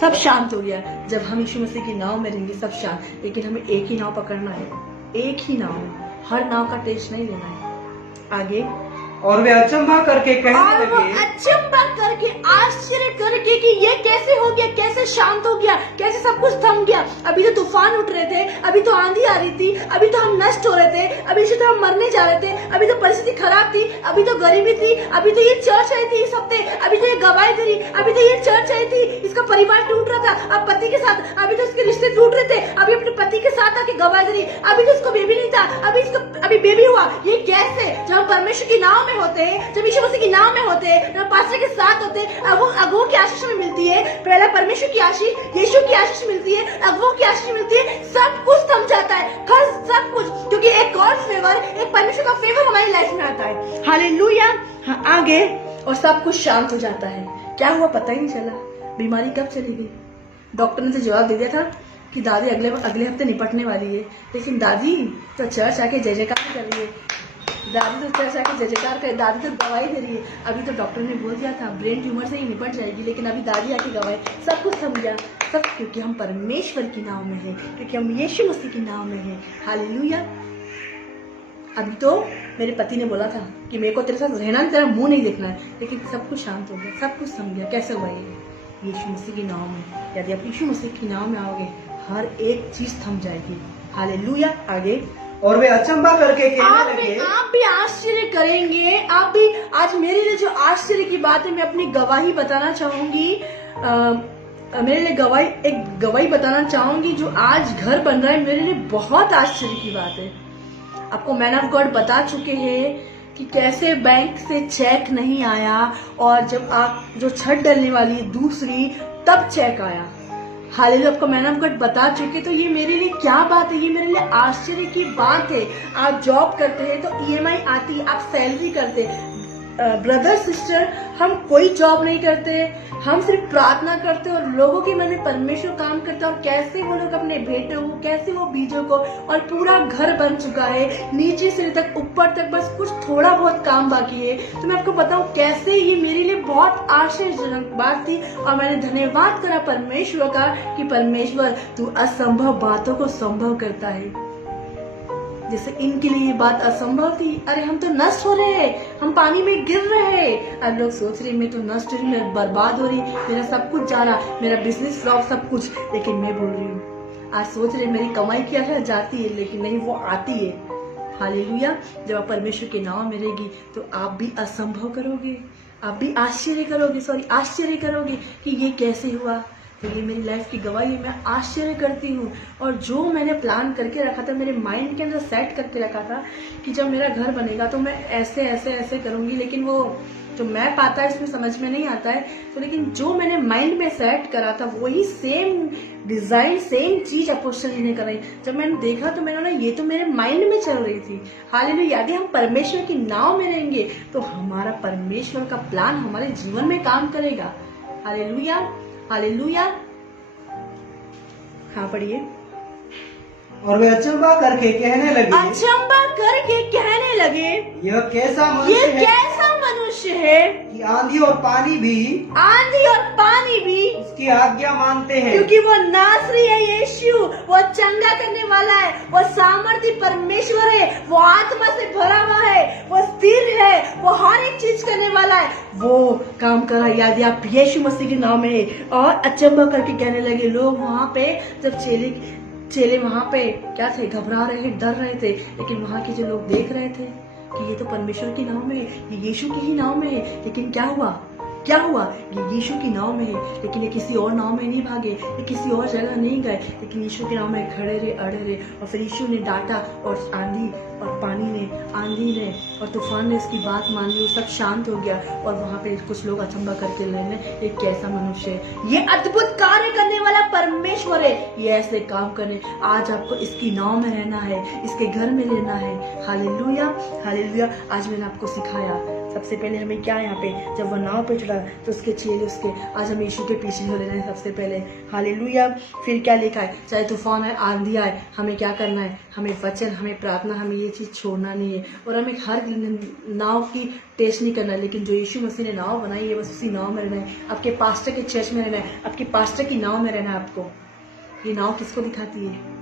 सब शांत हो गया। जब हम यीशु मसीह की नाव में रहेंगे सब शांत, लेकिन हमें एक ही नाव पकड़ना है, एक ही नाव, हर नाव का टेस्ट नहीं लेना है। आगे, और वे अचंभा करके कहने लगे, आश्चर्य करके कि ये कैसे हो गया, कैसे शांत हो गया, कैसे सब कुछ थम गया। अभी तो तूफान उठ रहे थे, अभी तो आंधी आ रही थी, अभी तो हम नष्ट हो रहे थे, अभी तो हम मरने जा रहे थे, अभी तो परिस्थिति खराब थी, अभी तो गरीबी थी, अभी तो ये चर्च आई थी इस हफ्ते, अभी तो ये गवाही दे रही, अभी तो ये चर्च आई थी, इसका परिवार टूट रहा था, अब पति के साथ, अभी तो उसके रिश्ते टूट रहे थे, अभी अपने पति के साथ आके गवाही दे रही, अभी तो उसको बेबी नहीं था, अभी बेबी हुआ। ये कैसे? जब हम परमेश्वर की नाव में होते हैं, जब यीशु मसीह की नाव में होते हैं, जब पास्टर के साथ होते हैं, अगुओं की आशीष में मिलती है। पहला परमेश्वर की आशीष, यीशु की आशीष मिलती है, अगुओं की आशीष मिलती है, सब कुछ थम जाता है, सब कुछ, क्योंकि एक गॉड फेवर, एक परमेश्वर का फेवर हमारी लाइफ में आता है। हालेलुया। हाँ, आगे, और सब कुछ शांत हो जाता है। क्या हुआ पता ही नहीं चला। बीमारी कब चली गई? डॉक्टर ने तो जवाब दे दिया था कि दादी अगले हफ्ते निपटने वाली है, लेकिन दादी तो चर्च आके जय जयकार कर रही है, दादी तो चर्च आके जय जयकार कर, दादी तो गवाही दे रही है। अभी तो डॉक्टर ने बोल दिया था ब्रेन ट्यूमर से ही निपट जाएगी, लेकिन अभी दादी आके गवाही, सब कुछ थम गया। सब क्योंकि हम परमेश्वर की नाव में हैं, क्योंकि हम यीशु मसीह की नाव में हैं। हालेलुया। अभी तो मेरे पति ने बोला था कि मेरे को तेरे साथ रहना नहीं, तेरा मुंह नहीं देखना है, लेकिन सब कुछ शांत हो गया, सब कुछ थम गया। कैसे हुआ ये? यीशु मसीह की नाव में। यदि आप यीशु मसीह की नाव में आओगे, हर एक चीज थम जाएगी। हालेलुया। आगे और वे अचंभा करके कहने लगे, आप भी आश्चर्य करेंगे। आप भी आज मेरे लिए जो आश्चर्य की बात है, मैं अपनी गवाही बताना चाहूंगी। मेरे लिए गवाही बताना चाहूंगी। जो आज घर बन रहा है, मेरे लिए बहुत आश्चर्य की बात है। आपको मैन ऑफ गॉड बता चुके हैं कि कैसे बैंक से चेक नहीं आया, और जब आप जो छत डलने वाली है दूसरी, तब चेक आया। हालेलुया। आपको मैन ऑफ गॉड बता चुके। तो ये मेरे लिए क्या बात है? ये मेरे लिए आश्चर्य की बात है। आप जॉब करते हैं तो ईएमआई आती है, आप सैलरी करते हैं। ब्रदर सिस्टर, हम कोई जॉब नहीं करते, हम सिर्फ प्रार्थना करते हैं और लोगों के मन में परमेश्वर काम करता है। और कैसे वो लोग अपने बेटों को, कैसे वो बीजों को, और पूरा घर बन चुका है नीचे से तक ऊपर तक, बस कुछ थोड़ा बहुत काम बाकी है। तो मैं आपको बताऊं कैसे ये मेरे लिए बहुत आश्चर्यजनक बात थी। और मैंने धन्यवाद करा परमेश्वर का कि परमेश्वर तू असंभव बातों को संभव करता है। जैसे इनके लिए ये बात असंभव थी। अरे हम तो नष्ट हो रहे हैं, हम पानी में गिर रहे हैं। अब लोग सोच रहे मैं तो नष्ट हो रही, मैं बर्बाद हो रही, मेरा सब कुछ जा रहा, मेरा बिजनेस फ्लॉप, सब कुछ। लेकिन मैं बोल रही हूँ, आज सोच रहे मेरी कमाई क्या है, जाती है, लेकिन नहीं, वो आती है। हालेलुया। जब आप परमेश्वर के नाम में रहेगी तो आप भी असंभव करोगे, आप भी आश्चर्य करोगे कि ये कैसे हुआ। तो ये मेरी लाइफ की गवाही है। मैं आश्चर्य करती हूँ। और जो मैंने प्लान करके रखा था, मेरे माइंड के अंदर सेट करके रखा था कि जब मेरा घर बनेगा तो मैं ऐसे ऐसे ऐसे करूँगी, लेकिन वो जो मैं पाता है इसमें समझ में नहीं आता है। तो लेकिन जो मैंने माइंड में सेट करा था, वही सेम डिजाइन, सेम चीज अपोस्टल जी ने कराई। जब मैंने देखा तो मैंने बोला ये तो मेरे माइंड में चल रही थी। हालेलुया। यदि हम परमेश्वर की नाव में रहेंगे तो हमारा परमेश्वर का प्लान हमारे जीवन में काम करेगा। हालेलुया। हालेलुया। हाँ पढ़िए। और वे अचंभा करके कहने लगे, यह कैसा मनुष्य है कि आंधी और पानी भी उसकी आज्ञा मानते हैं। क्योंकि वो नासरी है यीशु, वो चंगा करने वाला है, वो सामर्थी परमेश्वर है, वो आत्मा से भरा हुआ है, वो स्थिर है, वो हर एक चीज करने वाला है। वो काम करा। यदि आप यीशु मसीह के नाम में। और अचंभा करके कहने लगे लोग वहां पे, जब चेले वहां पे क्या थे, घबरा रहे थे, डर रहे थे। लेकिन वहां के जो लोग देख रहे थे कि ये तो परमेश्वर की नाव में है, ये यीशु की ही नाव में है। लेकिन क्या हुआ? ये यीशु की नाव में है, लेकिन ये किसी और नाव में नहीं भागे, ये किसी और जगह नहीं गए, लेकिन यीशु की नाव में खड़े रहे, अड़े रहे। और फिर यीशु ने डांटा, और आंधी और पानी ने, आंधी ने और तूफान ने इसकी बात मान ली, वो सब शांत हो गया। और वहां पे कुछ लोग अचंभा करके लेने, ये कैसा मनुष्य है, ये अद्भुत कार्य करने वाला परमेश्वर है, ये ऐसे काम करने। आज आपको इसकी नाव में रहना है, इसके घर में रहना है। हालेलुया। हालेलुया। आज मैंने आपको सिखाया सबसे पहले हमें क्या, यहाँ पे जब वो नाव पे चढ़ा तो उसके चेले उसके, आज हम यीशु के पीछे हो लेना है सबसे पहले। हालेलुया। फिर क्या लिखा है, चाहे तूफान आए, आंधी आए, हमें क्या करना है, हमें वचन, हमें प्रार्थना, हमें ये चीज छोड़ना नहीं है। और हमें हर नाव की टेस्ट नहीं करना है, लेकिन जो यीशु मसीह ने नाव बनाई है बस उसी नाव में रहना है। आपके पास्टर के चर्च में रहना है, आपके पास्टर की नाव में रहना है आपको। ये नाव किसको दिखाती है?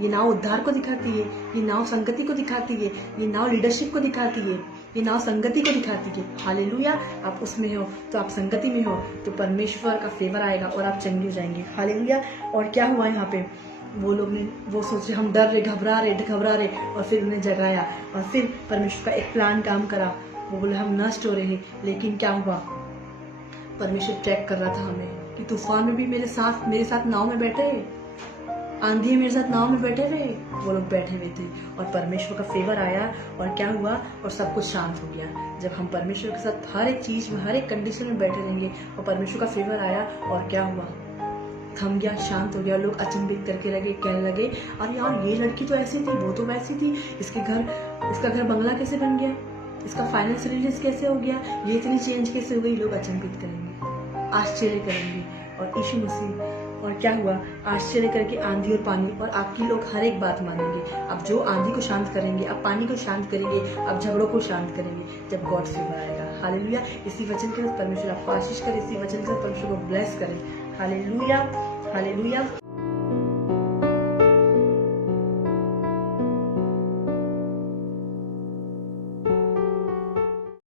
ये नाव उद्धार को दिखाती है, ये नाव संगति को दिखाती है, ये नाव लीडरशिप को दिखाती है, ये नाव संगति को दिखाती है। हालेलुया। आप उसमें हो तो, आप संगति में हो तो परमेश्वर का फेवर आएगा और आप चंगे हो जाएंगे। हालेलुया। और क्या हुआ यहाँ पे, वो लोग ने, वो सोचे हम डर रहे, घबरा रहे, और फिर उन्हें जगाया, और फिर परमेश्वर का एक प्लान काम करा। वो बोले हम नष्ट हो रहे हैं, लेकिन क्या हुआ, परमेश्वर चेक कर रहा था हमें कि तूफान में भी मेरे साथ नाव में बैठे, आंधी मेरे साथ नाव में बैठे रहे, वो लोग बैठे हुए थे। और परमेश्वर का फेवर आया, और क्या हुआ, और सब कुछ शांत हो गया। जब हम परमेश्वर के साथ हर एक चीज में, हर एक कंडीशन में बैठे रहेंगे, और परमेश्वर का फेवर आया, और क्या हुआ, थम गया, शांत हो गया। लोग अचंभित करके लगे, कहने लगे अरे यार ये लड़की तो ऐसी थी, वो तो वैसी थी, इसका घर बंगला कैसे बन गया, इसका फाइनेंशियल रिलीज कैसे हो गया, ये इतनी चेंज कैसे हो गई। लोग अचंभित करेंगे, आश्चर्य करेंगे। और यीशु मसीह, और क्या हुआ, आश्चर्य करके आंधी और पानी और आपकी लोग हर एक बात मानेंगे। अब जो आंधी को शांत करेंगे, अब पानी को शांत करेंगे, अब झगड़ों को शांत करेंगे, जब गॉड फेवर आएगा। हालेलुया। इसी वचन के साथ परमेश्वर आपको आशीष करे, इसी वचन के साथ परमेश्वर को ब्लेस करे। Hallelujah, hallelujah.